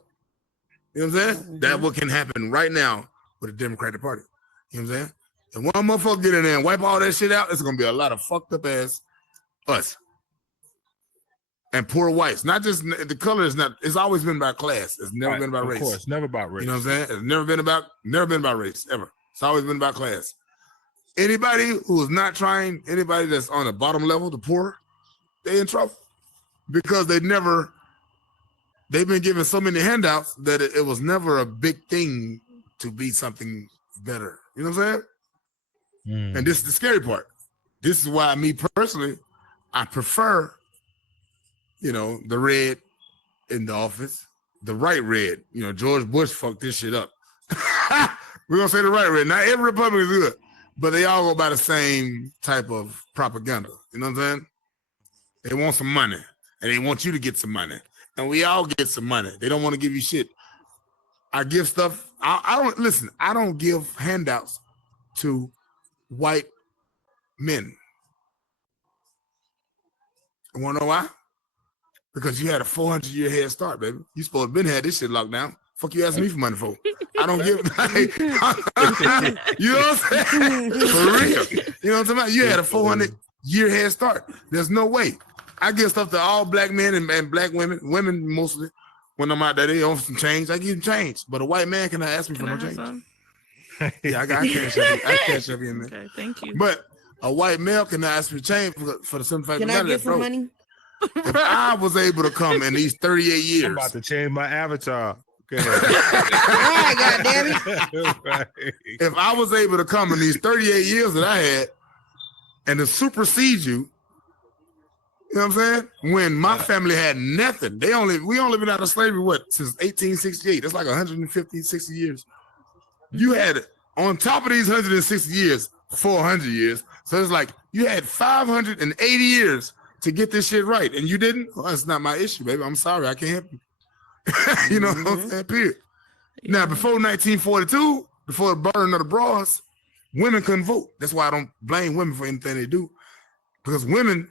You know what I'm saying? Mm-hmm. That's what can happen right now with the Democratic Party. You know what I'm saying? And one motherfucker get in there and wipe all that shit out, it's gonna be a lot of fucked up ass us. And poor whites. Not just the color is not, it's always been about class. It's never been about race. Of course, never about race. You know what I'm saying? It's never been about race, ever. It's always been about class. Anybody who is not trying, anybody that's on the bottom level, the poor, they in trouble. Because they've been given so many handouts that it was never a big thing to be something better. You know what I'm saying? And this is the scary part. This is why me personally, I prefer, the red in the office, the right red. George Bush fucked this shit up. We're gonna say the right red. Not every Republican is good, but they all go by the same type of propaganda. You know what I'm saying? They want some money, and they want you to get some money, and we all get some money. They don't want to give you shit. I give stuff. I don't listen. I don't give handouts to white men. You want to know why? Because you had a 400-year head start, baby. You supposed to been had this shit locked down. Fuck you asking me for money for? I don't give. You know what I'm saying? For real. You know what I'm talking about? You had a 400-year head start. There's no way. I give stuff to all black men and black women mostly. When I'm out there, they want some change. I give them change. But a white man cannot ask me for no change. Some? Yeah, I cash up in there. Okay, thank you. But a white male cannot ask for change for the simple fact Can I get some money? If I was able to come in these 38 years, I'm about to change my avatar. Go ahead. Right, goddammit. If I was able to come in these 38 years that I had and to supersede you, you know what I'm saying? When my family had nothing, we only been out of slavery, since 1868. That's like 150, 60 years. You had, on top of these 160 years, 400 years. So it's like you had 580 years to get this shit right, and you didn't? Well, that's not my issue, baby. I'm sorry. I can't help you. You know what I'm saying? Period. Yeah. Now, before 1942, before the burning of the bras, women couldn't vote. That's why I don't blame women for anything they do, because women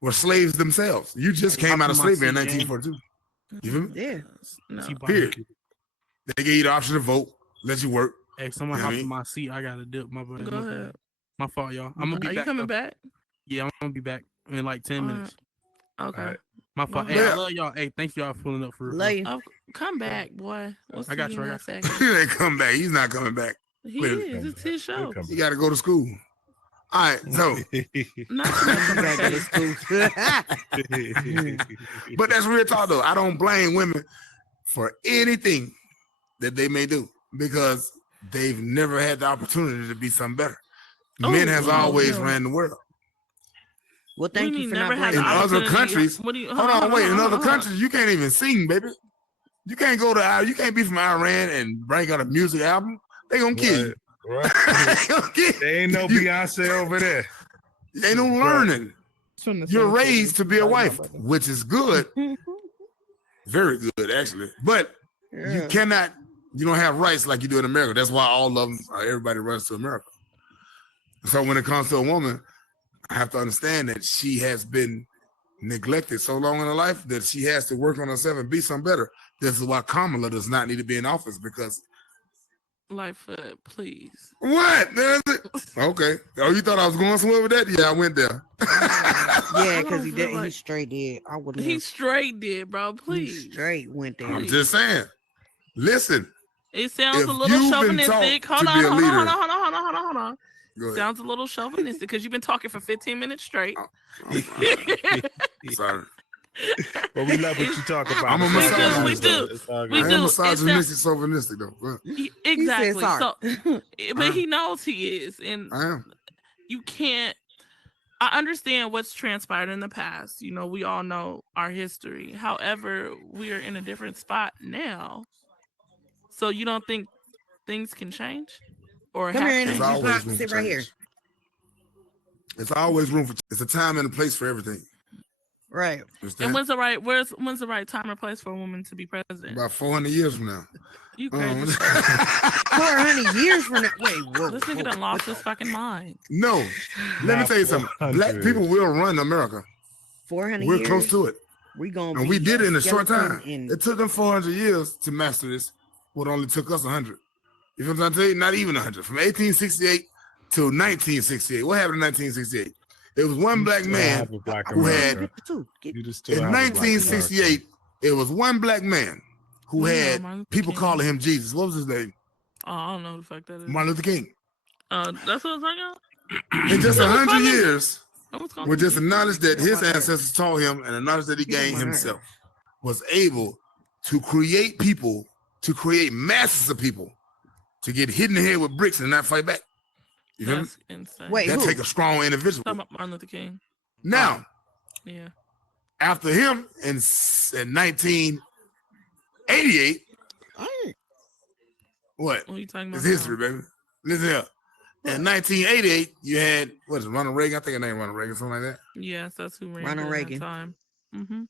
were slaves themselves. You just came out of slavery in 1942. You feel me? Yeah. No. Period. They gave you the option to vote, let you work. Hey, someone hop in my seat. I gotta dip. My bad. Go ahead. My fault, y'all. I'm gonna be Are back. you coming back? Yeah, I'm gonna be back in like 10 minutes. Okay. Right. My fault. Hey, I love y'all. Hey, thank y'all for pulling up for real. Love you. Oh, come back, boy. I got you. He ain't come back. He's not coming back. He is. It's his show. He got to go to school. All right, so. Not to school. But that's real talk, though. I don't blame women for anything that they may do, because they've never had the opportunity to be something better. Men has always ran the world. Well, thank you for not in other countries. Hold on, wait. In other countries, you can't even sing, baby. You can't go to. You can't be from Iran and bring out a music album. They gonna kill you. Right. There ain't no Beyonce over there. Ain't no learning. You're raised to be a wife, which is good, very good actually. But you cannot. You don't have rights like you do in America. That's why all of them, everybody runs to America. So when it comes to a woman, I have to understand that she has been neglected so long in her life that she has to work on herself and be something better. This is why Kamala does not need to be in office, because Lightfoot, please. What? Okay. Oh, you thought I was going somewhere with that? Yeah, I went there. Yeah, because he did. He straight did. I wouldn't. He straight did, bro. Please. He straight went there. I'm just saying. Listen. It sounds a little chauvinistic. Hold on. Sounds a little chauvinistic because you've been talking for 15 minutes straight. Sorry. But we love what you talk about. I'm a misogynist. We do. I am misogynistic, chauvinistic though. Exactly. So, but he knows he is, and I am. You can't. I understand what's transpired in the past. You know, we all know our history. However, we are in a different spot now. So you don't think things can change? Or come here and sit right here. It's always room for. It's a time and a place for everything. Right. Understand? And when's the right time or place for a woman to be president? About 400 years from now. You crazy? 400 years from now. Wait, whoa. This nigga done lost his fucking mind. No. Let me tell you something. Black people will run America. 400 We're years. close to it. And we did it in a short time. It took them 400 years to master this. What only took us 100. You know what I'm saying? Not even 100. From 1868 to 1968. What happened in 1968? It was one black man who had, in 1968, it was one black man who had people calling him Jesus. What was his name? Oh, I don't know the fuck that is. Martin Luther King. That's what I'm talking about? In just 100 years, with just the knowledge that his ancestors taught him and the knowledge that he gained himself, was able to create people, to create masses of people, to get hit in the head with bricks and not fight back. You feel me? Insane. Wait, that take a strong individual. Talking about Martin Luther King. Now, yeah. After him in 1988, what? What are you talking about? It's history, baby. Listen here. In 1988, you had what is it, Ronald Reagan? I think her name Ronald Reagan, something like that. Yes, that's who ran Ronald during Reagan. that time. Mm-hmm.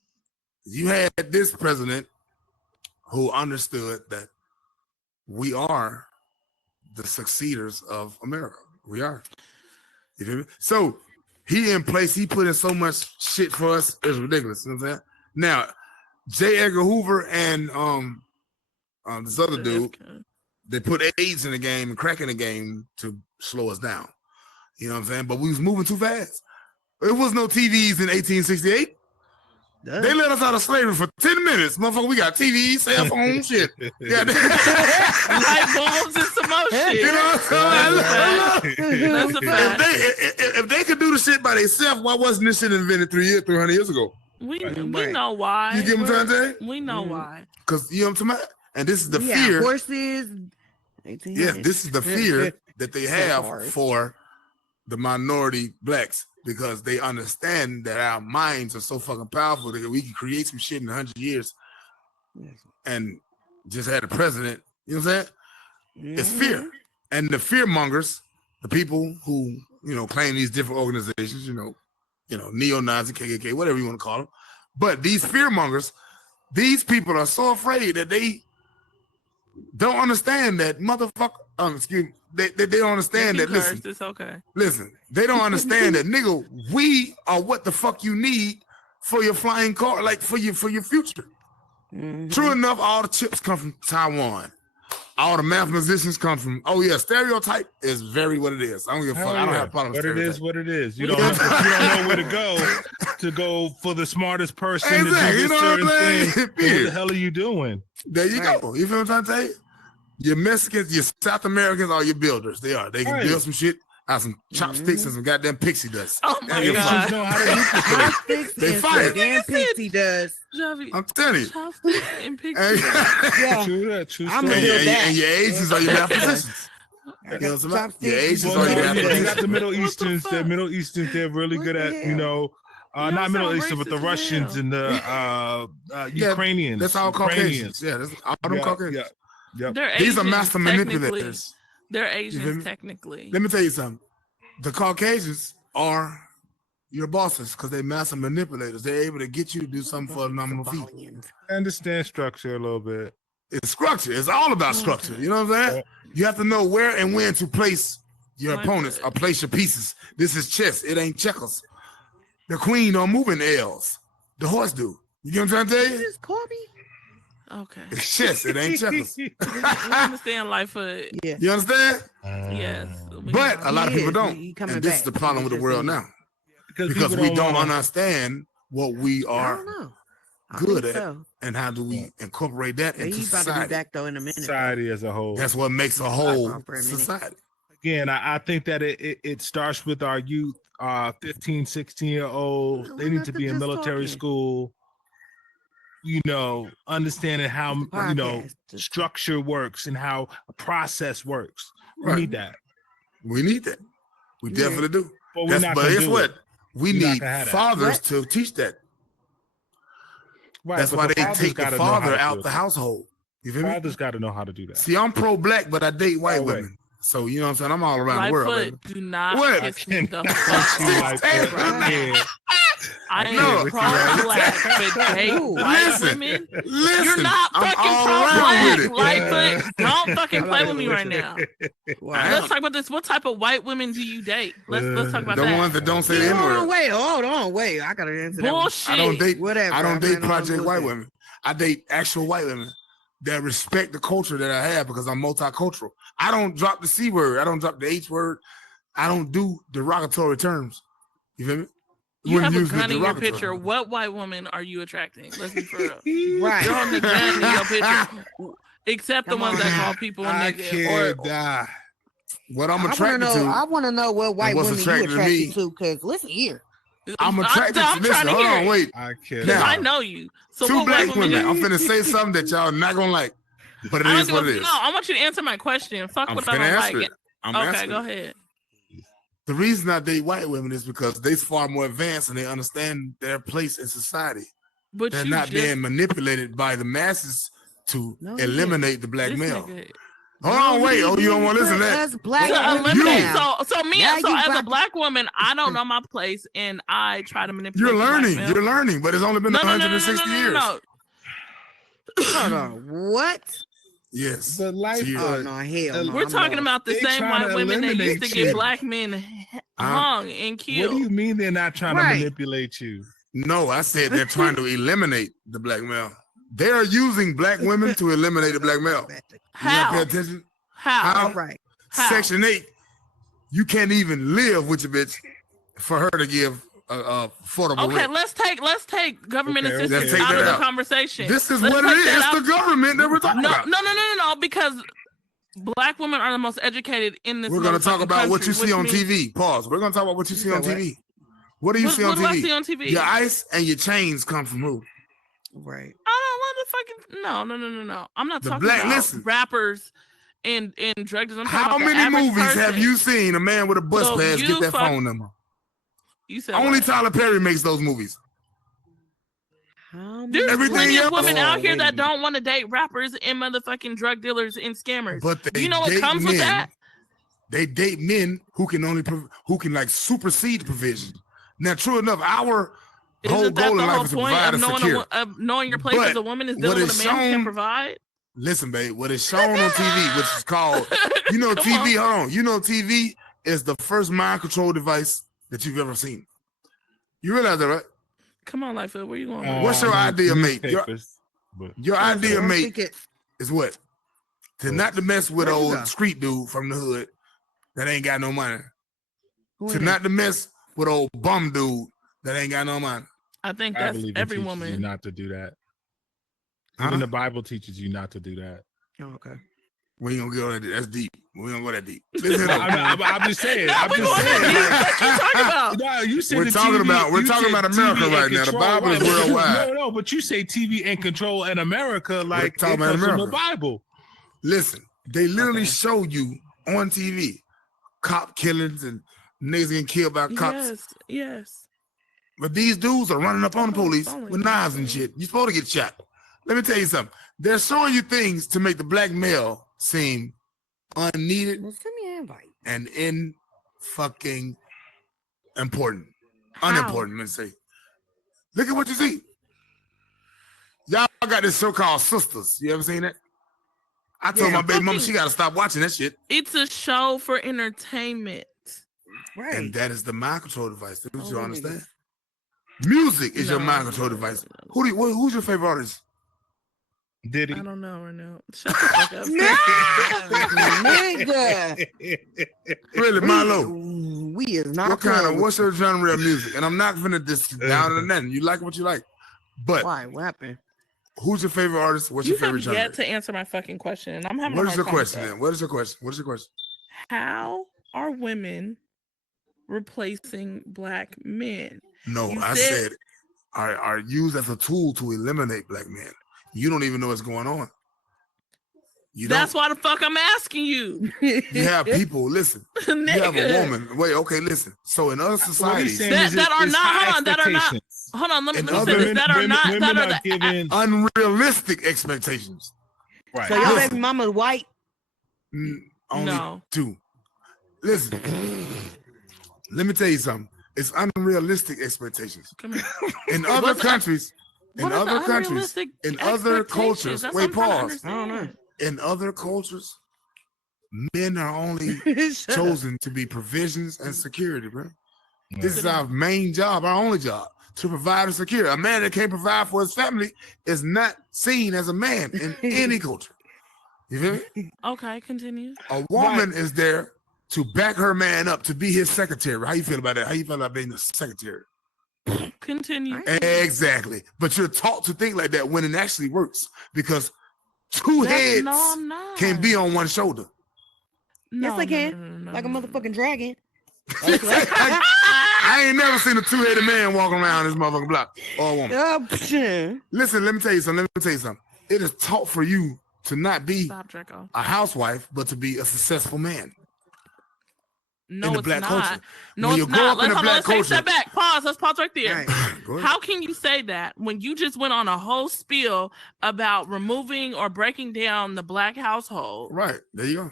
You had this president who understood that we are the succeeders of America. We are. You feel me? So he in place, he put in so much shit for us, it's ridiculous. You know what I'm saying? Now, J. Edgar Hoover and this other dude, they put AIDS in the game and crack in the game to slow us down. You know what I'm saying? But we was moving too fast. There was no TVs in 1868. They let us out of slavery for 10 minutes. Motherfucker, we got TVs, cell phones, shit. Yeah. Light bulbs and some more shit. You know what I'm saying? That's a fact. If they could do the shit by themselves, why wasn't this shit invented 300 years ago? We know why. You get what I'm trying to say? We know why. Because you know what I'm talking about? And this is the Yeah, fear. horses. Yes, this is the fear that they have for the minority blacks, because they understand that our minds are so fucking powerful that we can create some shit in 100 years and just had a president. You know what I'm saying? It's fear. And the fear mongers, the people who, you know, claim these different organizations, you know, neo-Nazi, KKK, whatever you want to call them. But these fear mongers, these people are so afraid that they don't understand that motherfucker. Excuse me. They don't understand that. Listen, it's okay. Listen, they don't understand that, nigga. We are what the fuck you need for your flying car, like for your future. True enough, all the chips come from Taiwan. All the mathematicians come from. Oh yeah, stereotype is very what it is. I don't give a fuck. I don't have a problem with But it stereotype. is what it is. You don't know where to go for the smartest person Exactly. to do this certain thing. What the hell are you doing? There you go. You feel what I'm trying to tell you? Your Mexicans, your South Americans are your builders. They are. They can build some shit out of some chopsticks and some goddamn pixie dust. Oh my They God. Know how to duplicate. Chopsticks They and fight. some damn pixie dust. Javi, I'm telling you. chopsticks and pictures. Yeah. True that. True I'm story. gonna build that. And your Asians are your mathematicians. I You know got what I'm saying? chopsticks. Your Asians Well, are no, your you got mathematicians. the Middle What the Easterns. The fuck? Middle Easterns, they're really What good the at, hell? you know, You not Middle sound Eastern, but the racist as Russians hell. and the Yeah, Ukrainians. That's all Ukrainians. Caucasians. Yeah, that's all them Caucasians. Yeah. Yep. They're These are Asians, master technically. manipulators. They're feel Asians me? technically. Let me tell you something. The Caucasians are your bosses because they're master manipulators. They're able to get you to do something for a nominal fee. I understand structure a little bit. It's structure. It's all about structure. You know what I'm saying? You have to know where and when to place your My opponents bad. or place your pieces. This is chess. It ain't checkers. The queen don't move in the L's. The horse do. You get what I'm trying to tell you? This Corby? Okay. It's chess. It ain't checkers. We understand Lightfoot. Yeah. You understand? Yes. we But know. a lot of He people is. don't. He coming And this is back. the problem with the world now. Because people we don't wanna- understand what we I are don't know. I good think at so. and how do we incorporate that But into he's about to be society. back though in a minute. Society as a whole. That's what makes a Back whole on for a minute. society. Again, I think that it starts with our youth, 15, 16-year-olds. So They we need got to to be in just military talking. school, you know, understanding how, It's a you know, podcast. Just- structure works and how a process works. We Right. need that. We need that. We Yeah. definitely do. But we're not But gonna guess do what? it. We We're not need gonna have that. fathers What? to teach that. Right, That's but why the they fathers take the gotta know how father to do out it. the household. You feel me? Fathers got to know how to do that. See, I'm pro-black, but I date white Right. women. So you know what I'm saying? I'm all around the world. Lightfoot, Baby. do not What? piss me the Punch fuck you off. like that. Right. Yeah. I can't am with you pro-black, but date Ooh. white Listen. women. Listen, You're not I'm fucking all around pro-black, with it. Lightfoot. Don't fucking play with me right now. Wow. Let's talk about this. What type of white women do you date? Let's talk about The that. ones that don't say the Hold on, N-word. wait, hold on, wait. I gotta answer that one. Bullshit. I don't date. Whatever. I don't I'm date not on project white bullshit. women. I date actual white women that respect the culture that I have because I'm multicultural. I don't drop the C word. I don't drop the H word. I don't do derogatory terms. You feel me? You Wouldn't have a use the gun in your derogatory. picture. What white woman are you attracting? Let's be for real. Right. You're on the gun in your picture. Except the Come ones on that now. call people I nigga. can't die. What I'm I want to attracted know. to, I want to know what white what's women you attracted to attracted me- to. Cause listen here. I'm attracted I'm to. Listen, trying to hold hear on, it. wait. I can't. Now, I know you. So Two what black white women. women? I'm finna say something that y'all not gonna like, but it I is don't what give it a, is. no, I want you to answer my question. Fuck I'm what I finna don't answer like. it. I'm Okay, answering go it. ahead. The reason I date white women is because they're far more advanced and they understand their place in society. But They're you not just being manipulated by the masses to No, he eliminate the black this male. nigga. Hold on, wait. Oh, you don't want to listen to that? Us black To women eliminate, down. so me, Now so you as a got- black woman, I don't know my place, and I try to manipulate. You're the black learning. male. You're learning, but it's only been No, 160 years. Hold on, what? Yes. The life. See, Oh no, hell no. We're I'm talking lost. about the They same trying white to women that used to eliminate get you. black men hung and killed. What do you mean they're not trying Right. to manipulate you? No, I said they're trying to eliminate the black male. They are using black women to eliminate the black male. You not pay How? attention? How? Right. How? Section 8, you can't even live with your bitch for her to give affordable Okay, rent. let's take government Okay, assistance okay. out of Take that the out. conversation. This is Let's what it take is. that It's out. the government that we're talking No, about. because black women are the most educated in this. We're going to talk motherfucking about what you country, see on which means- TV. Pause. We're going to talk about what you see on said what? TV. What do you see on What do I TV? see on TV? Your ice and your chains come from who? Right. I don't want to fucking no. I'm not The talking black- about listen. rappers and drug dealers. I'm talking How about the many average movies have person. you seen a man with a bus So pass you get that fuck- phone number? You said Only what? Tyler Perry makes those movies. How There's Everything plenty of else- women Oh, out here wait a that minute. don't want to date rappers and motherfucking drug dealers and scammers. But they you know what date comes men, with that? They date men who can like supersede provision. Now, true enough, our whole Isn't that goal the in whole life is to point provide of and knowing, secure. of knowing your place But as a woman is what dealing with is a man who can shown- provide? Listen, babe, what is shown on TV, which is called, you know, Come TV. Hold on, you know, TV is the first mind control device that you've ever seen. You realize that, right? Come on, Lightfoot, where you going? with What's your idea, mate? Newspapers, but- Your idea, Don't mate, think it- is what? Not to mess with Where'd you old go? street dude from the hood that ain't got no money. Who To in not to mess with old bum dude that ain't got no money. I think I that's believe it every teaches you woman. not to do that. Huh? Even the Bible teaches you not to do that. there? Oh, okay. We ain't gonna go that deep. That's deep. We ain't gonna go that deep. Listen, I'm just saying. No, I'm we just going saying. there. What you talking about? No, you said We're the talking TV, about- we're you talking said about America TV and right now. The control, Bible is right, but- worldwide. No, but you say TV and control in America, like talking it about comes from the America. Bible. Listen, they literally Okay. show you on TV cop killings and niggas getting killed by cops. Yes. But these dudes are running up on the police Only with knives and shit. You're supposed to get shot. Let me tell you something. They're showing you things to make the black male seem unneeded Well, send me an invite. and in fucking important. How? Unimportant, let's say. Look at what you see. Y'all got this show called Sisters. You ever seen that? I told Yeah. my baby mama Fucking- she gotta stop watching that shit. It's a show for entertainment. Right. And that is the mind control device. Don't you Oh, understand? Music is your No. mind control device. Who's your favorite artist? Diddy. I don't know right now. Shut the fuck up. Nigga. Really, Milo? We is not. What kind playing of with what's your genre of music? And I'm not gonna this down and then. You like what you like. But Why? What happened? who's your favorite artist? What's You your favorite have genre? yet to answer my fucking question, and I'm having. What a is hard your time with question that. then? What is your question? What is your question? How are women replacing black men? No, You I said- said are used as a tool to eliminate black men. You don't even know what's going on. You That's don't. why the fuck I'm asking you. You have people, listen, you have a Nigga. woman. Wait, okay, listen. So in other What he's societies, saying That- is that are it's not- high hold on, that are not- expectations. Hold on, let me And say other this. That are not. That women are are the. given unrealistic expectations. right. So your Listen. baby mama white? Only No. two. Listen, let me tell you something. It's unrealistic expectations. Come here. In other What's- countries, in What are the other countries, unrealistic in other expectations? cultures, That's wait, what I'm trying to pause. I don't know. understand. In other cultures, men are only Shut up. chosen to be provisions and security, bro. Yeah. This is our main job, our only job, to provide and secure. A man that can't provide for his family is not seen as a man in any culture. You feel me? Okay, continue. A woman is there to back her man up, to be his secretary. How you feel about that? How you feel about being the secretary? Continue. Exactly. But you're taught to think like that when it actually works because two heads No, I'm not. can be on one shoulder. No, Yes, I no, can. no, no, no, Like a no. motherfucking dragon. I ain't never seen a two-headed man walking around this motherfucking block or a woman. Psh. Listen, let me tell you something. It is taught for you to not be Stop, Draco. a housewife, but to be a successful man. No, in the it's black not. culture. No, When it's you grow not. up in Let's, the hold on, black let's take a step culture- back. Pause. Let's pause right there. Right. Go ahead. How can you say that when you just went on a whole spiel about removing or breaking down the black household? Right. There you go.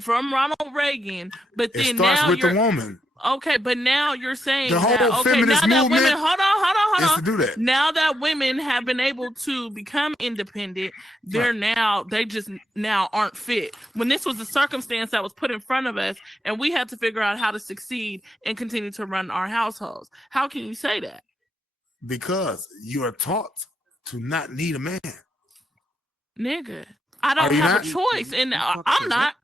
From Ronald Reagan, but It then starts now with you're the woman. okay, but now you're saying The whole that okay, feminist now that women movement hold is on. to do that. Now that women have been able to become independent, they just now aren't fit. When this was a circumstance that was put in front of us, and we had to figure out how to succeed and continue to run our households. How can you say that? Because you are taught to not need a man. Nigga, I don't Are you have not? a choice, and I'm not.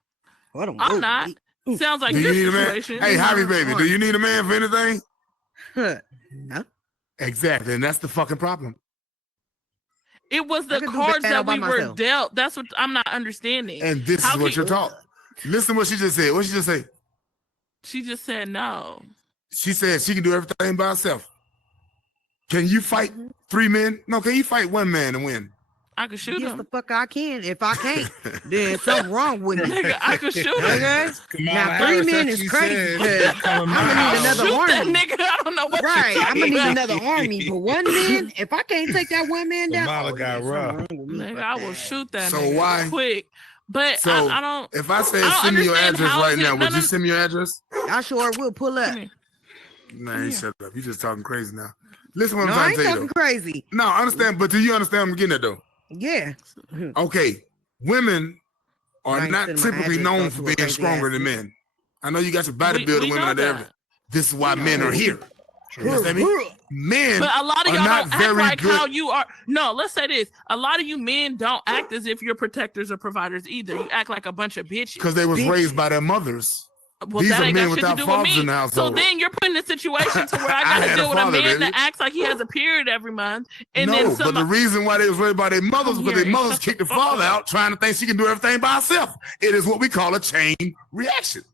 I'm not. Sounds like Do your you need a man? situation. Hey, Hobby baby, do you need a man for anything? No. Exactly, and that's the fucking problem. It was the can do cards that that all by we were myself. dealt. That's what I'm not understanding. And this How is what can- you're taught. Listen to what she just said. What she just say? She just said no. She said she can do everything by herself. Can you fight 3 men? No, can you fight 1 man and win? I could shoot Yes, him. the fuck I can. If I can't, then something wrong with me. Nigga, I could shoot him. Okay? Now 3 men is crazy because I'm gonna need another Shoot that army. nigga. I don't know what Right, you're I'm talking gonna need about. another army. But 1 man, if I can't take that 1 man down, Kamala got rough. Nigga, I will shoot that So nigga why- quick. But So I don't. if I said I don't send me your understand address how right is it- now, no, would no, you send me your address? I sure will pull up. Come here. Man, shut up. You just talking crazy now. Listen what No, I'm I trying ain't to tell you talking though. crazy. No, I understand, but do you understand what I'm getting at though? Yeah. Okay, women I are ain't not sending my typically address known though for to a being crazy stronger ass than bitch. men. I know you got some We bodybuilding women know out there. that. This is why men are here. You understand me? Men But a lot of are y'all not don't act very like good. how you are. No, let's say this. A lot of you men don't act as if you're protectors or providers either. You act like a bunch of bitches. Because they was raised by their mothers. Well, These that are ain't men got shit to without do with fathers me. in the So household. then you're put in a situation to where I I got to had a deal with a father, man baby. that acts like he has a period every month, and No, then but some. the reason why they was raised by their mothers Come because here their and mothers shut kicked the the fuck father up. out trying to think she can do everything by herself. It is what we call a chain reaction.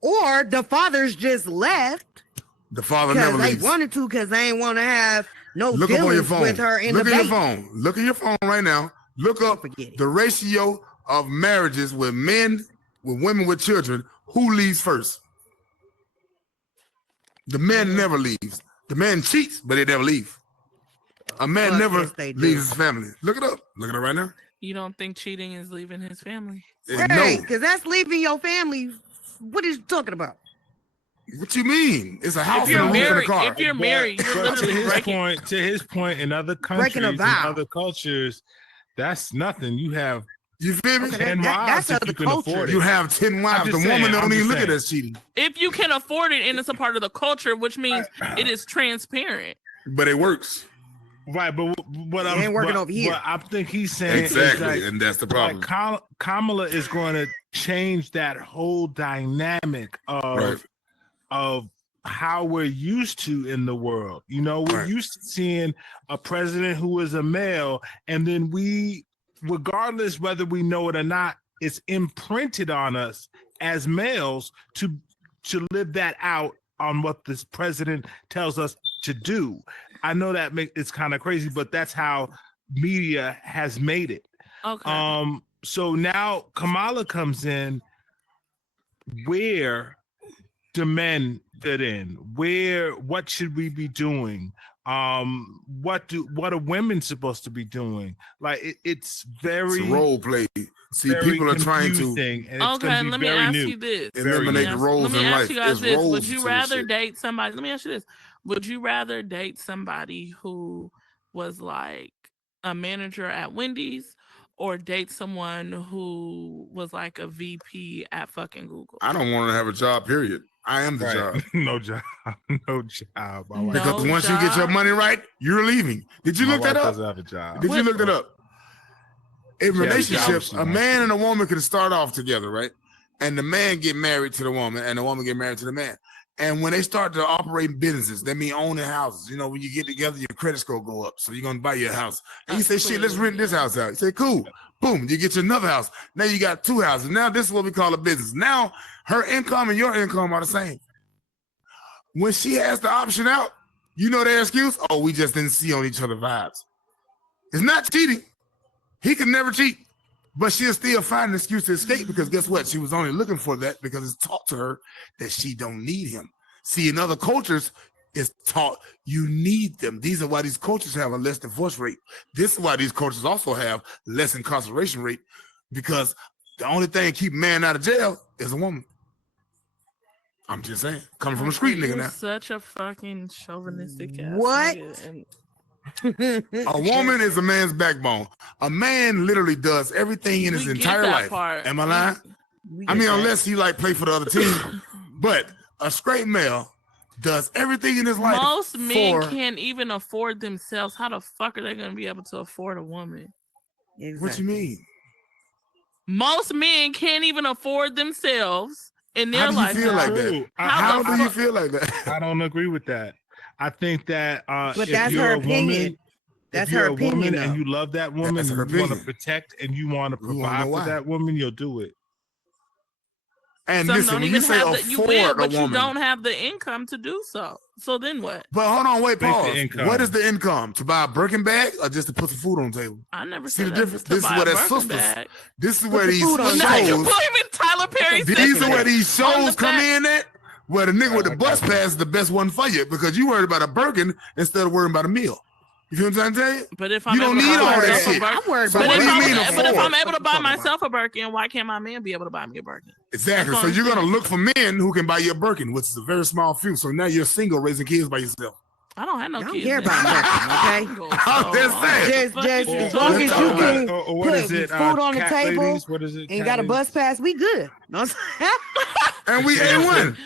Or the fathers just left The father because never they leaves. wanted to because they ain't want to have no Look up on your dealings phone. with her in Look the at your bait. phone. Look at your phone right now. Look up Forget it. the ratio of marriages with men, with women with children. Who leaves first? The man never leaves. The man cheats, but they never leave. A man Fuck never yes, they do. leaves his family. Look it up. Look it up right now. You don't think cheating is leaving his family? Right, No. because that's leaving your family. What are you talking about? What you mean? It's a house If and a you're roof and a married, car. if you're married, you're But to literally his breaking. point, in other Breaking a countries, in vow. other cultures, that's nothing. You have You feel me? Okay, 10 that's wives if other you can culture. afford it. You have 10 wives. The just woman saying, don't I'm even just look at saying. us cheating. If you can afford it and it's a part of the culture, which means it is transparent. But it works. Right, but what It I'm ain't working what- over here. What I think he's saying Exactly. is And that's the like problem. Kamala is going to change that whole dynamic Right. of how we're used to in the world. You know, we're Right. used to seeing a president who is a male, and then we, regardless whether we know it or not, it's imprinted on us as males to live that out on what this president tells us to do. I know that it's kind of crazy, but that's how media has made it. Okay. So now Kamala comes in. Where do men fit in? What should we be doing? What are women supposed to be doing? Like it's very It's a role play. See, very people are trying to confusing, and it's Okay, gonna be let me very ask new. you this. eliminate the roles Let me in ask life. you guys It's this. roles Would to you this rather shit. date somebody? Let me ask you this. Would you rather date somebody who was like a manager at Wendy's or date someone who was like a VP at fucking Google? I don't want to have a job, period. I am the Right. job. No job, no job. My wife, Because No once you get your job. money right, you're leaving. Did you my look that wife up? doesn't have a job. Did you look that up? In She has a job relationships, if she a wants man to. and a woman can start off together, right? And the man get married to the woman, and the woman get married to the man. And when they start to operate businesses, they mean owning houses. You know, when you get together, your credit score go up. So you're gonna buy your house. And you say, shit, let's rent this house out. You say, cool. Boom, you get you another house. Now you got 2 houses. Now this is what we call a business. Now her income and your income are the same. When she has the option out, you know their excuse? Oh, we just didn't see on each other vibes. It's not cheating. He can never cheat. But she'll still find an excuse to escape because guess what? She was only looking for that because it's taught to her that she don't need him. See, in other cultures, is taught. You need them. These are why these cultures have a less divorce rate. This is why these cultures also have less incarceration rate, because the only thing keep man out of jail is a woman. I'm just saying, coming from a street nigga You're now. such a fucking chauvinistic ass What? nigga, and A woman is a man's backbone. A man literally does everything in his we get entire that life. part. Am I lying? I mean, unless he like play for the other team. But a straight male does everything in his life. Most men for can't even afford themselves. How the fuck are they gonna be able to afford a woman? What you mean? Most men can't even afford themselves in their How do you life. feel like that? True. How do you feel like that? I don't agree with that. I think that But if that's you're her a woman, opinion. That's if you're her a woman opinion, and though. you love that woman, That's and her you want to opinion. protect and you want to We wanna provide know for why. that woman, you'll do it. And Some listen, don't when you even say have the, you will, afford a but you woman, don't have the income to do so. So then what? but hold on, wait, Make the pause. income. What is the income? To buy a Birkin bag or just to put some food on the table? I never See said the that difference? to This is buy where a that Birkin sisters. bag. This is where the these food on the Now you shows. put him in Tyler Perry. These are where these On the shows come back. in at. Where the nigga with the I bus got you. pass is the best one for you because you worried about a Birkin instead of worrying about a meal. You feel what I'm trying to tell you? But if I'm You don't able to need buy all that myself a shit. Birkin- I'm worried So about what But do if, you I'm, mean but if I'm afford? able to buy myself a Birkin, why can't my man be able to buy me a Birkin? Exactly. That's So what you're I'm gonna saying. look for men who can buy you a Birkin, which is a very small few. So now you're single, raising kids by yourself. I don't have no I don't kids. care man. about Birkin, okay? Single, I'm just saying. Just Fuck as you long talking as you about? can or what put is it? food on the cat table ladies? What is it? and Cat got a ladies? bus pass, we good. No, And we A1.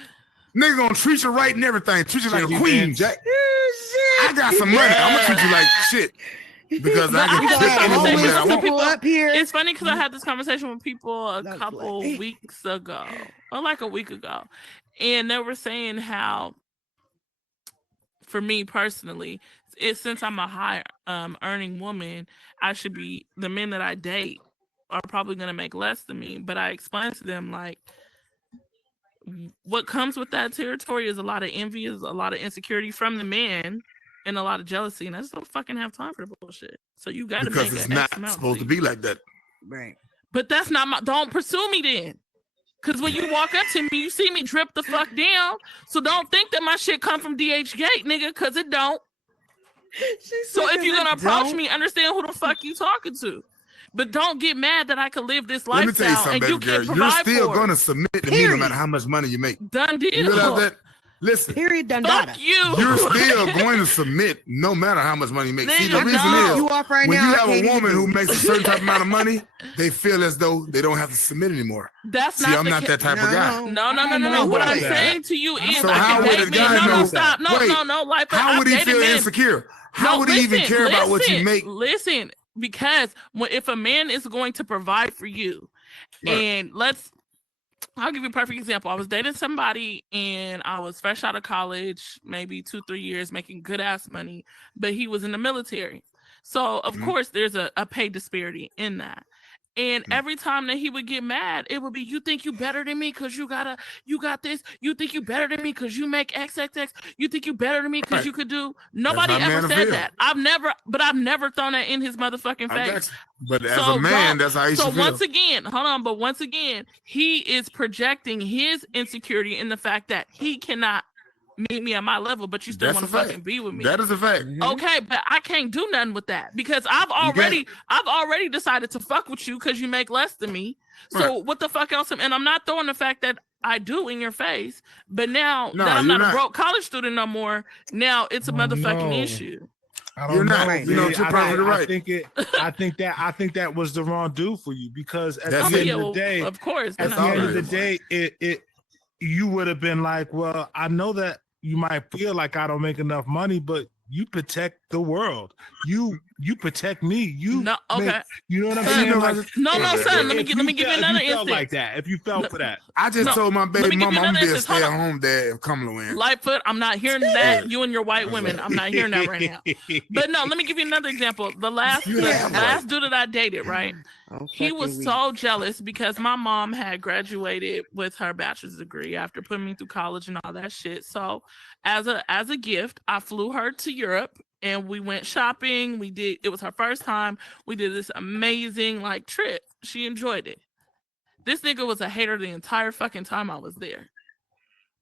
Nigga gonna treat you right and everything. Treat you like a Shitty queen, bitch. Jack. I got some money. I'm gonna treat you like shit. Because But I I can had pick this any woman conversation that I with want. people up here. It's funny because I had this conversation with people a That's couple like- weeks ago, or like a week ago, and they were saying how, for me personally, since I'm a high earning woman, I should be the men that I date are probably gonna make less than me. But I explained to them like, what comes with that territory is a lot of envy, is a lot of insecurity from the men, and a lot of jealousy. And I just don't fucking have time for the bullshit. So you got to make Because it's an not X amount supposed to you. be like that. Right. But that's not my. Don't pursue me then. Cause when you walk up to me, you see me drip the fuck down. So don't think that my shit come from DH Gate, nigga, cause it don't. So if you're gonna approach me, understand who the fuck you talking to. But don't get mad that I could live this Let me tell you lifestyle something, and you baby can't girl. You're provide still for gonna it. submit to me no matter how much money you make. Done You deal. realize that? Listen, Period. Done Fuck data. you. you're still going to submit no matter how much money you make. See, the Nigga, reason no. is You off right when now, you I have can't a even woman do who it. makes a certain type amount of money, they feel as though they don't have to submit anymore. That's See, not I'm the not that type of guy. No. What I'm that. saying to you is, So I how can would date a men. guy No, know- stop. No, Wait, no. Like, How would he I've dated feel men. insecure? How No, would he even listen, care about what you listen, make? Listen, because if a man is going to provide for you, Right. and I'll give you a perfect example. I was dating somebody and I was fresh out of college, maybe 2-3 years, making good ass money, but he was in the military. So of course there's a pay disparity in that. And every time that he would get mad, it would be, you think you better than me because you got this. You think you better than me because you make XXX. You think you better than me because Right. you could do. Nobody how ever men said feel. that. I've never thrown that in his motherfucking I got face. you. But as So a man, don't- that's how he So should feel. once again, hold on, but once again, he is projecting his insecurity in the fact that he cannot meet me at my level, but you still That's want a to fact. fucking be with me. That is a fact. Okay, but I can't do nothing with that because I've already decided to fuck with you because you make less than me. So what the fuck else? And I'm not throwing the fact that I do in your face, but now No, that I'm you're not a not. broke college student no more, now it's a motherfucking no. issue. I You're don't not. know. You know, man. you're perfectly right. I think that was the wrong dude for you because at That's the it. end of the day, of course. at then the I'm end of the sorry. day, you would have been like, well, I know that you might feel like I don't make enough money, but you protect the world. You protect me. You No, okay. you know what I'm Son, saying? no, Like, No, son. Let me if give you another if you felt instance. like that, if you felt for that, I just No, told my let baby me give mama you I'm another gonna be a instance. Hold on. stay-at-home dad if Kamala wins. Lightfoot, I'm not hearing that. You and your white women, I'm not hearing that right now. But no, let me give you another example. The last dude that I dated, right? He was so jealous because my mom had graduated with her bachelor's degree after putting me through college and all that shit. So as a gift, I flew her to Europe and we went shopping. It was her first time. We did this amazing like trip. She enjoyed it. This nigga was a hater the entire fucking time I was there.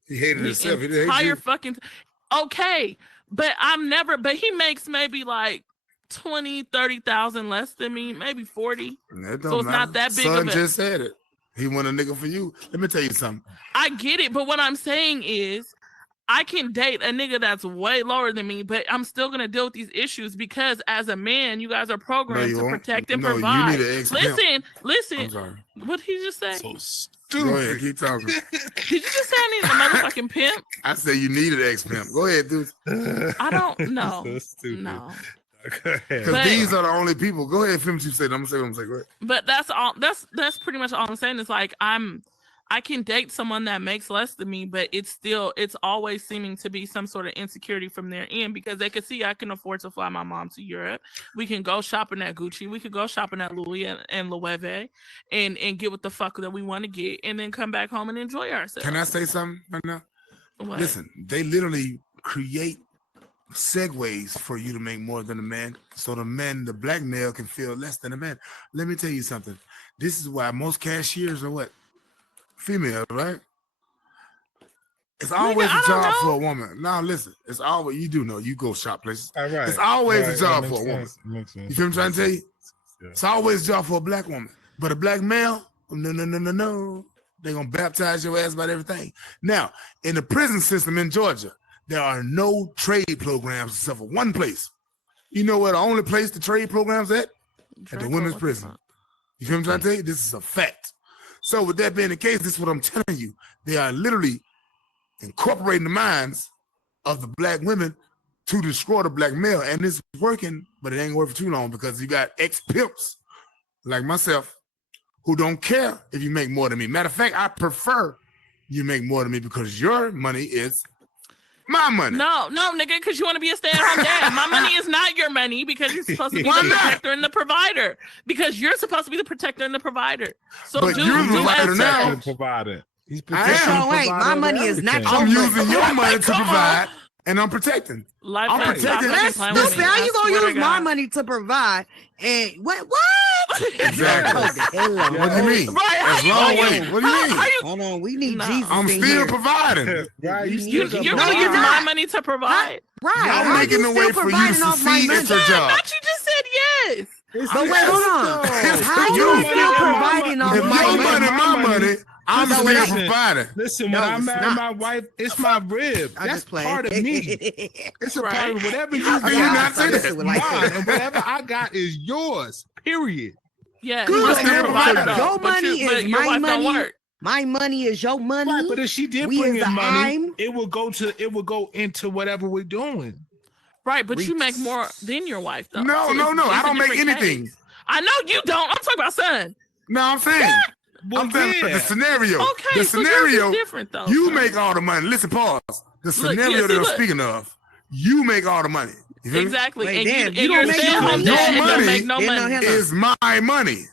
He hated himself. He didn't hate Entire you. fucking Okay, but but he makes maybe like 20, 30,000 less than me, maybe 40. So it's not that big Son of a. just said it. He want a nigga for you. Let me tell you something. I get it, but what I'm saying is, I can date a nigga that's way lower than me, but I'm still gonna deal with these issues because as a man, you guys are programmed to protect and provide. You need an ex-pimp. Listen. I'm sorry. What did he just say? So stupid. Go ahead, keep talking. Did you just say I need a motherfucking pimp? I said you need an ex-pimp. Go ahead, dude. I don't know. So stupid. No. Because these are the only people. Go ahead, finish you said. I'm gonna say what I'm saying. Go ahead. But that's all. That's pretty much all I'm saying. Is like I can date someone that makes less than me, but it's always seeming to be some sort of insecurity from their end because they could see I can afford to fly my mom to Europe. We can go shopping at Gucci. We could go shopping at Louis and Loewe and get what the fuck that we want to get and then come back home and enjoy ourselves. Can I say something right now? What? Listen, they literally create segues for you to make more than a man. So the black male can feel less than a man. Let me tell you something. This is why most cashiers are what? Female, right? It's always a job for a woman. Now listen, it's always you do know you go shop places. All right. It's always Right, a job that for a woman. makes sense. Makes sense. You feel what I'm trying to tell you? Yeah. It's always a job for a black woman. But a black male, no. They're gonna baptize your ass about everything. Now, in the prison system in Georgia, there are no trade programs except for one place. You know where the only place the trade programs at? At the women's prison. You feel what I'm trying to tell you? This is a fact. So with that being the case, this is what I'm telling you. They are literally incorporating the minds of the black women to destroy the black male. And it's working, but it ain't working for too long because you got ex-pimps like myself who don't care if you make more than me. Matter of fact, I prefer you make more than me because your money is my money. No, nigga, because you want to be a stay-at-home dad. My money is not your money because you're supposed to be Why the not? protector and the provider. Because you're supposed to be the protector and the provider. So But do you're the as provider now. such. He's providing. He's I am. protecting. So wait, my money is not everything. I'm your using your money to provide, and I'm protecting. Life I'm ain't- stop protecting- fucking That's playing with stupid. me. How I you gonna swear to use my God. money to provide? And what? Exactly. Hold the hell on. What do you mean? Right, how As you long gonna way. use- What do you how mean? you- Hold on, we need No. Jesus. I'm in still here. providing. Right, You- You're still No, gonna you're use my not. money to provide. Right. I'm How making you the still way for you to providing off my succeed money? at your I job. thought you just said yes. But wait, hold on. Yes, How if you your still money- providing off If my your money? money, my money, I'm No, still it ain't. providing. Listen, No, when I it's marry not. my wife, it's my rib. I That's just play. part of me. It's a part of whatever you How got. can you not say this that? shit was like Mine, that. and whatever I got is yours. Period. Yeah, Good. you Still still provide providing. though, Your but money you- but is your my wife don't money. work. My money is your money. Right, but if she did We bring is in a money, I'm- it would go into whatever we're doing. Right, but you make more than your wife though. No, So no, it's- no. it's I a don't make different anything. case. I know you don't. I'm talking about son. No, I'm saying. Well, I'm telling you yeah. the scenario. Okay, The so yours scenario. is different though. You son. make all the money. Listen, pause. The Look, scenario yeah, see, that I'm look. speaking of, you make all the money. You feel me? Exactly. Wait, and damn, you, you and don't you're make staying no home money. dad and Your don't money make no is money. not- Is my money.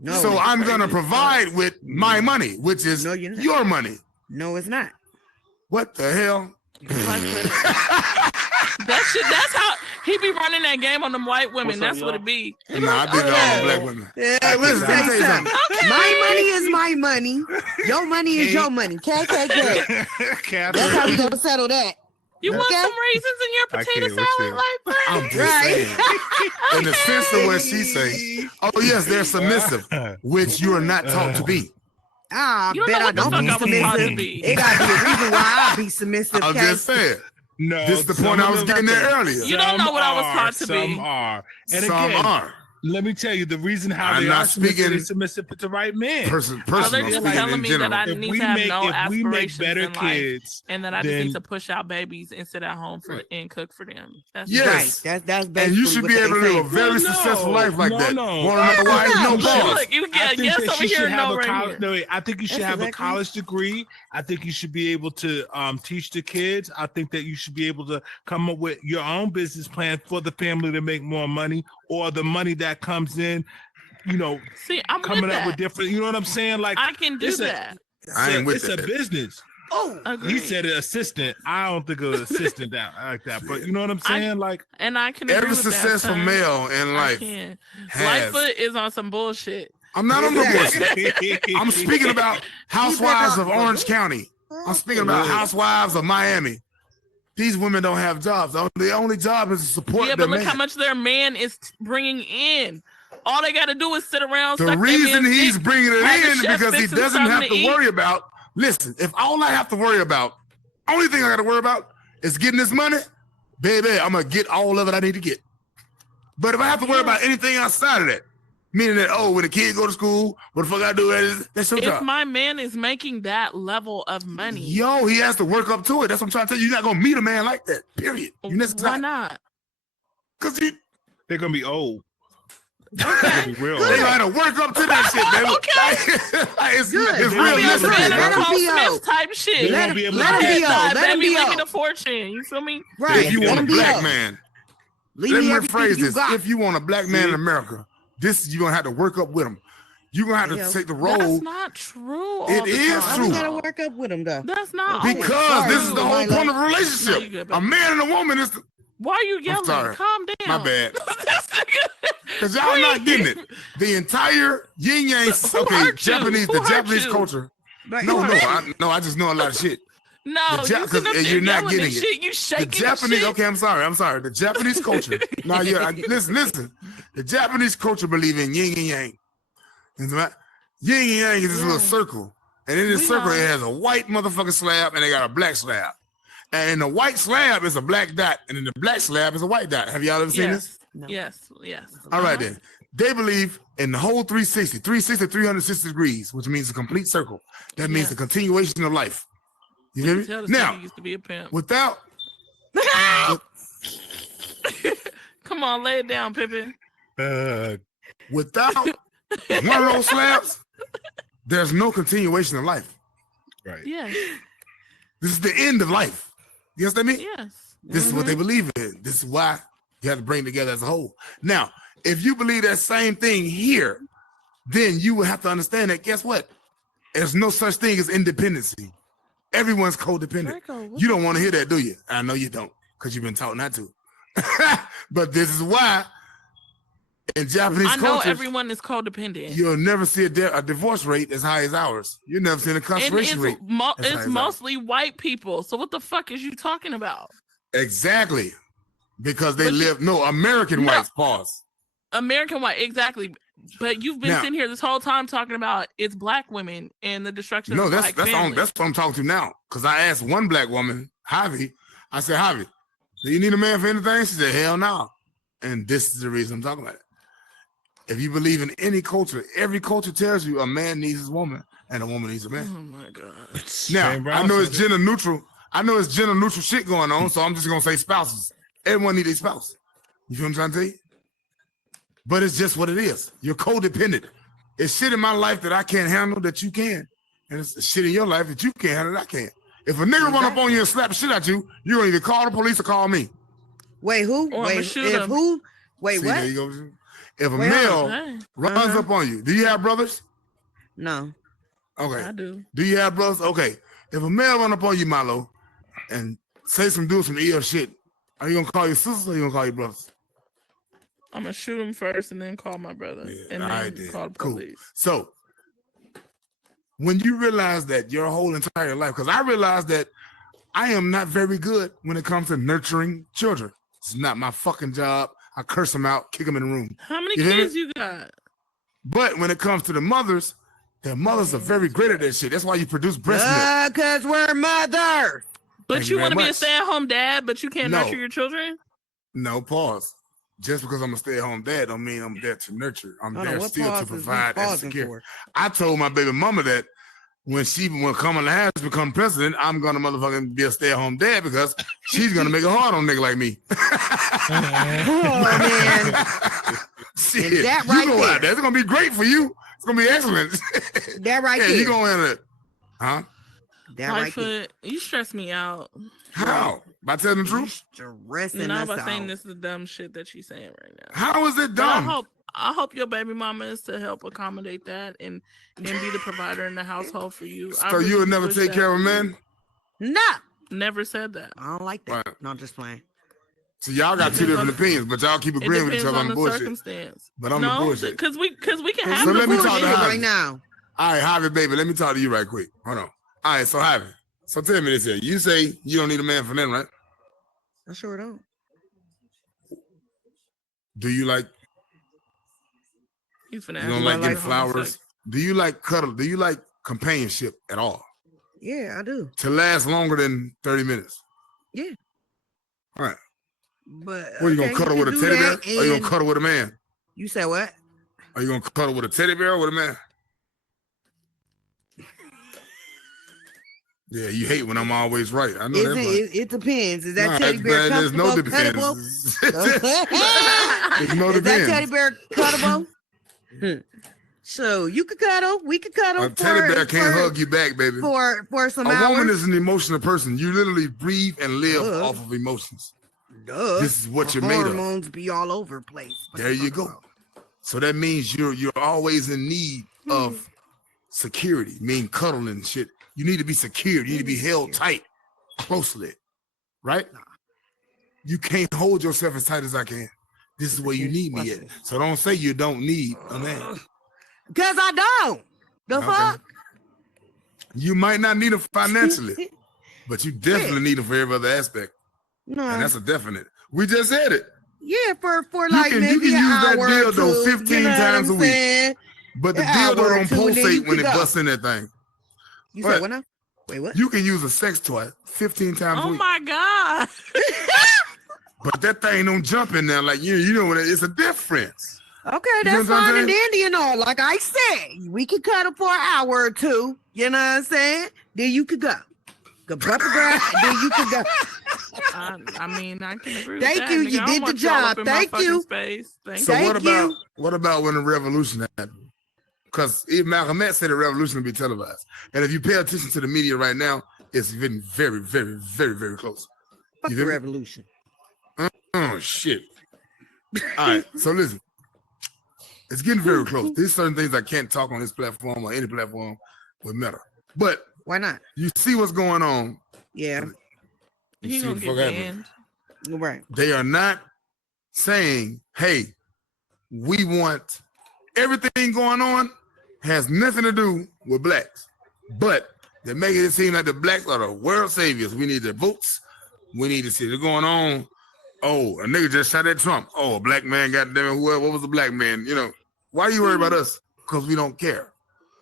No, So I'm crazy gonna as provide with my money, which is No, you're not. your money. no, it's not. What the hell? That shit. That's how he be running that game on them white women. That's what it be. He be Nah, I like, did it oh, all yeah. on black women. Yeah, Hey, listen, let me tell you something. Okay. My money is my money. Your money is your money. KKK. That's how we gonna settle that. You want Okay. some raisins in your I potato can't with salad you. like that? I'm just Right. saying. In the sense of what she say, oh yes, they're submissive, which you are not taught to be. Ah, You don't bet know I what the don't fuck be I was taught to submissive. be. It gotta be a reason why I be submissive. I'm K. just saying. No, This is the some point I of was them- getting there earlier. You don't know what I was Some taught to be. Some are. And Some again, are. let me tell you the reason how I'm they not are submissive, speaking- they're submissive to the right man. Person, Oh, they're I'm just speaking telling in me general. that I If need we to have make no if we make aspirations better in life, kids, and that I just then need to push out babies and sit at home for and cook for them. That's Yes. Right. That's And basically you should what be they able to live a say. very No, successful life like no, that. no. Want to know why? No You should- pause. Look, you I get think yes that over you here, should have no a right college. here. No, wait, I think you should That's have a exactly- college degree. I think you should be able to teach the kids. I think that you should be able to come up with your own business plan for the family to make more money, or the money that comes in, you know, See, I'm coming with up that. with different. You know what I'm saying? Like I can do it's a- that. I ain't with it's that. a business. Oh, Agree. He said an assistant. I don't think of an assistant that like that, but you know what I'm saying? Like And I can agree Every with successful that, son. male in I life can. has. Lightfoot is on some bullshit. I'm not on the bullshit. I'm I'm speaking about housewives of Orange County. I'm speaking about housewives of Miami. these women don't have jobs. The only job is to support Yeah, their but look man. how much their man is bringing in. All they got to do is sit around. The suck their reason man's he's dick, bringing it have the in chef because he fix him doesn't have something to eat. worry about. Listen, if all I have to worry about, only thing I got to worry about is getting this money, baby, I'm gonna get all of it I need to get. But if I have to worry about anything outside of that, meaning that when the kids go to school, what the fuck I do? That's your If job. my man is making that level of money, Yo, he has to work up to it. That's what I'm trying to tell you. You're not gonna meet a man like that. Period. why not? Because They're gonna be old. Okay. They're gonna be real they old. gotta work up to that shit, baby. Okay. it's Good. real Be a Let listening, fan of him bro. Nicole be Smith out. type shit. They Let won't him- be able let to him get be out. Let him Baby be making out. a fortune. You feel me? Right. If you Let want a him be black out. man, Leave let me me everything rephrase you this. got. If you want a black man See? in America, you're gonna have to work up with him. You're gonna have to Yeah. take the That's role not true. All It the is time. Why we true. gotta work up with him though? That's not because sorry, this is the whole Milo. point of a No, you relationship. good, A baby. man and a woman is. Why are you yelling? sorry. Calm down. My bad. This nigga- Because y'all not getting it. The entire yin yang. Who Okay, hurt you? Japanese. Who The hurt Japanese you? culture. Like, No, what? I just know a lot of shit. No, The Ja- you sitting up 'cause there you're not yelling getting and it. shit. You The shaking Japanese. shit. Okay, I'm sorry. The Japanese culture. Now, listen. The Japanese culture believe in yin and yang. Yin and yang is this little circle, and in this We circle know. it has a white motherfucking slab, and they got a black slab. And in the white slab is a black dot, and in the black slab is a white dot. Have y'all ever seen this? Yes. Yes. All right then. They believe in the whole 360, 360 which means a complete circle. That means Yes. the continuation of life. You You hear can me? tell this Now, nigga used to be a pimp. without Come on, lay it down, Pippin. without one of those slabs, there's no continuation of life. Right. Yes. This is the end of life. You understand me? Yes. This is what they believe in. This is why you have to bring together as a whole. Now, if you believe that same thing here, then you would have to understand that, guess what? There's no such thing as independency. Everyone's codependent. Draco, what You don't want to hear that, do you? I know you don't, because you've been taught not to. But this is why in Japanese I know culture, everyone is codependent. you'll never see a divorce rate as high as ours. You'll never see a And incarceration rate. as high it's as ours. mostly white people. So what the fuck is you talking about? Exactly. Because they But you- live, American No. whites, pause. American white, exactly. But you've been Now- sitting here this whole time talking about it's black women and the destruction No, of that's black families. that's what I'm talking to now. Because I asked one black woman, Javi, I said, Javi, do you need a man for anything? She said, hell no. And this is the reason I'm talking about it. If you believe in any culture, every culture tells you a man needs his woman and a woman needs a Oh man. my god. Now, Shane Brown I know said it's it. gender neutral. I know it's gender neutral shit going on, so I'm just gonna say spouses. Everyone needs a spouse. You feel what I'm trying to tell you? But it's just what it is. You're codependent. It's shit in my life that I can't handle that you can. And it's shit in your life that you can't handle that I can't. If a nigga run up on you and slap the shit at you, you're gonna either call the police or call me. Wait, who? Or I'ma Wait, shoot if him. who? Wait, See, what? there you go. If a Wait, male Hey, runs up on you, do you have brothers? No. Okay. I do. Do you have brothers? Okay. If a male run up on you, Milo, and say do some ill shit, are you gonna call your sisters or you gonna call your brothers? I'm gonna shoot him first and then call my brother and all then right, then. call the Cool. police. So when you realize that your whole entire life, because I realized that I am not very good when it comes to nurturing children. It's not my fucking job. I curse them out, kick them in the room. How many You hear me? kids you got? But when it comes to the mothers, their mothers are very great at that shit. That's why you produce breast milk. Because we're mothers. But Thank you you want to very be a much. stay-at-home dad, but you can't No. nurture your children? No, pause. Just because I'm a stay-at-home dad don't mean I'm there to nurture. I'm Hold on, there what still pause to is we provide and pausing secure. for? I told my baby mama that when Kamala Harris become president, I'm gonna motherfucking be a stay-at-home dad because she's gonna make it hard on a nigga like me. Oh man, Shit, And that you right go there. out there. It's gonna be great for you. It's gonna be excellent. that right yeah, there. you go in it. Huh? that right there. Lightfoot, you stress me out. How? By telling the truth? Stressing No, us by saying out. this is the dumb shit that she's saying right now. How is it But dumb? I hope your baby mama is to help accommodate that and be the provider in the household for you. I So you really would never wish take that care of a for you. man? Nah, Never said that. I don't like that. Right. No, I'm just playing. So y'all got two different opinions, but y'all keep It agreeing with depends each other on on the the bullshit. circumstance. But I'm the no, bullshit. because we can have So the let me talk bullshit. to Javi. right now. All right, Javi, baby, let me talk to you right quick. Hold on. All right, so Javi, so tell me this here. You say you don't need a man for them, right? I sure don't. Do you like? He's finna You don't ask like you getting about homeless flowers? sex. Do you like cuddle? Do you like companionship at all? Yeah, I do. To last longer than 30 minutes? Yeah. All right. But What, you gonna cuddle with a teddy bear? Or you gonna cuddle with a man? You said what? Are you gonna cuddle with a teddy bear or with a man? Yeah, you hate when I'm always right. I know that. It depends. Is that teddy bear there's no cuddable? depends. There's no Is that depends. teddy bear cuddable? So you could cuddle. We could cuddle. A teddy bear can't hug you back, baby. For some a hours. woman is an emotional person. You literally breathe and live Duh. off of emotions. Duh. This is what you're made of. Hormones be all over the place. There you go. So that means you're always in need of security, mean cuddling and shit. You need to be secured. You need to be held tight, closely, right? You can't hold yourself as tight as I can. This is where you need me at. So don't say you don't need a man. Because I don't. The fuck? You might not need him financially, but you definitely need him for every other aspect. No. And that's a definite. We just said it. Yeah, for like you maybe can an use that hour or dildo two, 15 you know times a what I'm week. saying? But the An hour dildo or don't two, and then you pulsate when it can go. busts in that thing. You said what now? Wait, what? You can use a sex toy 15 times a Oh week. my God. But that thing don't jump in there like you know what? It's a difference. Okay, You know that's what I'm fine and saying? dandy and all. Like I said, we could cuddle for an hour or two. You know what I'm saying? Then you could go. Go bumper grab, then you could go. I mean, I can agree Thank with that. you. Nigga, You I don't did the want y'all up job. in my Thank fucking you. Space. So Thank you. what about when the revolution happened? Because even Malcolm X said the revolution will be televised. And if you pay attention to the media right now, it's been very, very, very, very close. Fuck You the feel me? revolution. Oh shit. All right, so listen. It's getting very close. There's certain things I can't talk on this platform or any platform with Meta. But why not? You see what's going on. Yeah. He see gonna what the get fuck happened. banned. Right. They are not saying, hey, we want everything going on has nothing to do with blacks. But they're making it seem like the blacks are the world saviors. We need their votes. We need to see what's going on. Oh, a nigga just shot at Trump. Oh, a black man, goddamn it, whoever, what was the black man? You know, why are you worried about us? Because we don't care.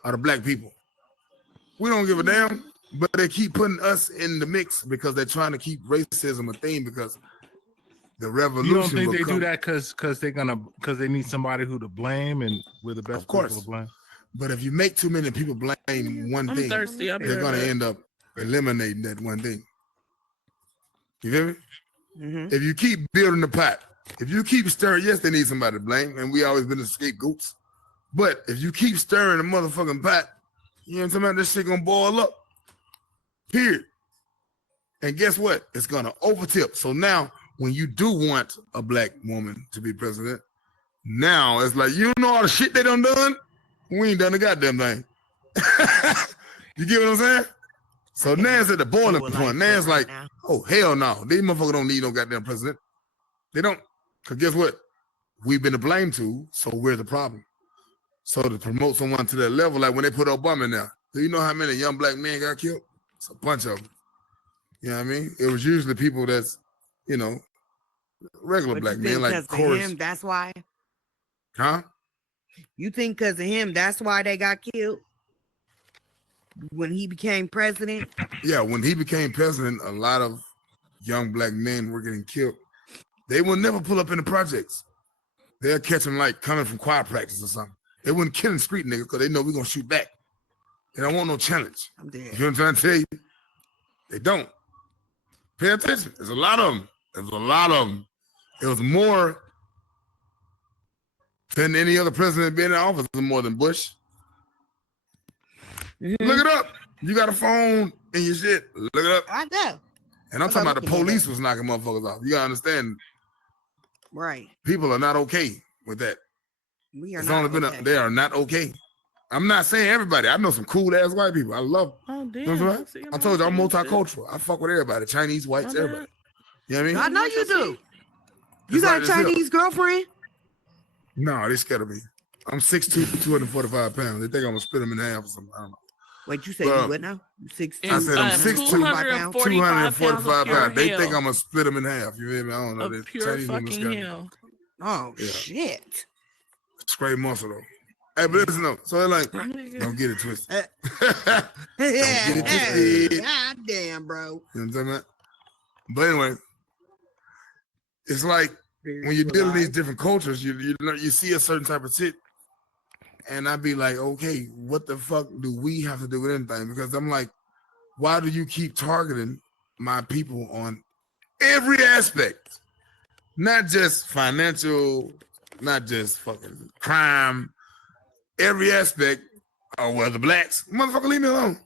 Are the black people. We don't give a damn, but they keep putting us in the mix because they're trying to keep racism a thing because the revolution. You don't think will they come. do that because they need somebody who to blame and we're the best Of course. people to blame? But if you make too many people blame one I'm thing, thirsty. I'll be they're right going to back. end up eliminating that one thing. You feel me? Mm-hmm. If you keep building the pot, if you keep stirring, yes, they need somebody to blame, and we always been the scapegoats. But if you keep stirring the motherfucking pot, you know what I'm talking about? This shit gonna boil up. Period. And guess what? It's gonna overtip. So now, when you do want a black woman to be president, now it's like, you know all the shit they done? We ain't done the goddamn thing. You get what I'm saying? So now it's at the boiling point. Now it's like, oh, hell no. These motherfuckers don't need no goddamn president. They don't. Because guess what? We've been to blame to, so we're the problem. So to promote someone to that level, like when they put Obama in there, do you know how many young black men got killed? It's a bunch of them. You know what I mean? It was usually people that's, you know, regular black men, like chorus. Him, that's why. Huh? You think because of him, that's why they got killed? When he became president? Yeah, when he became president, a lot of young black men were getting killed. They will never pull up in the projects. They'll catch them like coming from choir practice or something. They wouldn't kill street niggas because they know we're going to shoot back. They don't want no challenge. I'm dead. You know what I'm trying to tell you? They don't. Pay attention. There's a lot of them. There's a lot of them. It was more than any other president being in office, more than Bush. Mm-hmm. Look it up. You got a phone in your shit. Look it up. I know. And I'm talking about the police was knocking motherfuckers off. You gotta understand. Right. People are not okay with that. We are It's not only been okay. they are not okay. I'm not saying everybody. I know some cool ass white people. I love. Oh, damn. You know what I'm saying? I told you I'm multicultural. multicultural. I fuck with everybody. Chinese, whites, My bad. everybody. You know what I mean? I know you do. You It's got like a this here. Chinese girlfriend? No, they scared of me. I'm 6'2", 245 pounds. They think I'm gonna split them in half or something. I don't know. Wait, you say Bro, you what now? 16? I said I'm 6'2", 245 245 pounds. They hell. think I'm gonna split them in half. You feel me? I don't know. Of They pure Chinese women fucking got hell. Oh Yeah. shit! straight muscle though. Hey, but listen though. So they're like, don't get it twisted. Don't get it twisted. God damn, bro. You know what I'm talking about? But anyway, it's like when you're dealing with these different cultures, you see a certain type of shit, and I'd be like, okay, what the fuck do we have to do with anything? Because I'm like, why do you keep targeting my people on every aspect? Not just financial, not just fucking crime, every aspect. Oh, well, the blacks, motherfucker, leave me alone.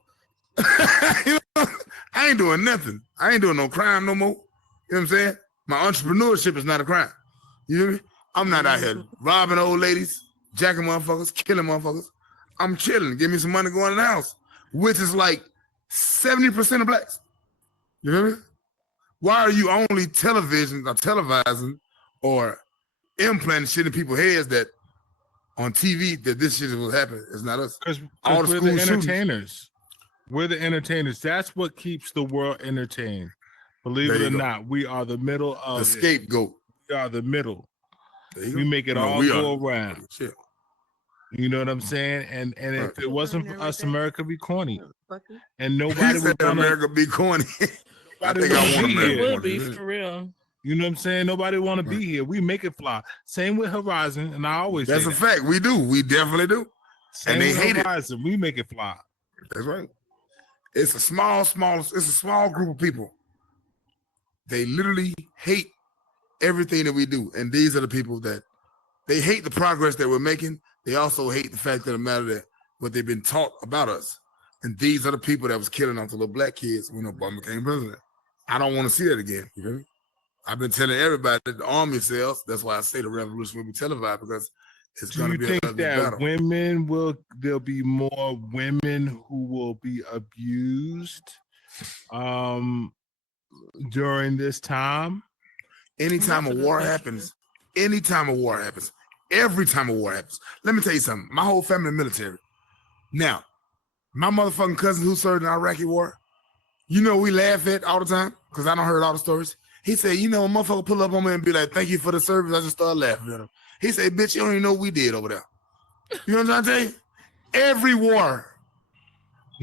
You know, I ain't doing nothing. I ain't doing no crime no more. You know what I'm saying? My entrepreneurship is not a crime. You hear me? I'm not out here robbing old ladies, jacking motherfuckers, killing motherfuckers. I'm chilling. Give me some money going in the house, which is like 70% of blacks. You hear me? Why are you only televising or implanting shit in people's heads that on TV that this shit will happen? It's not us. Because All the we're school the shootings. entertainers. We're the entertainers. That's what keeps the world entertained. Believe There it you or go. not, we are the middle The of it. scapegoat. We are the middle. There you We go. make it No, all we go are. around. Shit. You know what I'm saying? And Right. if it wasn't for us, America would be corny. And He nobody said would wanna, America be corny. I nobody think I wanna want be America here. It would corny. be for real. You know what I'm saying? Nobody want to Right. be here. We make it fly. Same with Horizon, and I always That's say a that. fact. We do. We definitely do. Same they with hate it. Horizon. We make it fly. That's right. It's a small group of people. They literally hate everything that we do. And these are the people that they hate the progress that we're making. They also hate the fact of the matter that what they've been taught about us. And these are the people that was killing off the little black kids when Obama became president. I don't want to see that again. You feel me? I've been telling everybody that the army sells. That's why I say the revolution will be televised, because it's Do going to you be think an ugly that battle. there'll be more women who will be abused during this time? Anytime a That's a good war question. happens, every time a war happens, let me tell you something. My whole family military. Now, my motherfucking cousin who served in the Iraqi war, you know we laugh at all the time, because I don't heard all the stories. He said, you know, a motherfucker pull up on me and be like, thank you for the service. I just started laughing at him. He said, bitch, you don't even know what we did over there. You know what I'm trying to tell you? Every war,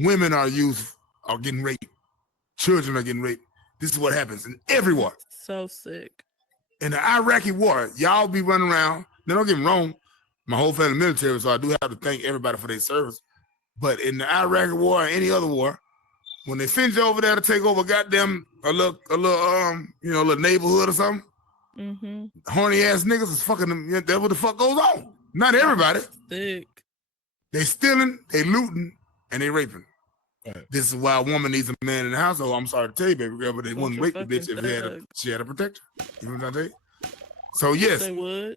women are getting raped. Children are getting raped. This is what happens in every war. So sick. In the Iraqi war, y'all be running around. Now, don't get me wrong. My whole family military, so I do have to thank everybody for their service. But in the Iraqi war or any other war, when they send you over there to take over a little neighborhood or something, Mm-hmm. horny ass niggas is fucking them. That's what the fuck goes on. Not everybody. Sick. They stealing, they looting, and they raping. Right. This is why a woman needs a man in the household. I'm sorry to tell you, baby girl, but they Such wouldn't a rape the bitch fucking if thug. she had a protector. You know what I'm trying to tell you? So yes, They would.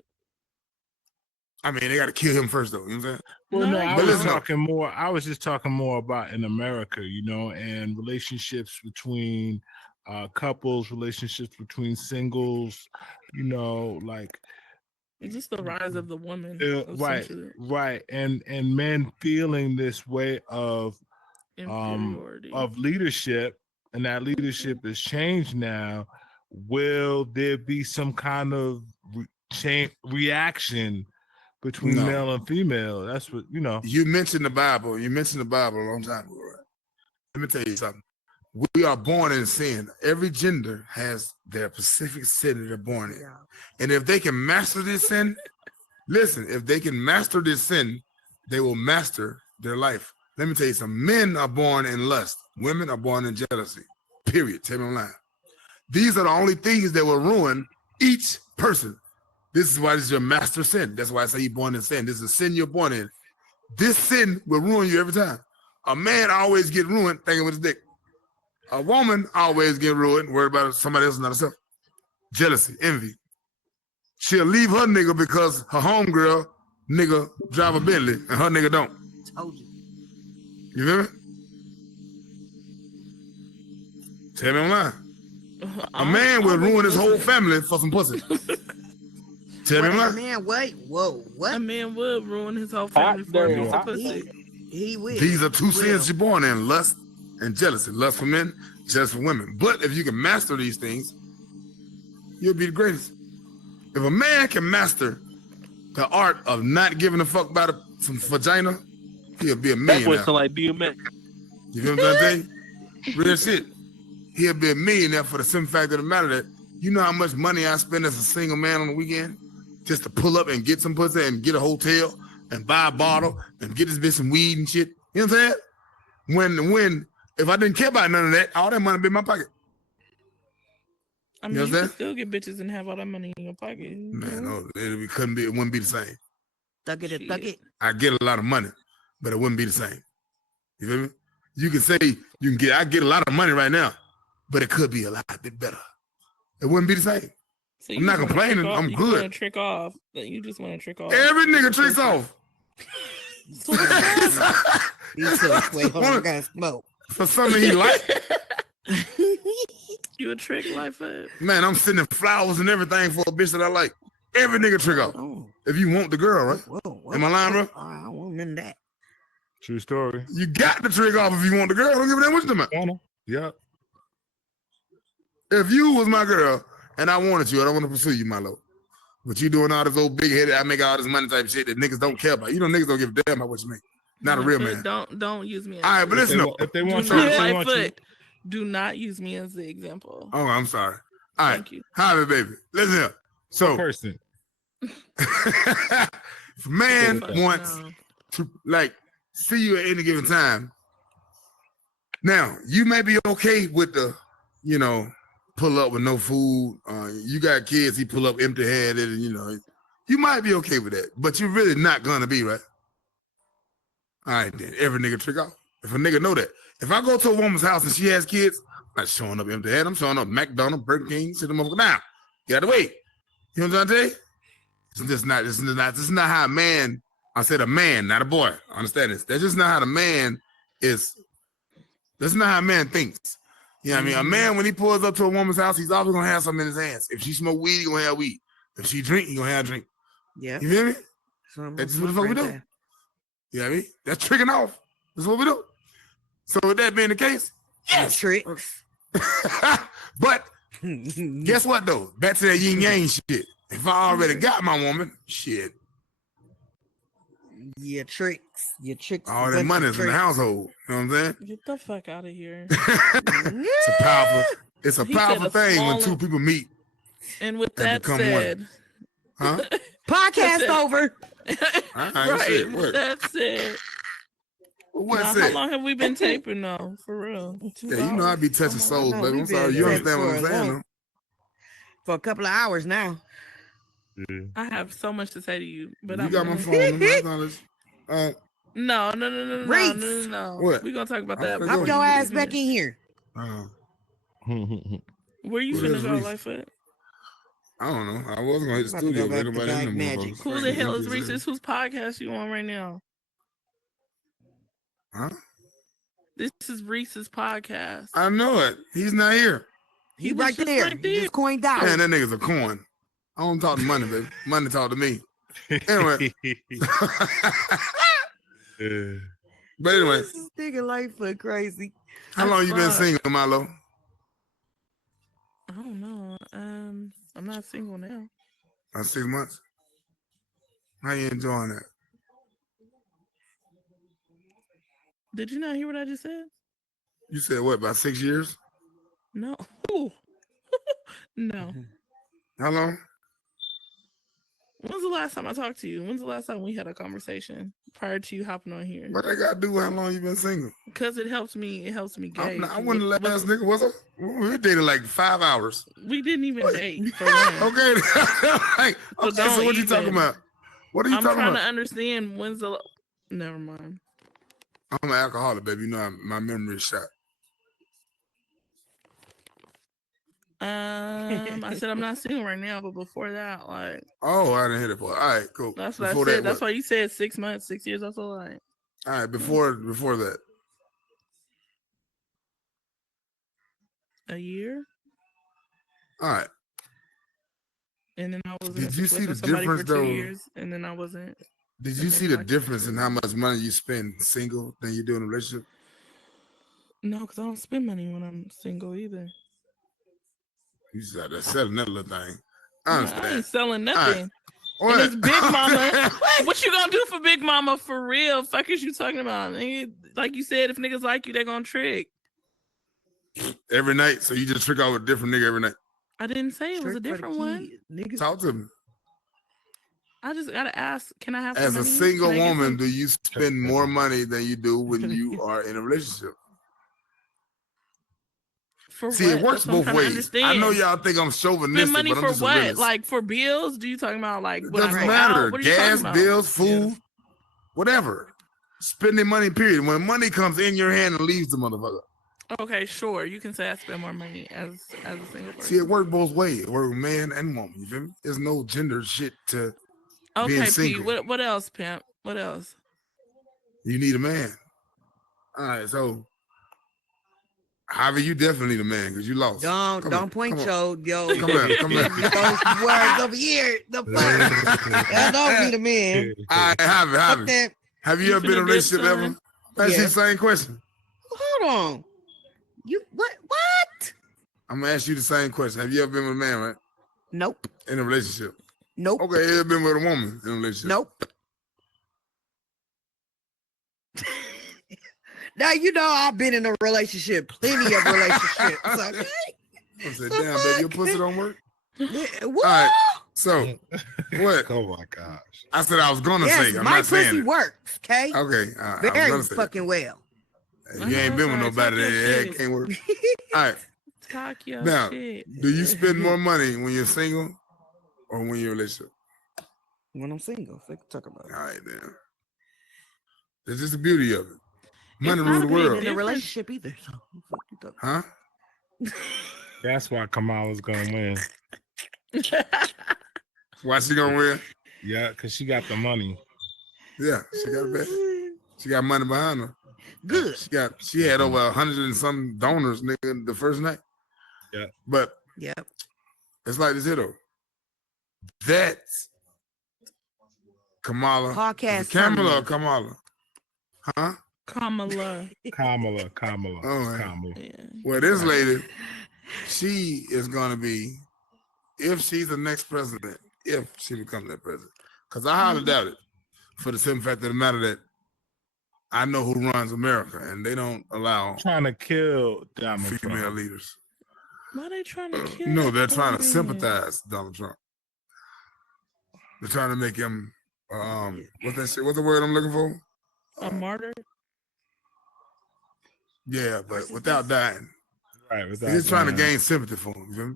I mean they got to kill him first, though. You know what I'm saying? Well, no, No, I but was listen up. talking more. I was just talking more about in America, you know, and relationships between couples, relationships between singles, you know, like It's just the rise of the woman. right, essentially. right, and men feeling this way of Inferiority. leadership, and that leadership is changed now. Will there be some kind of reaction between No. male and female? That's what, you know. You mentioned the Bible. You mentioned the Bible a long time ago, right? Let me tell you something. We are born in sin. Every gender has their specific sin that they're born in. And if they can master this sin, listen, if they can master this sin, they will master their life. Let me tell you something. Men are born in lust. Women are born in jealousy. Period. Tell me I'm lying. These are the only things that will ruin each person. This is why this is your master sin. That's why I say you're born in sin. This is a sin you're born in. This sin will ruin you every time. A man always get ruined thinking with his dick. A woman always get ruined, worried about somebody else, not herself. Jealousy, envy. She'll leave her nigga because her homegirl nigga drive a Bentley and her nigga don't. Told you. You feel me? Tell me I'm lying. A man will ruin his whole family for some pussy. Tell me I'm Wait, lying. man, wait. Whoa, A what? man would ruin his whole family for a piece of Hot pussy. He will. These are two He sins will. you're born in: lust and jealousy. Lust for men, jealous for women. But if you can master these things, you'll be the greatest. If a man can master the art of not giving a fuck about some vagina, he'll be a That boy millionaire. sound like DMX. You feel what I'm saying? Real shit. He'll be a millionaire for the simple fact of the matter that you know how much money I spend as a single man on the weekend just to pull up and get some pussy and get a hotel and buy a bottle and get this bitch some weed and shit. You know what I'm saying? When if I didn't care about none of that, all that money be in my pocket. I mean, You know you what I'm can saying? still get bitches and have all that money in your pocket. Man, no, it wouldn't be the same. Thug it. I get a lot of money, but it wouldn't be the same. You feel me? You can say I get a lot of money right now, but it could be a lot bit better. It wouldn't be the same. So I'm not complaining. I'm good. You want to trick off. You just want to trick off. Every nigga tricks off. So what's He said, "Wait, hold on, I gotta smoke." For something he like. you a trick like that? Man, I'm sending flowers and everything for a bitch that I like. Every nigga trick off. Oh, If you want the girl, right? whoa. Am I lying, bro? I don't want none of that. True story. You got to trick off if you want the girl. Don't give a damn what you talking about. Yep. If you was my girl and I wanted you, I don't want to pursue you, my love. But you doing all this old big headed, I make all this money type shit that niggas don't care about. You know, niggas don't give a damn about what you make. Not a real man. Don't use me. All right, but listen up. If they want do you, not, if they want you. Lightfoot, do not use me as the example. Oh, I'm sorry. All right. Thank you. Hi, baby. Listen here. So, person. if a man wants No. to like see you at any given time. Now, you may be okay with the, pull up with no food. You got kids, he pull up empty-handed, and you might be okay with that, but you're really not gonna be, right? All right, then. Every nigga trick off. If a nigga know that. If I go to a woman's house and she has kids, I'm not showing up empty-handed. I'm showing up McDonald's, Burger King, sit them over down. You gotta wait. You know what I'm trying to tell you? This is not how a man, I said a man, not a boy. Understand this. That's just not how the man is. That's not how a man thinks. You know what I mean? A man, when he pulls up to a woman's house, he's always gonna have something in his hands. If she smoke weed, he gonna have weed. If she drink, he gonna have drink. Yeah. You feel me? So That's what the fuck we do. You know what I mean? That's tricking off. That's what we do. So with that being the case, yes. Tricks. But guess what though? Back to that yin yang shit. If I already got my woman, shit. Your tricks. All that money's in the household. You know what I'm saying? Get the fuck out of here. It's a He powerful said a thing when smaller- two people meet. And with And that become said, Huh? Podcast over. All right, right. shit, With what? that said, What's now, that? how long have we been taping though? For real? 2 Yeah, you know I hours? be touching souls, know, baby. we I'm sorry. been You at it understand what I'm for a saying, long- though? For a couple of hours now. I have so much to say to you, but You I'm got my gonna- phone. I'm acknowledge. No. Reese. What? We're gonna talk about I'm that. finna Hop go. your ass back in here. Where you What finna is go, Reese? Lightfoot? I don't know. I wasn't gonna hit the About to go studio. back But to nobody Bag in the Magic. motherfucker. Who the hell is Reese's? Whose podcast you on right now? Huh? This is Reese's podcast. I know it. He's not here. He was right just there. right He there. just coined out. Man, that nigga's a coin. I don't talk to money, baby. Money talk to me. Anyway. But anyway, This nigga Lightfoot crazy. how long you been single, Milo? I don't know. I'm not single now. 6 months. How you enjoying that? Did you not hear what I just said? You said what, about 6 years? No. Ooh. No. How long? When's the last time I talked to you? When's the last time we had a conversation prior to you hopping on here? What they got to do with how long you been single? Because it helps me. It helps me gauge. I wasn't the last nigga, was I? We dated like 5 hours. We didn't even date. For one. Okay. Like, okay, so don't what you talking even. about? What are you I'm talking trying about? to understand when's the. Never mind. I'm an alcoholic, baby. You know my memory is shot. I said I'm not single right now, but before that, like Oh, I didn't hit it for. All right, cool. that's what Before I said. that, That's what? why you said 6 months, 6 years. That's all right. All right, before that. A year, All right. and then I was. Did you see the somebody difference, for 2 though? years, and then I wasn't. Did you see the difference in how much money you spend single than you do in a relationship? No, because I don't spend money when I'm single either. You just out there selling that little thing. I I understand. ain't selling All right. nothing. What? And it's Big Mama. What you gonna do for Big Mama for real? Fuck is you talking about? Nigga, like you said, if niggas like you, they gonna trick. Every night, so you just trick out with a different nigga every night. I didn't say it was a Trick for the different one. kid, niggas. Talk to me. I just gotta ask, can I have As some a money? single Can I get woman, some- do you spend more money than you do when you are in a relationship? For See, it what? works That's what I'm both trying to ways. I know understand. y'all think I'm chauvinistic, Spend money but I'm for just a what? realist. Like for bills? Do you talking about like It when I doesn't go matter. out? What are you talking Gas, about? bills, food, whatever. Spending money, period. When money comes in your hand and leaves the motherfucker. Okay, sure. You can say I spend more money as a single person. See, it works both ways. It works man and woman. You feel me? There's no gender shit to being Okay, single. Pete. What else, pimp? What else? You need a man. All right, so Javi, you definitely need a man because you lost. Come Don't here, point come on. yo. Come here, come here. Those words over here. The fuck. I don't need a man. All right, Fuck Javi. that. Have you You ever been in a finna dip, relationship ever? son? That's the Yeah. same question. Hold on. You what? I'm gonna ask you the same question. Have you ever been with a man, right? Nope. In a relationship? Nope. Okay, you ever been with a woman in a relationship? Nope. Now you know I've been in a relationship, plenty of relationships. Okay? I said, The damn, baby, your fuck? pussy don't work. What? All right, so what? Oh my gosh. I said I was gonna Yes, say. I'm my not saying pussy it. works. Okay. Okay, I was Very gonna say. fucking well. You ain't been with nobody that head can't work. All right, Talk your now, shit. do you spend more money when you're single or when you're in a relationship? When I'm single, so I can talk about it. All right, then. That's just the beauty of it. Money It's rule not the a big world, In a difference. relationship either. So what you talking huh? That's why Kamala's gonna win. Why she gonna win? Yeah, because she got the money. Yeah, she got a bet. She got money behind her. Good. She had over 100 and some donors, nigga, the first night. Yeah. But Yep. it's like this here though. That's Kamala. Podcast Is it Kamala or terminated. Kamala? Huh? Kamala. Kamala. Oh, man. Kamala. Yeah. Well, this lady, she is gonna be, if she's the next president, if she becomes that president. Because I highly doubt it. For the simple fact of the matter that I know who runs America and they don't allow Trying to kill Donald female Trump. leaders. Why they trying to kill? No, they're that trying to poor man? sympathize Donald Trump. They're trying to make him what's that shit? What's the word I'm looking for? A martyr? Yeah, but without dying. Right. He's trying to gain sympathy for him, you feel me?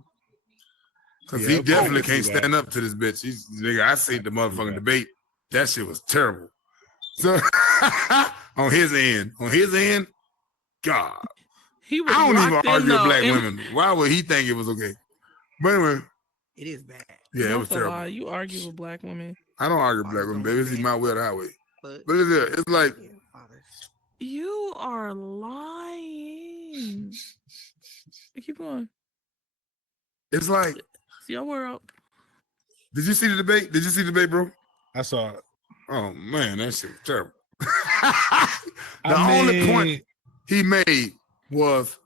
Because Yeah, he okay, definitely I can can't see that. stand up to this bitch. He's nigga, I seen the motherfucking that. debate. That shit was terrible. So on his end, God. He was I don't even locked in, argue with though, black and- women. Why would he think it was okay? But anyway, It is bad. yeah, it That's was a terrible. lie. You argue with black women. I don't argue with black women, baby. This is my way or the highway. But it's like Yeah, fathers. You are lying. Keep going. it's like. It's your world. Did you see the debate? Did you see the debate, bro? I saw it. Oh man, that shit was terrible. the I only mean, point he made was,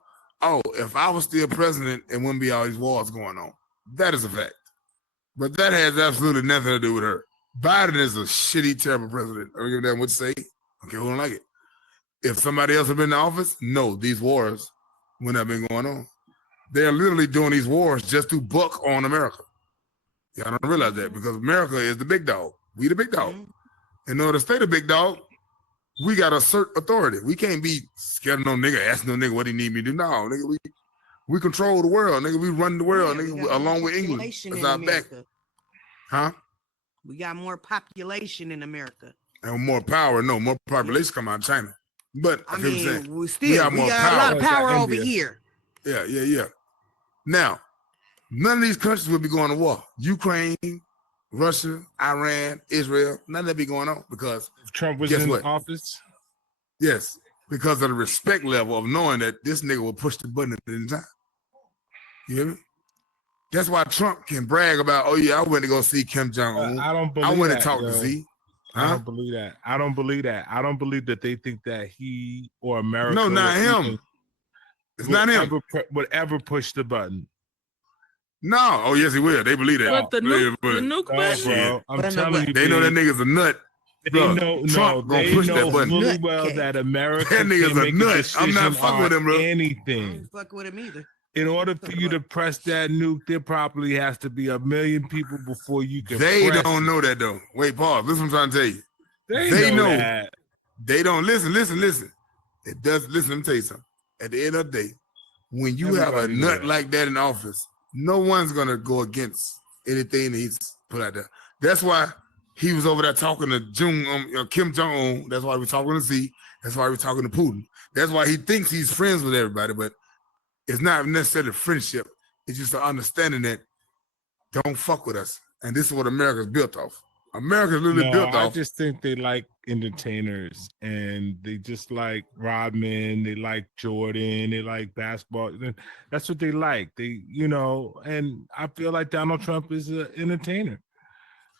oh, if I was still president, it wouldn't be all these wars going on. That is a fact. But that has absolutely nothing to do with her. Biden is a shitty, terrible president. I don't give a damn what you say. Okay, who don't like it? If somebody else had been in office, no, these wars wouldn't have been going on. They're literally doing these wars just to buck on America. Y'all don't realize that because America is the big dog. We the big dog. In order to stay the big dog, we got to assert authority. We can't be scared of no nigga, ask no nigga what he need me to do. No, nigga, we control the world. Nigga, we run the world. Yeah, we Nigga, got more along with England. population That's in our back. America. Huh? We got more population in America. And more power. No, more population come out of China. But I I feel what you're mean, saying. we still got we more got a lot of power. power over India. here. Yeah. Now, none of these countries will be going to war. Ukraine, Russia, Iran, Israel, none of that be going on because, if Trump was Guess in what? office, yes, because of the respect level of knowing that this nigga will push the button at any time. You hear me? That's why Trump can brag about, oh yeah, I went to go see Kim Jong-un. I don't believe I went to that, talk to yo. Z. I don't believe that. I don't believe that. I don't believe that they think that he or America. No, not him. It's not him. Would ever push the button. No. Oh, yes, he will. They believe that. What, the nuke button? Bro, I'm telling you, they know that nigga's a nut. They know, Trump they gonna push know that button. fully well that America That nigga's can a make a nut. decision I'm not fucking with him, bro. anything. Fuck with him either. In order for you to press that nuke, there probably has to be 1 million people before you can. They don't know that though. Wait, pause. Listen, what I'm trying to tell you. They know that. They don't listen. It does. Listen, let me tell you something. At the end of the day, when you have a nut like that in office, no one's gonna go against anything that he's put out there. That's why he was over there talking to Kim Jong-un. That's why we're talking to Xi. That's why we're talking to Putin. That's why he thinks he's friends with everybody, but it's not necessarily friendship. It's just an understanding that don't fuck with us. And this is what America's built off. America's literally built off. I just think they like entertainers and they just like Rodman, they like Jordan, they like basketball. That's what they like. They, and I feel like Donald Trump is an entertainer.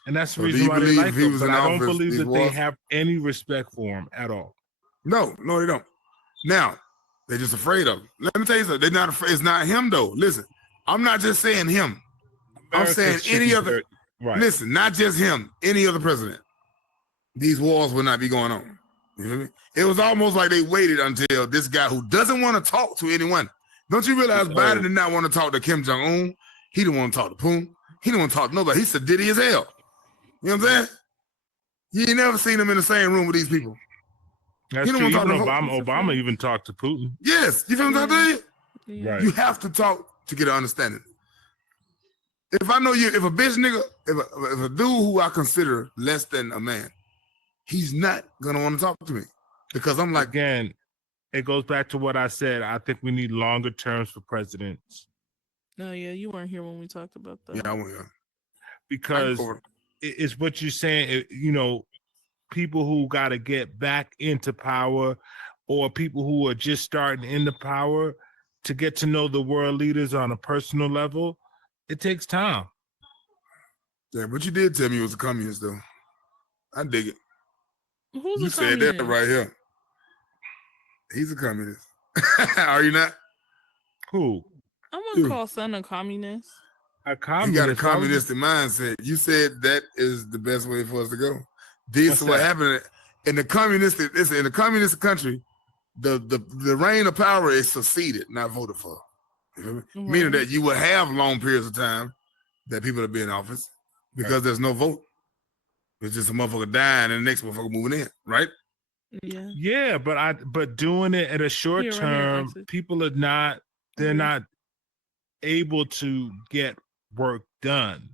And that's the reason why they like him. But I don't believe that they have any respect for him at all. No, they don't. Now, they're just afraid of him. Let me tell you something. They're not afraid. It's not him, though. Listen, I'm not just saying him. I'm saying any other. Right. Listen, not just him, any other president. These wars will not be going on. You feel me? It was almost like they waited until this guy who doesn't want to talk to anyone. Don't you realize Biden did not want to talk to Kim Jong-un? He didn't want to talk to Putin. He didn't want to talk to nobody. He's Diddy as hell. You know what I'm saying? You ain't never seen him in the same room with these people. That's true. Even Obama even talked to Putin. Yes. You feel what I'm saying? Right. You have to talk to get an understanding. If I know you, if a bitch nigga, if a dude who I consider less than a man, he's not gonna want to talk to me because I'm like, again, it goes back to what I said. I think we need longer terms for presidents. No, yeah, you weren't here when we talked about that. Yeah, I wasn't here. Because it's what you're saying. People who got to get back into power, or people who are just starting into power, to get to know the world leaders on a personal level. It takes time. Yeah, but you did tell me you was a communist, though. I dig it. Who's you a said communist? that right here. He's a communist. Are you not? Who? I wouldn't call son a communist. A communist. You got a communistic mindset. You said that is the best way for us to go. This is what happened in the communistic. In the communist country, the reign of power is succeeded, not voted for. Mm-hmm. Meaning that you will have long periods of time that people will be in office because there's no vote. It's just a motherfucker dying and the next motherfucker moving in, right? Yeah. Yeah, but doing it at a short term, people are not. They're not able to get work done.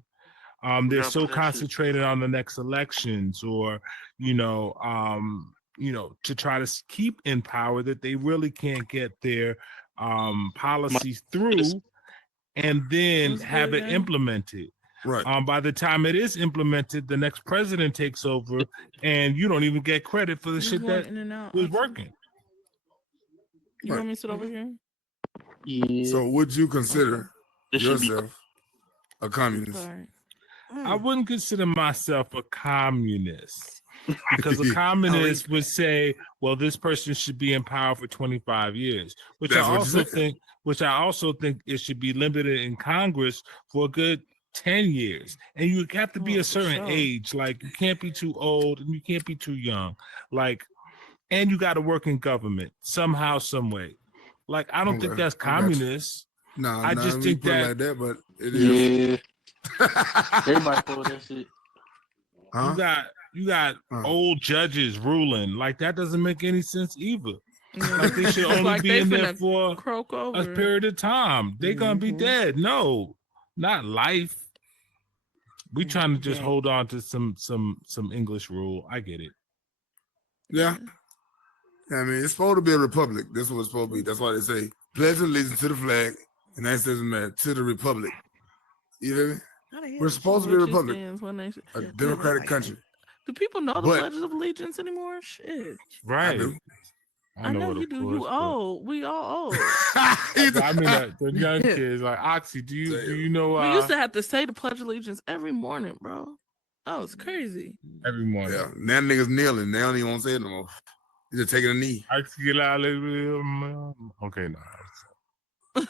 They're so concentrated on the next elections, or to try to keep in power that they really can't get their policies through and then have it implemented. Right. By the time it is implemented, the next president takes over and you don't even get credit for the shit that was working. You want me to sit over here? Yeah. So would you consider yourself a communist? I wouldn't consider myself a communist. Because a communist would say, well, this person should be in power for 25 years, which I also think it should be limited in Congress for a good 10 years. And you have to be a certain age. Like, you can't be too old and you can't be too young. Like, and you got to work in government somehow, some way. Like, I don't think that's communist. No, I just think that, like that, but it is. Everybody pull that shit. Huh? You got old judges ruling. Like, that doesn't make any sense either. Like, they should only be in there for a period of time. They're gonna be dead. No, not life. We trying to just hold on to some English rule. I get it. Yeah. I mean, it's supposed to be a republic. That's what it's supposed to be. That's why they say pledge allegiance to the flag, and that doesn't matter, to the republic. You feel me? We're supposed to be a republic, a democratic country. Do people know the Pledge of Allegiance anymore? Shit. Right. I know you do. You old. We all old. I mean, the young kids, like Oxy, do you know? We used to have to say the Pledge of Allegiance every morning, bro. Oh, it's crazy. every morning. Yeah, now niggas kneeling. They don't even want to say it no more. They just taking a knee. Okay, no.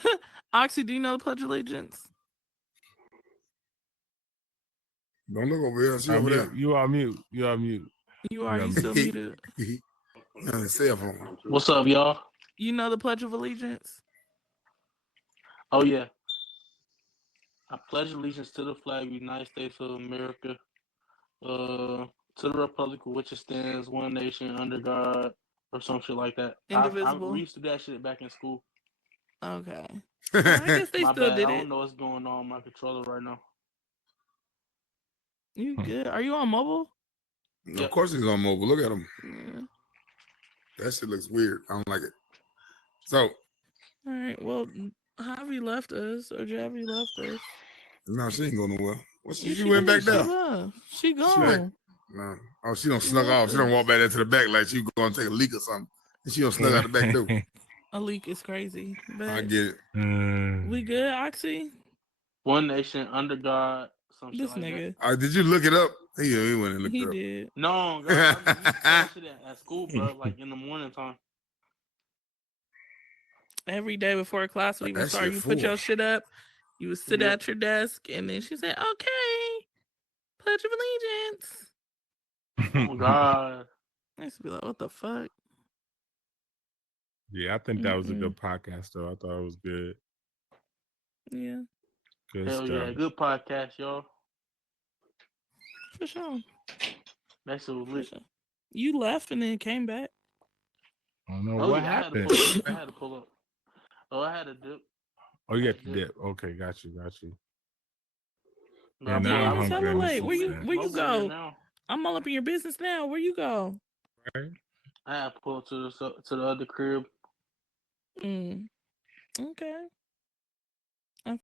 Oxy, do you know the Pledge of Allegiance? Don't look over here. See over there. You are mute. You are mute. You still muted? On his cell phone. What's up, y'all? You know the Pledge of Allegiance? Oh yeah. I pledge allegiance to the flag of the United States of America, to the republic for which it stands, one nation under God, or some shit like that. Indivisible. We used to do that shit back in school. Okay. Well, I guess they My still bad. did I it. don't know what's going on with my controller right now. You good? Are you on mobile? Of course he's on mobile. Look at him. Yeah. That shit looks weird. I don't like it. So. All right. Well, Javi left us, or Javi left us. No, she ain't going nowhere. Yeah, She went back did. down. She gone. No. Oh, she don't snuck off. She don't walk back there to the back like she going to take a leak or something. And she don't snuck out the back door. A leak is crazy. But I get it. We good, Oxy? One nation under God. Some shit This like nigga. that. Did you look it up? He went and looked it up. He did. No, God, I used to that shit at school, bro. Like in the morning time. Every day before class would even start, you put your shit up, you would sit at your desk, and then she said, "Okay, Pledge of Allegiance." Oh God. I used to be like, "What the fuck?" Yeah, I think that was a good podcast, though. I thought it was good. Yeah. Good Hell stuff. yeah, good podcast, y'all. For sure. That's so lit. Sure. You left and then came back. I don't know what happened. I had to pull up. Oh, I had to dip. Oh, you had to dip. Okay, got you. Yeah, now it's hella late. Where you go? Now. I'm all up in your business now. Where you go? Right. I had to pull up to the other crib. Okay.